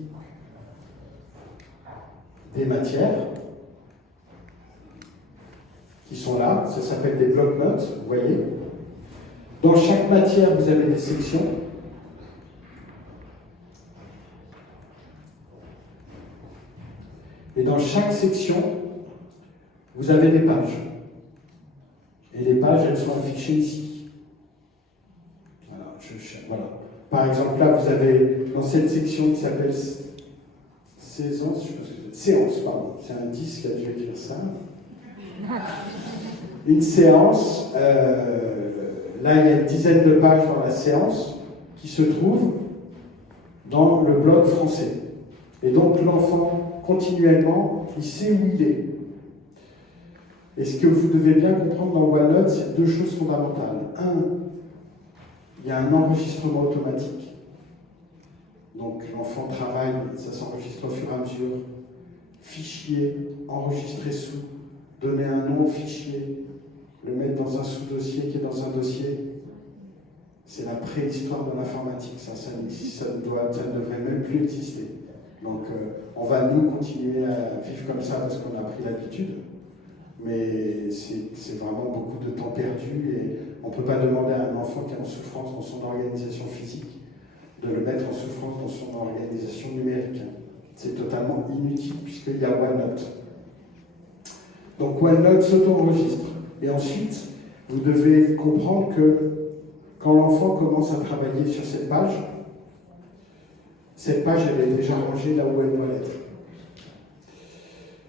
des matières qui sont là, ça s'appelle des blocs-notes, vous voyez. Dans chaque matière, vous avez des sections. Et dans chaque section, vous avez des pages. Et les pages, elles sont affichées ici. Voilà, voilà. Par exemple, là, vous avez dans cette section qui s'appelle séance, pardon. C'est un disque, là, je vais écrire ça. Une séance, là il y a une dizaine de pages dans la séance qui se trouvent dans le bloc français. Et donc l'enfant, continuellement, il sait où il est. Et ce que vous devez bien comprendre dans OneNote, c'est 2 choses fondamentales. 1, il y a un enregistrement automatique. Donc l'enfant travaille, ça s'enregistre au fur et à mesure. Fichier, enregistré sous, donner un nom au fichier, le mettre dans un sous-dossier qui est dans un dossier. C'est la préhistoire de l'informatique, ça ne devrait même plus exister. Donc on va nous continuer à vivre comme ça parce qu'on a pris l'habitude, mais c'est vraiment beaucoup de temps perdu et on ne peut pas demander à un enfant qui est en souffrance dans son organisation physique de le mettre en souffrance dans son organisation numérique. C'est totalement inutile puisqu'il y a OneNote. Donc OneNote s'auto-enregistre. Et ensuite, vous devez comprendre que quand l'enfant commence à travailler sur cette page, elle est déjà rangée là où elle doit être.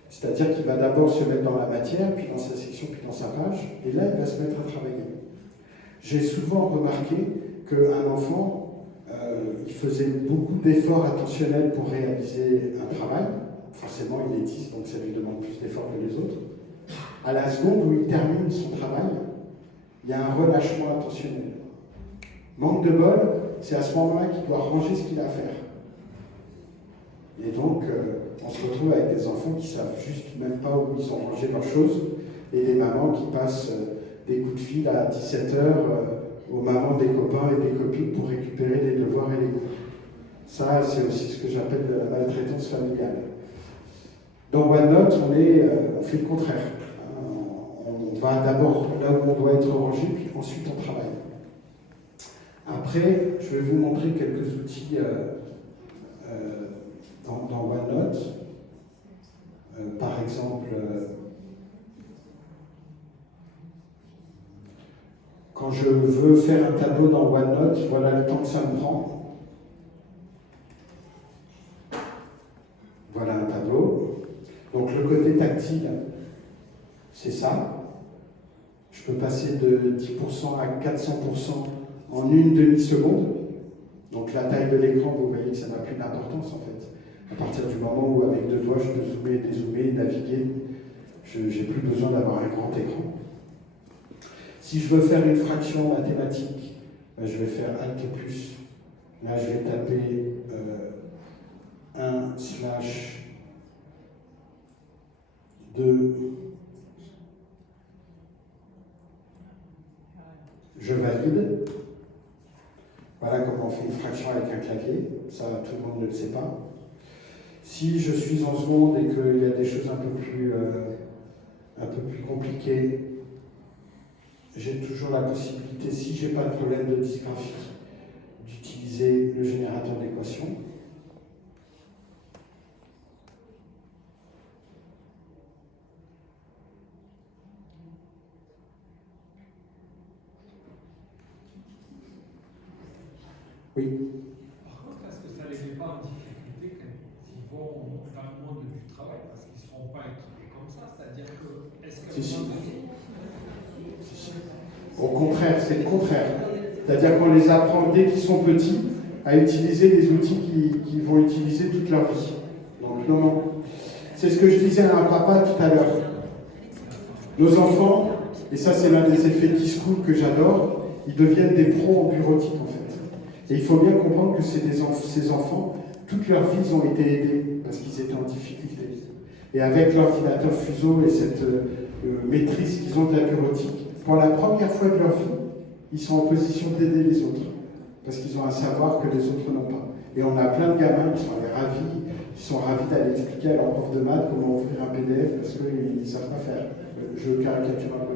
C'est-à-dire qu'il va d'abord se mettre dans la matière, puis dans sa section, puis dans sa page, et là, il va se mettre à travailler. J'ai souvent remarqué qu'un enfant, il faisait beaucoup d'efforts attentionnels pour réaliser un travail. Forcément, il est 10, donc ça lui demande plus d'efforts que les autres. À la seconde où il termine son travail, il y a un relâchement attentionnel. Manque de bol, c'est à ce moment-là qu'il doit ranger ce qu'il a à faire. Et donc, on se retrouve avec des enfants qui ne savent juste même pas où ils ont rangé leurs choses, et des mamans qui passent des coups de fil à 17h aux mamans des copains et des copines pour récupérer les devoirs et les cours. Ça, c'est aussi ce que j'appelle la maltraitance familiale. Dans OneNote, on fait le contraire. On va d'abord là où on doit être rangé, puis ensuite on travaille. Après, je vais vous montrer quelques outils dans OneNote. Par exemple, quand je veux faire un tableau dans OneNote, voilà le temps que ça me prend. Voilà un tableau. Donc le côté tactile, c'est ça. Je peux passer de 10% à 400% en une demi-seconde. Donc la taille de l'écran, vous voyez que ça n'a plus d'importance en fait. À partir du moment où avec 2 doigts, je peux zoomer, dézoomer, naviguer, je n'ai plus besoin d'avoir un grand écran. Si je veux faire une fraction mathématique, ben, je vais faire Alt+. Là, je vais taper 1/2. Je valide. Voilà comment on fait une fraction avec un clavier. Ça, tout le monde ne le sait pas. Si je suis en seconde et qu'il y a des choses un peu plus compliquées, j'ai toujours la possibilité, si je n'ai pas de problème de dysgraphie, d'utiliser le générateur d'équations. Oui. Par contre, est-ce que ça ne les met pas en difficulté quand ils vont dans le monde du travail parce qu'ils ne seront pas équipés comme ça? C'est-à-dire que, est-ce que... Au contraire, c'est le contraire. C'est-à-dire qu'on les apprend dès qu'ils sont petits à utiliser les outils qu'ils vont utiliser toute leur vie. Donc non. C'est ce que je disais à un papa tout à l'heure. Nos enfants, et ça c'est l'un des effets Keyschool que j'adore, ils deviennent des pros en bureautique en fait. Et il faut bien comprendre que ces enfants, toute leur vie, ils ont été aidés parce qu'ils étaient en difficulté. Et avec l'ordinateur Fuseau et cette maîtrise qu'ils ont de la bureautique, pour la première fois de leur vie, ils sont en position d'aider les autres. Parce qu'ils ont un savoir que les autres n'ont pas. Et on a plein de gamins qui sont ravis d'aller expliquer à leur prof de maths comment ouvrir un PDF parce qu'ils ne savent pas faire. Je caricature un peu.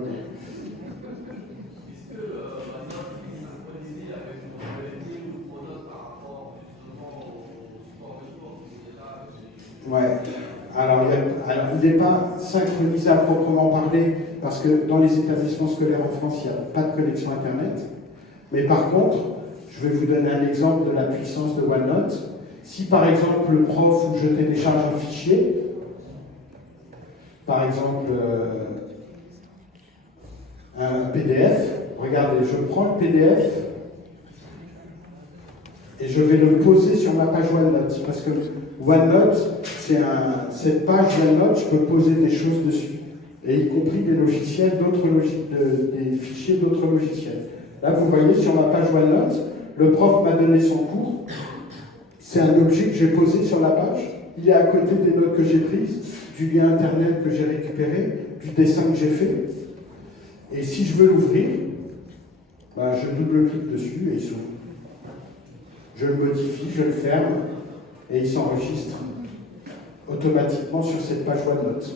Ouais. Alors, il n'est pas synchronisé à proprement parler, parce que dans les établissements scolaires en France, il n'y a pas de connexion Internet. Mais par contre, je vais vous donner un exemple de la puissance de OneNote. Si par exemple le prof ou je télécharge un fichier, par exemple un PDF, regardez, je prends le PDF et je vais le poser sur ma page OneNote, parce que OneNote, cette page OneNote, je peux poser des choses dessus, et y compris des logiciels, des fichiers d'autres logiciels. Là, vous voyez, sur ma page OneNote, le prof m'a donné son cours, c'est un objet que j'ai posé sur la page, il est à côté des notes que j'ai prises, du lien Internet que j'ai récupéré, du dessin que j'ai fait, et si je veux l'ouvrir, ben, je double-clique dessus et il s'ouvre. Je le modifie, je le ferme, et il s'enregistre automatiquement sur cette page OneNote.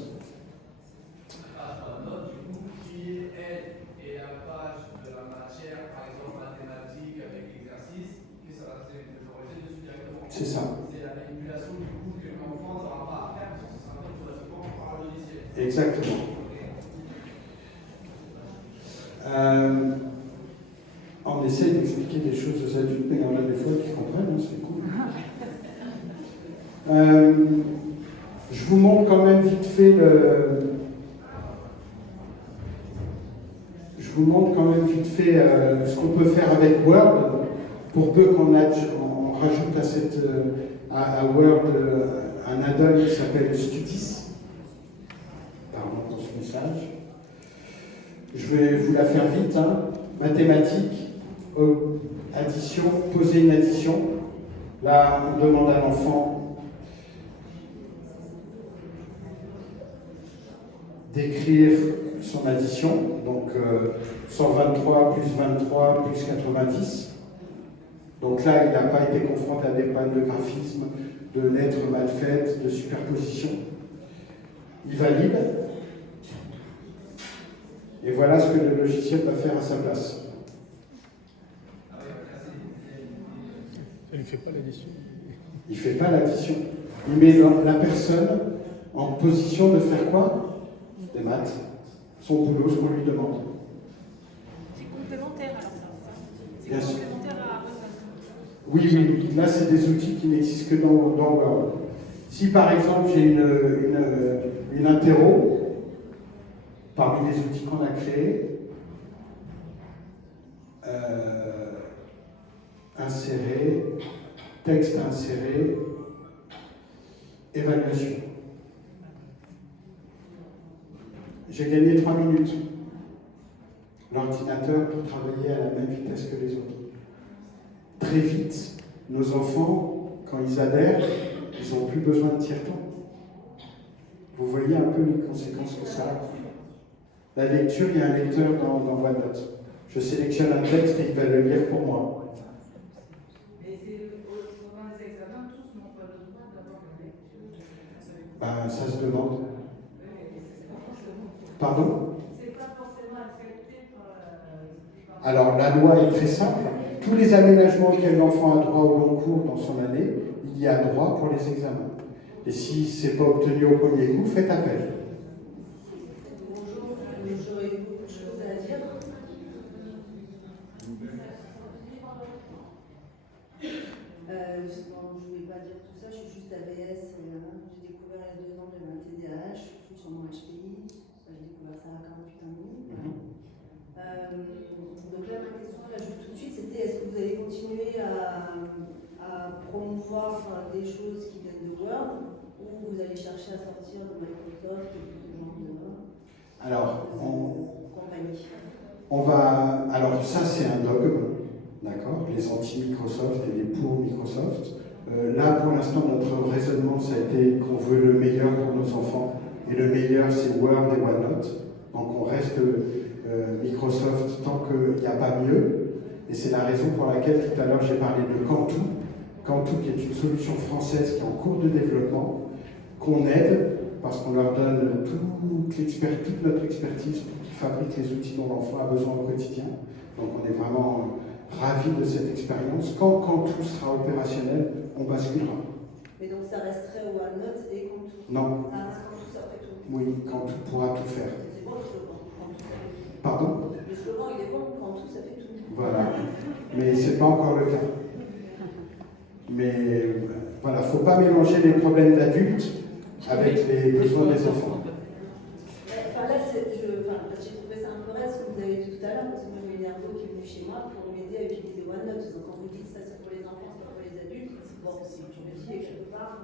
OneNote, du coup, qui est, et la page de la matière, par exemple mathématiques avec exercice, qui sera mémorisé dessus directement. C'est ça. C'est la manipulation du coup que l'enfant n'aura pas à faire parce que ce sera fait automatiquement par le logiciel. Exactement. On essaie d'expliquer des choses aux adultes, mais il y en a des fois qui comprennent, hein, c'est cool. Je vous montre quand même vite fait ce qu'on peut faire avec Word, pour peu qu'on rajoute à Word un add-on qui s'appelle Studis. Pardon pour ce message. Je vais vous la faire vite. Hein. Mathématiques, addition, poser une addition. Là, on demande à l'enfant d'écrire son addition, donc 123 plus 23 plus 90. Donc là, il n'a pas été confronté à des problèmes de graphisme, de lettres mal faites, de superposition. Il valide. Et voilà ce que le logiciel va faire à sa place. Il ne fait pas l'addition. Il ne fait pas l'addition. Il met la personne en position de faire quoi? Des maths. Son boulot, ce qu'on lui demande. C'est complémentaire alors ça. C'est Bien sûr. complémentaire à Oui, oui. Là, c'est des outils qui n'existent que dans Word. Si par exemple j'ai une interro, parmi les outils qu'on a créés, insérer, texte à insérer, évaluation. J'ai gagné 3 minutes. L'ordinateur peut travailler à la même vitesse que les autres. Très vite, nos enfants, quand ils adhèrent, ils n'ont plus besoin de tiers-temps. Vous voyez un peu les conséquences que ça a. La lecture, il y a un lecteur dans OneNote. Je sélectionne un texte et il va le lire pour moi. Mais pendant les examens, tous n'ont pas le droit d'avoir la lecture. Ben, ça se demande. Pardon? C'est pas forcément accepté par... Alors, la loi est très simple. Tous les aménagements auxquels l'enfant a droit au long cours dans son année, il y a droit pour les examens. Et si ce n'est pas obtenu au premier coup, faites appel. Bonjour, j'aurais beaucoup de choses à dire. Bon, je ne vais pas dire tout ça, je suis juste AVS. J'ai découvert il y a 2 ans de ma TDAH, je suis sur mon HPI. J'ai découvert ça à 48 ans. Donc là, ma question, là, juste tout de suite, c'était est-ce que vous allez continuer à promouvoir des choses qui viennent de Word ou vous allez chercher à sortir de Microsoft et tout ce genre de Alors, compagnie? Alors ça, c'est un dogme, d'accord? Les anti-Microsoft et les pour Microsoft. Là, pour l'instant, notre raisonnement, ça a été qu'on veut le meilleur pour nos enfants. Et le meilleur, c'est Word et OneNote. Donc, on reste Microsoft tant qu'il n'y a pas mieux. Et c'est la raison pour laquelle, tout à l'heure, j'ai parlé de Cantu. Cantu, qui est une solution française qui est en cours de développement, qu'on aide, parce qu'on leur donne toute notre expertise pour qu'ils fabriquent les outils dont l'enfant a besoin au quotidien. Donc, on est vraiment ravis de cette expérience. Quand Cantu sera opérationnel, on basculera. Mais donc, ça resterait OneNote et Cantu? Non. Ah, Cantu, ça fait tout. Oui, Cantu pourra tout faire. C'est bon, le slogan. Cantu, ça fait tout. Pardon? Le slogan, il est bon, Cantu, ça fait tout. Voilà. Mais ce n'est pas encore le cas. Mais voilà, il ne faut pas mélanger les problèmes d'adultes avec les besoins des enfants. Enfin, là, j'ai trouvé ça un peu rare ce que vous avez dit tout à l'heure, parce que moi, j'ai une ergo qui est venue chez moi pour m'aider à utiliser OneNote. Donc, quand vous dites que ça, c'est pour les enfants, c'est pas pour les adultes, bon, si je me dis quelque part,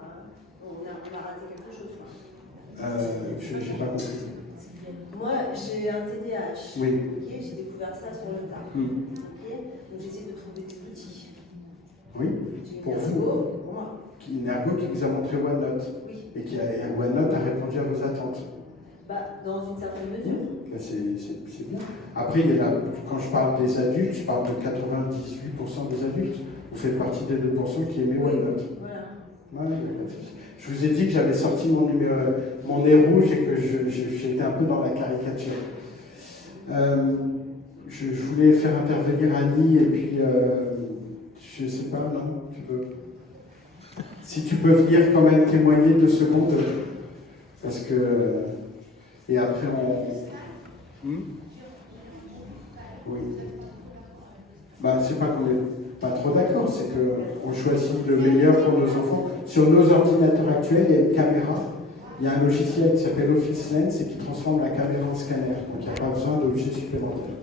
on a raté quelque chose. Je n'ai pas compris. Moi, j'ai un TDAH. Oui. Okay, j'ai découvert ça sur le tard. Okay, donc, j'essaie de trouver des outils. Oui, pour vous. Pour moi. Une ergo qui vous a montré OneNote. Oui. Et OneNote a répondu à vos attentes. Dans une certaine mesure. C'est bien. Après, quand je parle des adultes, je parle de 98% des adultes. Vous faites partie des 2% qui aimaient OneNote. Voilà. Ouais, je vous ai dit que j'avais sorti mon nez rouge et que j'étais un peu dans la caricature. Je voulais faire intervenir Annie et puis je sais pas, non, tu peux. Si tu peux venir quand même témoigner 2 secondes, parce que et après oui. C'est pas qu'on est pas trop d'accord, c'est qu'on choisit le meilleur pour nos enfants. Sur nos ordinateurs actuels, il y a une caméra, il y a un logiciel qui s'appelle Office Lens et qui transforme la caméra en scanner. Donc il n'y a pas besoin d'objets supplémentaires.